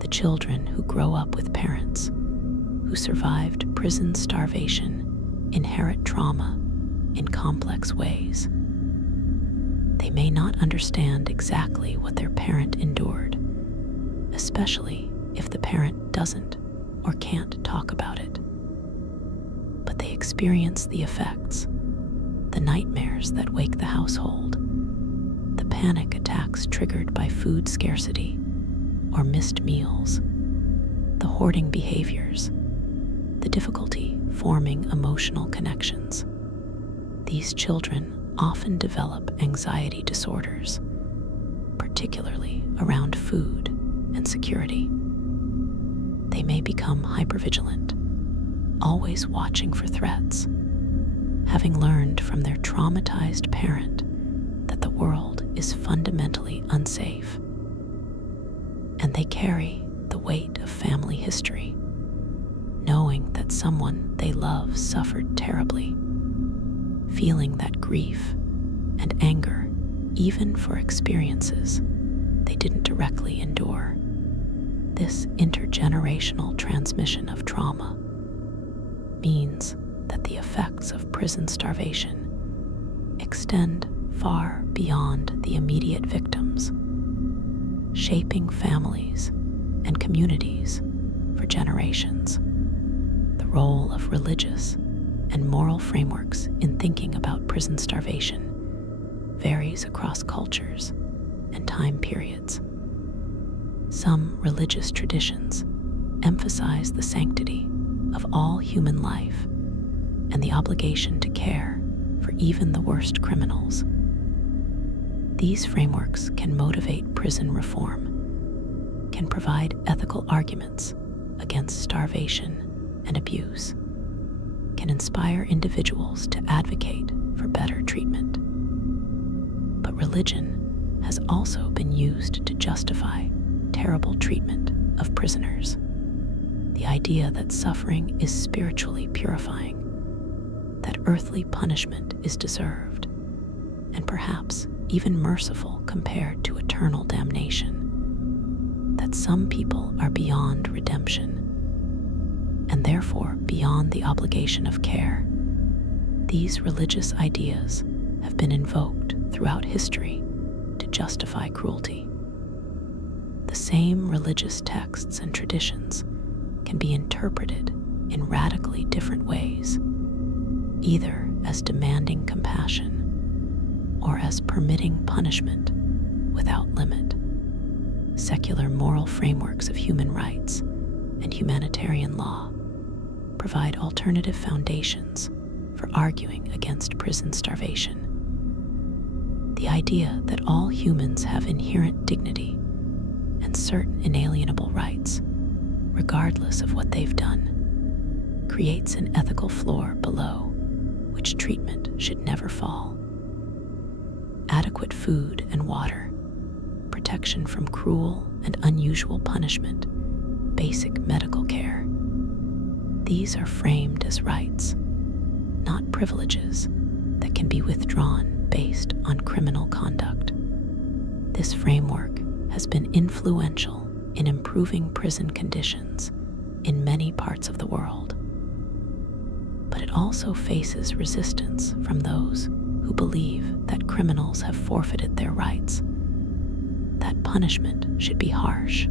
The children who grow up with parents who survived prison starvation inherit trauma in complex ways. They may not understand exactly what their parent endured, especially if the parent doesn't or can't talk about it. But they experience the effects, the nightmares that wake the household, the panic attacks triggered by food scarcity or missed meals, the hoarding behaviors, the difficulty forming emotional connections. These children often develop anxiety disorders, particularly around food and security. They may become hypervigilant, always watching for threats, having learned from their traumatized parent that the world is fundamentally unsafe. And they carry the weight of family history, knowing that someone they love suffered terribly, feeling that grief and anger even for experiences they didn't directly endure. This intergenerational transmission of trauma means that the effects of prison starvation extend far beyond the immediate victims, shaping families and communities for generations. The role of religious and moral frameworks in thinking about prison starvation varies across cultures and time periods. Some religious traditions emphasize the sanctity of all human life and the obligation to care for even the worst criminals. These frameworks can motivate prison reform, can provide ethical arguments against starvation and abuse, can inspire individuals to advocate for better treatment. But religion has also been used to justify terrible treatment of prisoners. The idea that suffering is spiritually purifying, that earthly punishment is deserved, and perhaps even merciful compared to eternal damnation, that some people are beyond redemption, and therefore beyond the obligation of care. These religious ideas have been invoked throughout history to justify cruelty. The same religious texts and traditions can be interpreted in radically different ways, either as demanding compassion or as permitting punishment without limit. Secular moral frameworks of human rights and humanitarian law provide alternative foundations for arguing against prison starvation. The idea that all humans have inherent dignity and certain inalienable rights, regardless of what they've done, creates an ethical floor below which treatment should never fall. Adequate food and water, protection from cruel and unusual punishment, basic medical care. These are framed as rights, not privileges that can be withdrawn based on criminal conduct. This framework has been influential in improving prison conditions in many parts of the world. also faces resistance from those who believe that criminals have forfeited their rights, that punishment should be harsh,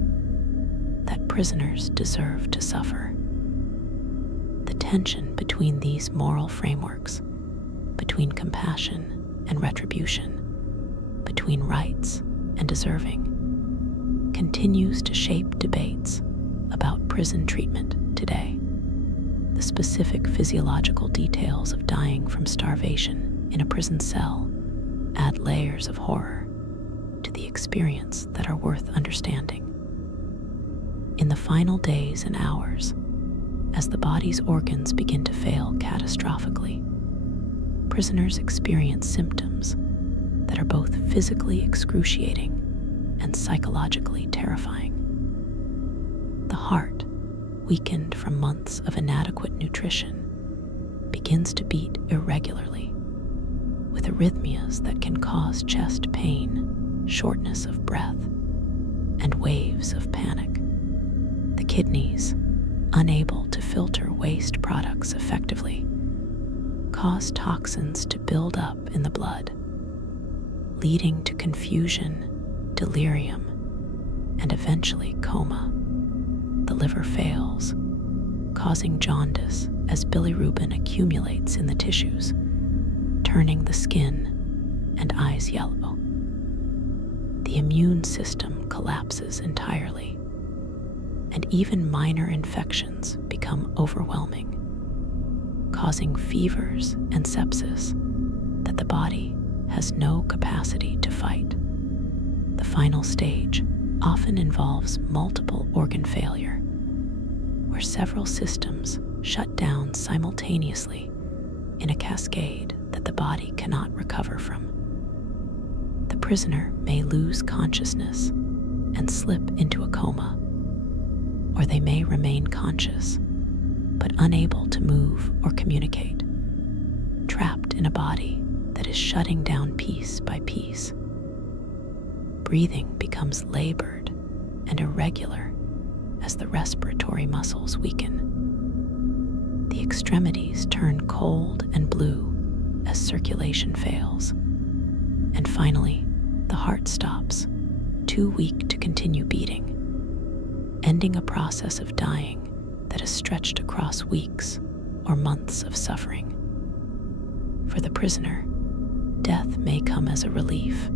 that prisoners deserve to suffer. The tension between these moral frameworks, between compassion and retribution, between rights and deserving, continues to shape debates about prison treatment today. The specific physiological details of dying from starvation in a prison cell add layers of horror to the experience that are worth understanding. In the final days and hours, as the body's organs begin to fail catastrophically, prisoners experience symptoms that are both physically excruciating and psychologically terrifying. The heart, weakened from months of inadequate nutrition, begins to beat irregularly, with arrhythmias that can cause chest pain, shortness of breath, and waves of panic. The kidneys, unable to filter waste products effectively, cause toxins to build up in the blood, leading to confusion, delirium, and eventually coma. The liver fails, causing jaundice as bilirubin accumulates in the tissues, turning the skin and eyes yellow. The immune system collapses entirely, and even minor infections become overwhelming, causing fevers and sepsis that the body has no capacity to fight. The final stage often involves multiple organ failure, where several systems shut down simultaneously in a cascade that the body cannot recover from. The prisoner may lose consciousness and slip into a coma, or they may remain conscious but unable to move or communicate, trapped in a body that is shutting down piece by piece. Breathing becomes labored and irregular as the respiratory muscles weaken. The extremities turn cold and blue as circulation fails. And finally, the heart stops, too weak to continue beating, ending a process of dying that is stretched across weeks or months of suffering. For the prisoner, death may come as a relief,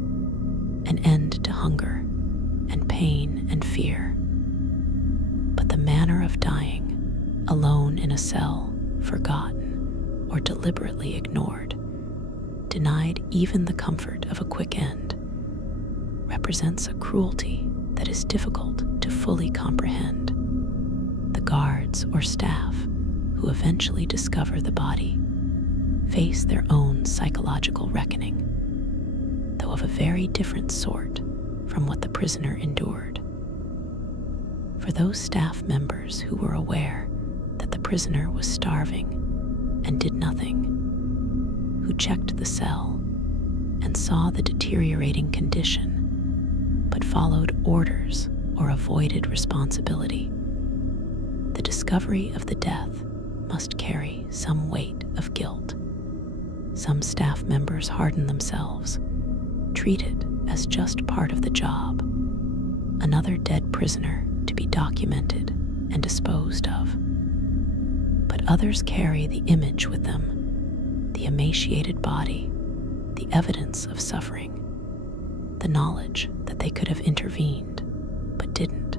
an end to hunger and pain and fear. But the manner of dying, alone in a cell, forgotten or deliberately ignored, denied even the comfort of a quick end, represents a cruelty that is difficult to fully comprehend. The guards or staff who eventually discover the body face their own psychological reckoning, though of a very different sort from what the prisoner endured. For those staff members who were aware that the prisoner was starving and did nothing, who checked the cell and saw the deteriorating condition, but followed orders or avoided responsibility, the discovery of the death must carry some weight of guilt. Some staff members harden themselves, treat it as just part of the job, another dead prisoner to be documented and disposed of. But others carry the image with them, the emaciated body, the evidence of suffering, the knowledge that they could have intervened, but didn't.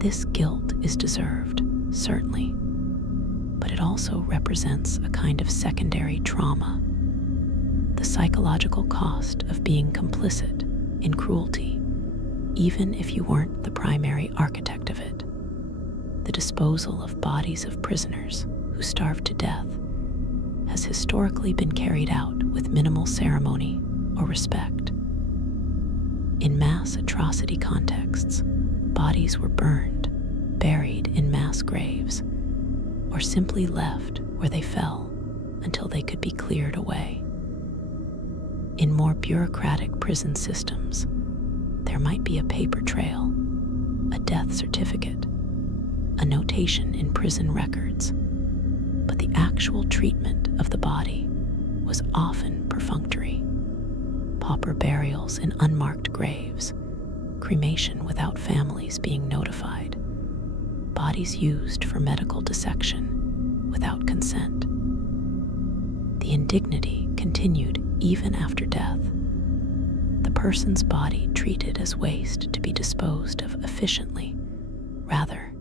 This guilt is deserved, certainly, but it also represents a kind of secondary trauma, the psychological cost of being complicit in cruelty, even if you weren't the primary architect of it. The disposal of bodies of prisoners who starved to death has historically been carried out with minimal ceremony or respect. In mass atrocity contexts, bodies were burned, buried in mass graves, or simply left where they fell until they could be cleared away. In more bureaucratic prison systems, there might be a paper trail, a death certificate, a notation in prison records, but the actual treatment of the body was often perfunctory. Pauper burials in unmarked graves, cremation without families being notified, bodies used for medical dissection without consent. The indignity continued even after death. The person's body treated as waste to be disposed of efficiently, rather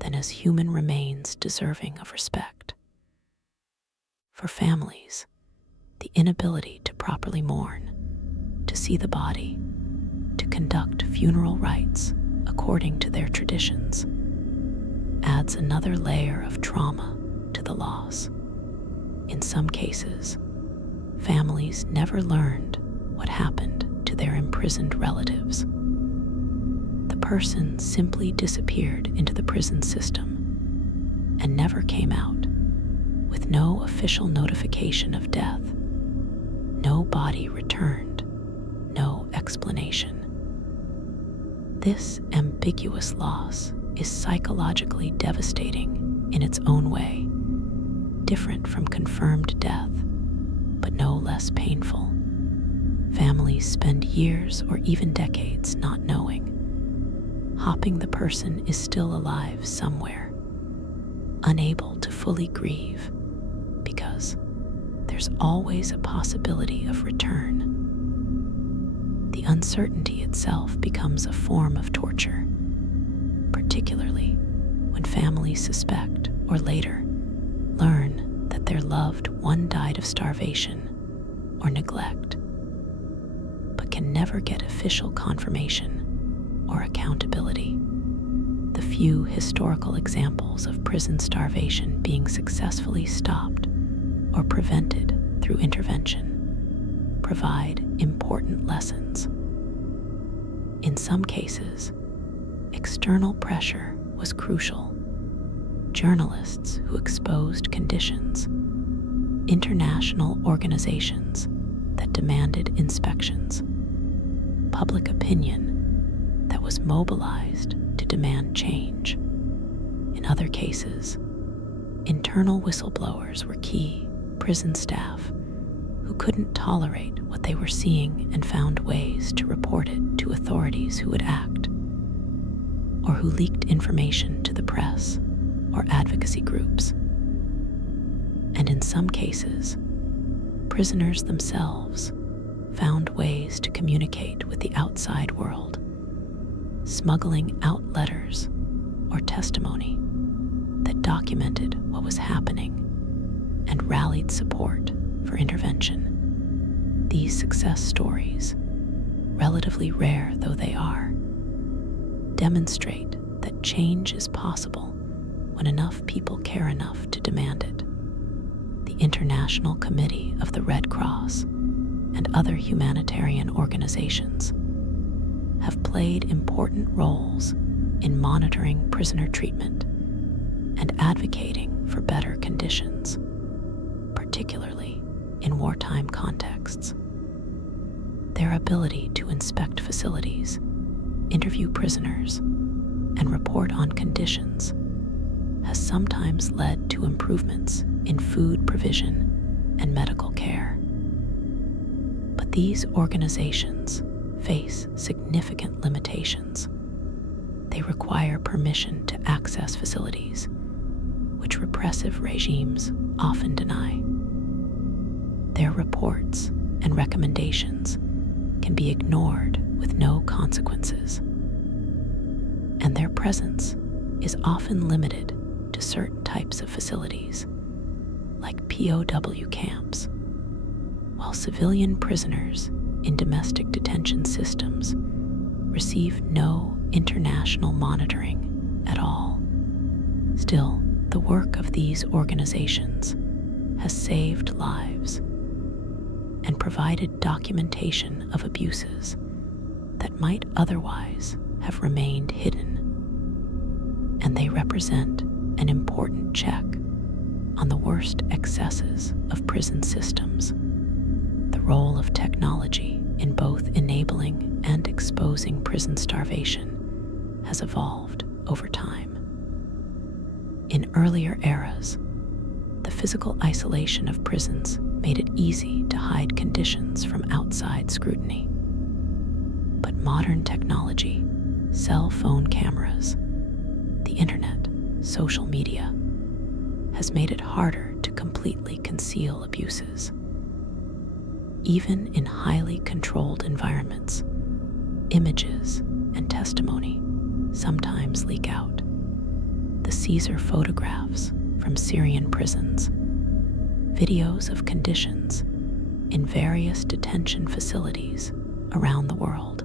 than as human remains deserving of respect. For families, the inability to properly mourn, to see the body, to conduct funeral rites according to their traditions, adds another layer of trauma to the loss. In some cases, families never learned what happened to their imprisoned relatives. The person simply disappeared into the prison system and never came out, with no official notification of death, no body returned, no explanation. This ambiguous loss is psychologically devastating in its own way, different from confirmed death, but no less painful. Families spend years or even decades not knowing, hoping the person is still alive somewhere, unable to fully grieve because there's always a possibility of return. The uncertainty itself becomes a form of torture, particularly when families suspect or later learn that their loved one died of starvation or neglect, but can never get official confirmation or accountability. The few historical examples of prison starvation being successfully stopped or prevented through intervention provide important lessons. In some cases, external pressure was crucial. Journalists who exposed conditions, international organizations that demanded inspections, public opinion that was mobilized to demand change. In other cases, internal whistleblowers were key. Prison staff who couldn't tolerate what they were seeing and found ways to report it to authorities who would act, or who leaked information to the press or advocacy groups. And in some cases, prisoners themselves found ways to communicate with the outside world, smuggling out letters or testimony that documented what was happening and rallied support for intervention. These success stories, relatively rare though they are, demonstrate that change is possible when enough people care enough to demand it. The International Committee of the Red Cross and other humanitarian organizations have played important roles in monitoring prisoner treatment and advocating for better conditions, particularly in wartime contexts. Their ability to inspect facilities, interview prisoners, and report on conditions has sometimes led to improvements in food provision and medical care. But these organizations face significant limitations. They require permission to access facilities, which repressive regimes often deny. Their reports and recommendations can be ignored with no consequences, and their presence is often limited to certain types of facilities, like POW camps, while civilian prisoners in domestic detention systems receive no international monitoring at all. Still, the work of these organizations has saved lives and provided documentation of abuses that might otherwise have remained hidden, and they represent an important check on the worst excesses of prison systems. The role of technology in both enabling and exposing prison starvation has evolved over time. In earlier eras, the the physical isolation of prisons made it easy to hide conditions from outside scrutiny. But modern technology, cell phone cameras, the internet, social media, has made it harder to completely conceal abuses. Even in highly controlled environments, images and testimony sometimes leak out. The Caesar photographs from Syrian prisons, videos of conditions in various detention facilities around the world,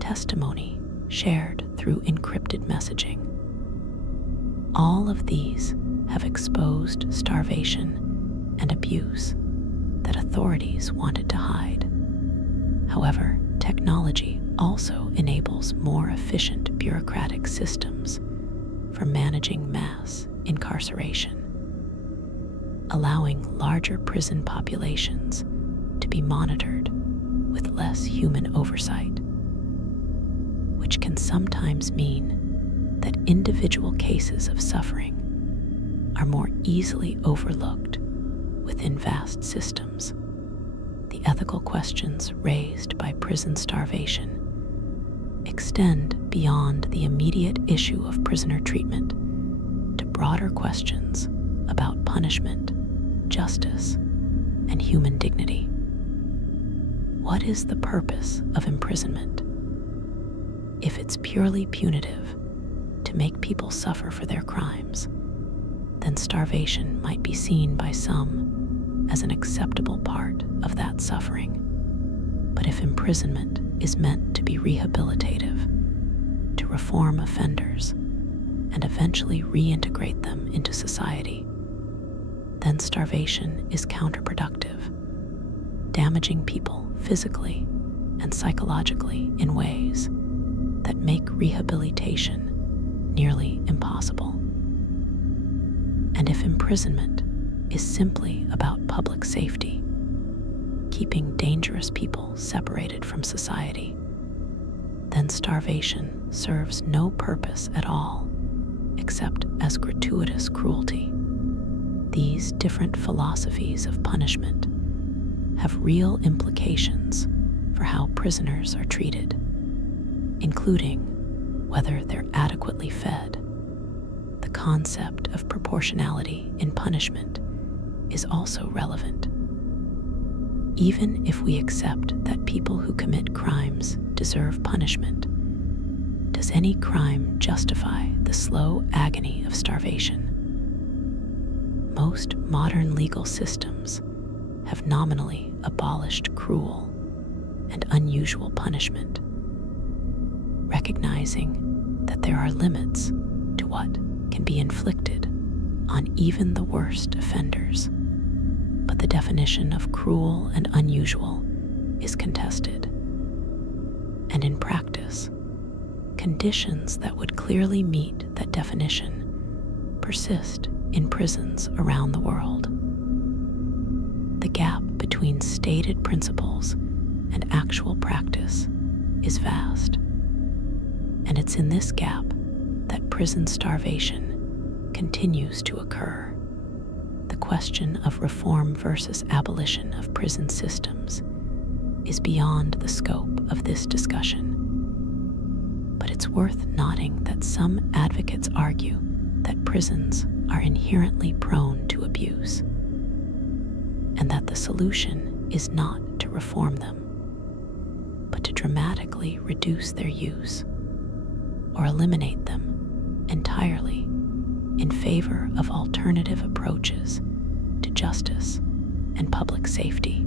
testimony shared through encrypted messaging. All of these have exposed starvation and abuse that authorities wanted to hide. However, technology also enables more efficient bureaucratic systems for managing mass incarceration, allowing larger prison populations to be monitored with less human oversight, which can sometimes mean that individual cases of suffering are more easily overlooked within vast systems. The ethical questions raised by prison starvation extend beyond the immediate issue of prisoner treatment to broader questions about punishment, justice, and human dignity. What is the purpose of imprisonment? If it's purely punitive, to make people suffer for their crimes, then starvation might be seen by some as an acceptable part of that suffering. But if imprisonment is meant to be rehabilitative, to reform offenders, and eventually reintegrate them into society, then starvation is counterproductive, damaging people physically and psychologically in ways that make rehabilitation nearly impossible. And if imprisonment is simply about public safety, keeping dangerous people separated from society, then starvation serves no purpose at all except as gratuitous cruelty. These different philosophies of punishment have real implications for how prisoners are treated, including whether they're adequately fed. The concept of proportionality in punishment is also relevant. Even if we accept that people who commit crimes deserve punishment, does any crime justify the slow agony of starvation? Most modern legal systems have nominally abolished cruel and unusual punishment, recognizing that there are limits to what can be inflicted on even the worst offenders. But the definition of cruel and unusual is contested. And in practice, conditions that would clearly meet that definition persist in prisons around the world. The gap between stated principles and actual practice is vast. And it's in this gap that prison starvation continues to occur. The question of reform versus abolition of prison systems is beyond the scope of this discussion. But it's worth noting that some advocates argue that prisons are inherently prone to abuse, and that the solution is not to reform them, but to dramatically reduce their use or eliminate them entirely in favor of alternative approaches to justice and public safety.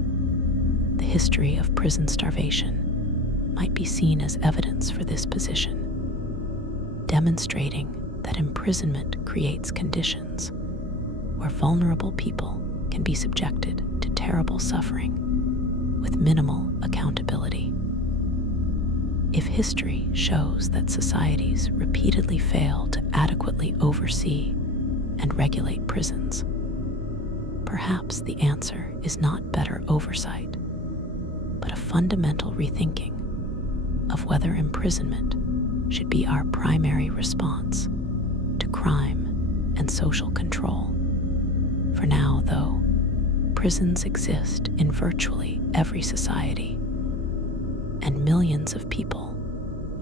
The history of prison starvation might be seen as evidence for this position, demonstrating that imprisonment creates conditions where vulnerable people can be subjected to terrible suffering with minimal accountability. If history shows that societies repeatedly fail to adequately oversee and regulate prisons, perhaps the answer is not better oversight, but a fundamental rethinking of whether imprisonment should be our primary response to crime and social control. For now, though, prisons exist in virtually every society, and millions of people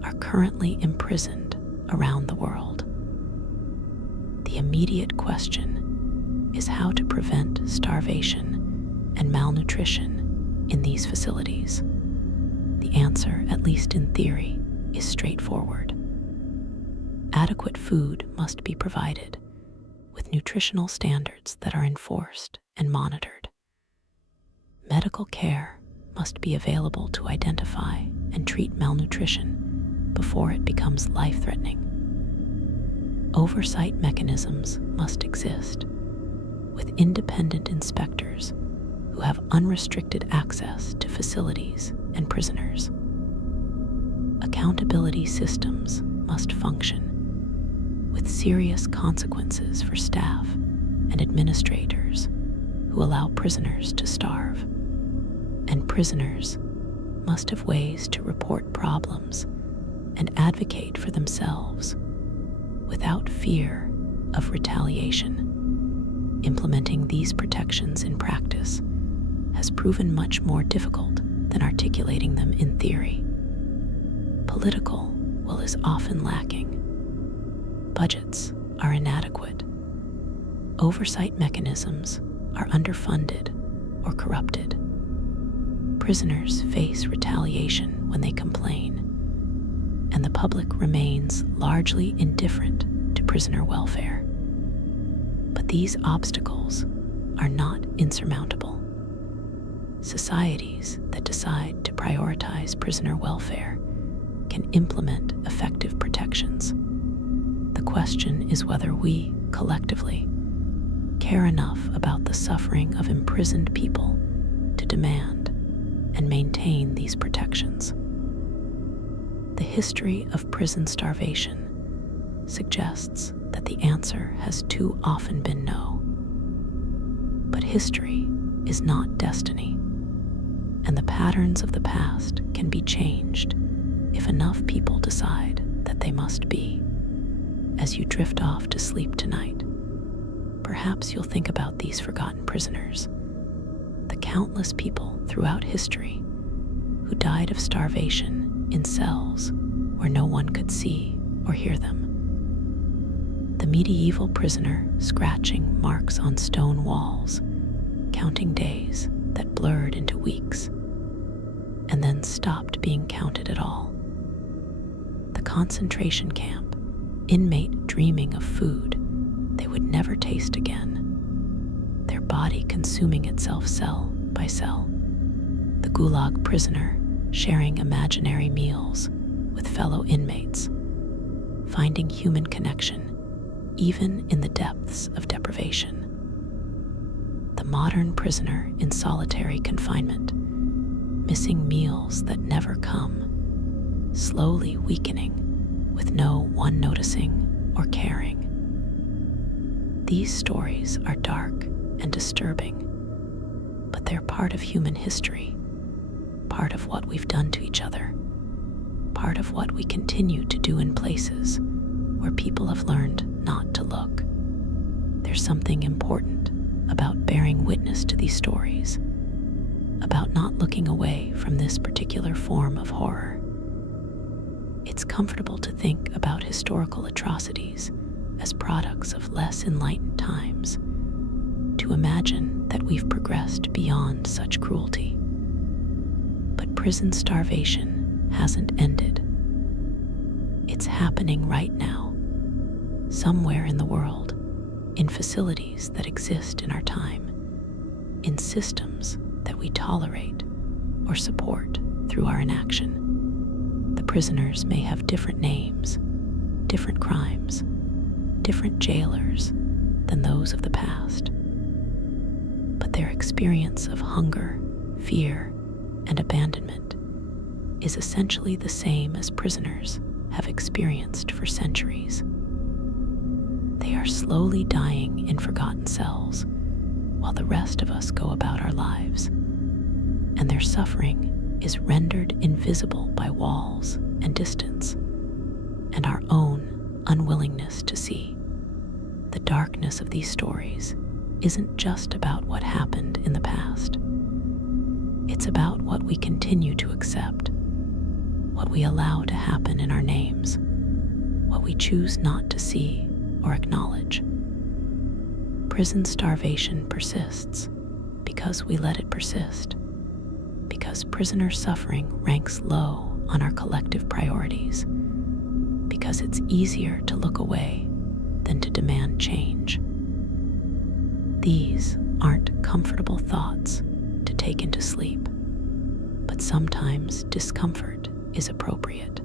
are currently imprisoned around the world. The immediate question is how to prevent starvation and malnutrition in these facilities. The answer, at least in theory, is straightforward. Adequate food must be provided, with nutritional standards that are enforced and monitored. Medical care must be available to identify and treat malnutrition before it becomes life-threatening. Oversight mechanisms must exist, with independent inspectors who have unrestricted access to facilities and prisoners. Accountability systems must function, with serious consequences for staff and administrators who allow prisoners to starve. And prisoners must have ways to report problems and advocate for themselves without fear of retaliation. Implementing these protections in practice has proven much more difficult than articulating them in theory. Political will is often lacking. Budgets are inadequate. Oversight mechanisms are underfunded or corrupted. Prisoners face retaliation when they complain, and the public remains largely indifferent to prisoner welfare. But these obstacles are not insurmountable. Societies that decide to prioritize prisoner welfare can implement effective protections. The question is whether we, collectively, care enough about the suffering of imprisoned people to demand and maintain these protections. The history of prison starvation suggests that the answer has too often been no. But history is not destiny, and the patterns of the past can be changed if enough people decide that they must be. As you drift off to sleep tonight, perhaps you'll think about these forgotten prisoners, the countless people throughout history who died of starvation in cells where no one could see or hear them. The medieval prisoner scratching marks on stone walls, counting days that blurred into weeks, and then stopped being counted at all. The concentration camp inmate dreaming of food they would never taste again, their body consuming itself cell by cell. The gulag prisoner sharing imaginary meals with fellow inmates, finding human connection even in the depths of deprivation. The modern prisoner in solitary confinement, missing meals that never come, slowly weakening with no one noticing or caring. These stories are dark and disturbing, but they're part of human history, part of what we've done to each other, part of what we continue to do in places where people have learned not to look. There's something important about bearing witness to these stories, about not looking away from this particular form of horror. It's comfortable to think about historical atrocities as products of less enlightened times, to imagine that we've progressed beyond such cruelty. But prison starvation hasn't ended. It's happening right now, somewhere in the world, in facilities that exist in our time, in systems that we tolerate or support through our inaction. The prisoners may have different names, different crimes, different jailers than those of the past, but their experience of hunger, fear, and abandonment is essentially the same as prisoners have experienced for centuries. They are slowly dying in forgotten cells while the rest of us go about our lives, and their suffering is rendered invisible by walls and distance, and our own unwillingness to see. The darkness of these stories isn't just about what happened in the past. It's about what we continue to accept, what we allow to happen in our names, what we choose not to see or acknowledge. Prison starvation persists because we let it persist, because prisoner suffering ranks low on our collective priorities, because it's easier to look away than to demand change. These aren't comfortable thoughts to take into sleep, but sometimes discomfort is appropriate.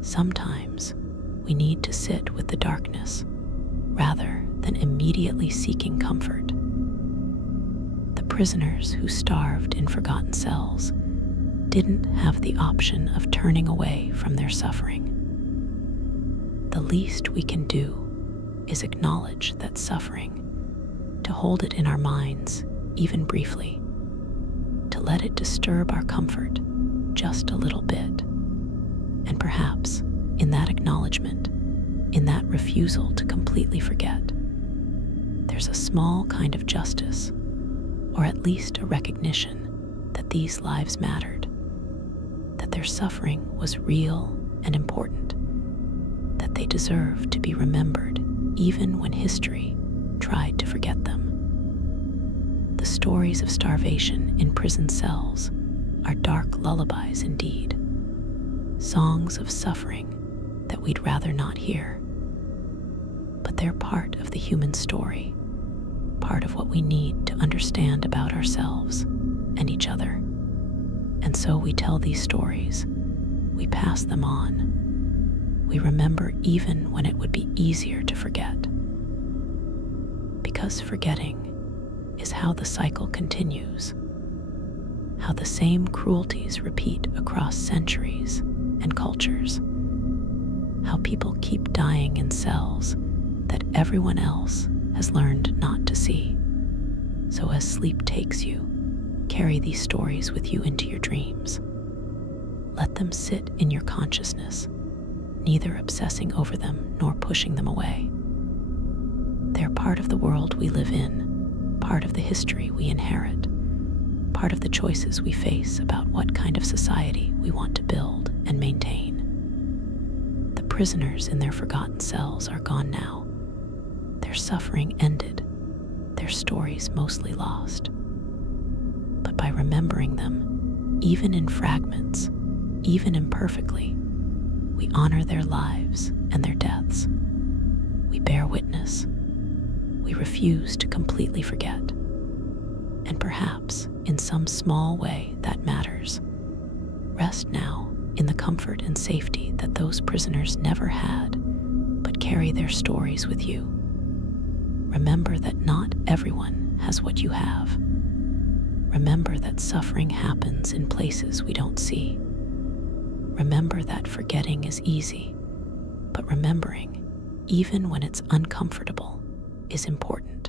Sometimes we need to sit with the darkness rather than immediately seeking comfort. The prisoners who starved in forgotten cells didn't have the option of turning away from their suffering. The least we can do is acknowledge that suffering, to hold it in our minds, even briefly, to let it disturb our comfort just a little bit. And perhaps in that acknowledgement, in that refusal to completely forget, there's a small kind of justice, or at least a recognition that these lives mattered, that their suffering was real and important, that they deserve to be remembered even when history tried to forget them. The stories of starvation in prison cells are dark lullabies indeed, songs of suffering that we'd rather not hear. But they're part of the human story, part of what we need to understand about ourselves and each other. And so we tell these stories, we pass them on, we remember even when it would be easier to forget. Because forgetting is how the cycle continues, how the same cruelties repeat across centuries and cultures, how people keep dying in cells that everyone else has learned not to see. So as sleep takes you, carry these stories with you into your dreams. Let them sit in your consciousness, neither obsessing over them nor pushing them away. They're part of the world we live in, part of the history we inherit, part of the choices we face about what kind of society we want to build and maintain. The prisoners in their forgotten cells are gone now. Their suffering ended, their stories mostly lost. But by remembering them, even in fragments, even imperfectly, we honor their lives and their deaths. We bear witness. We refuse to completely forget. And perhaps, in some small way, that matters. Rest now in the comfort and safety that those prisoners never had, but carry their stories with you. Remember that not everyone has what you have. Remember that suffering happens in places we don't see. Remember that forgetting is easy, but remembering, even when it's uncomfortable, is important.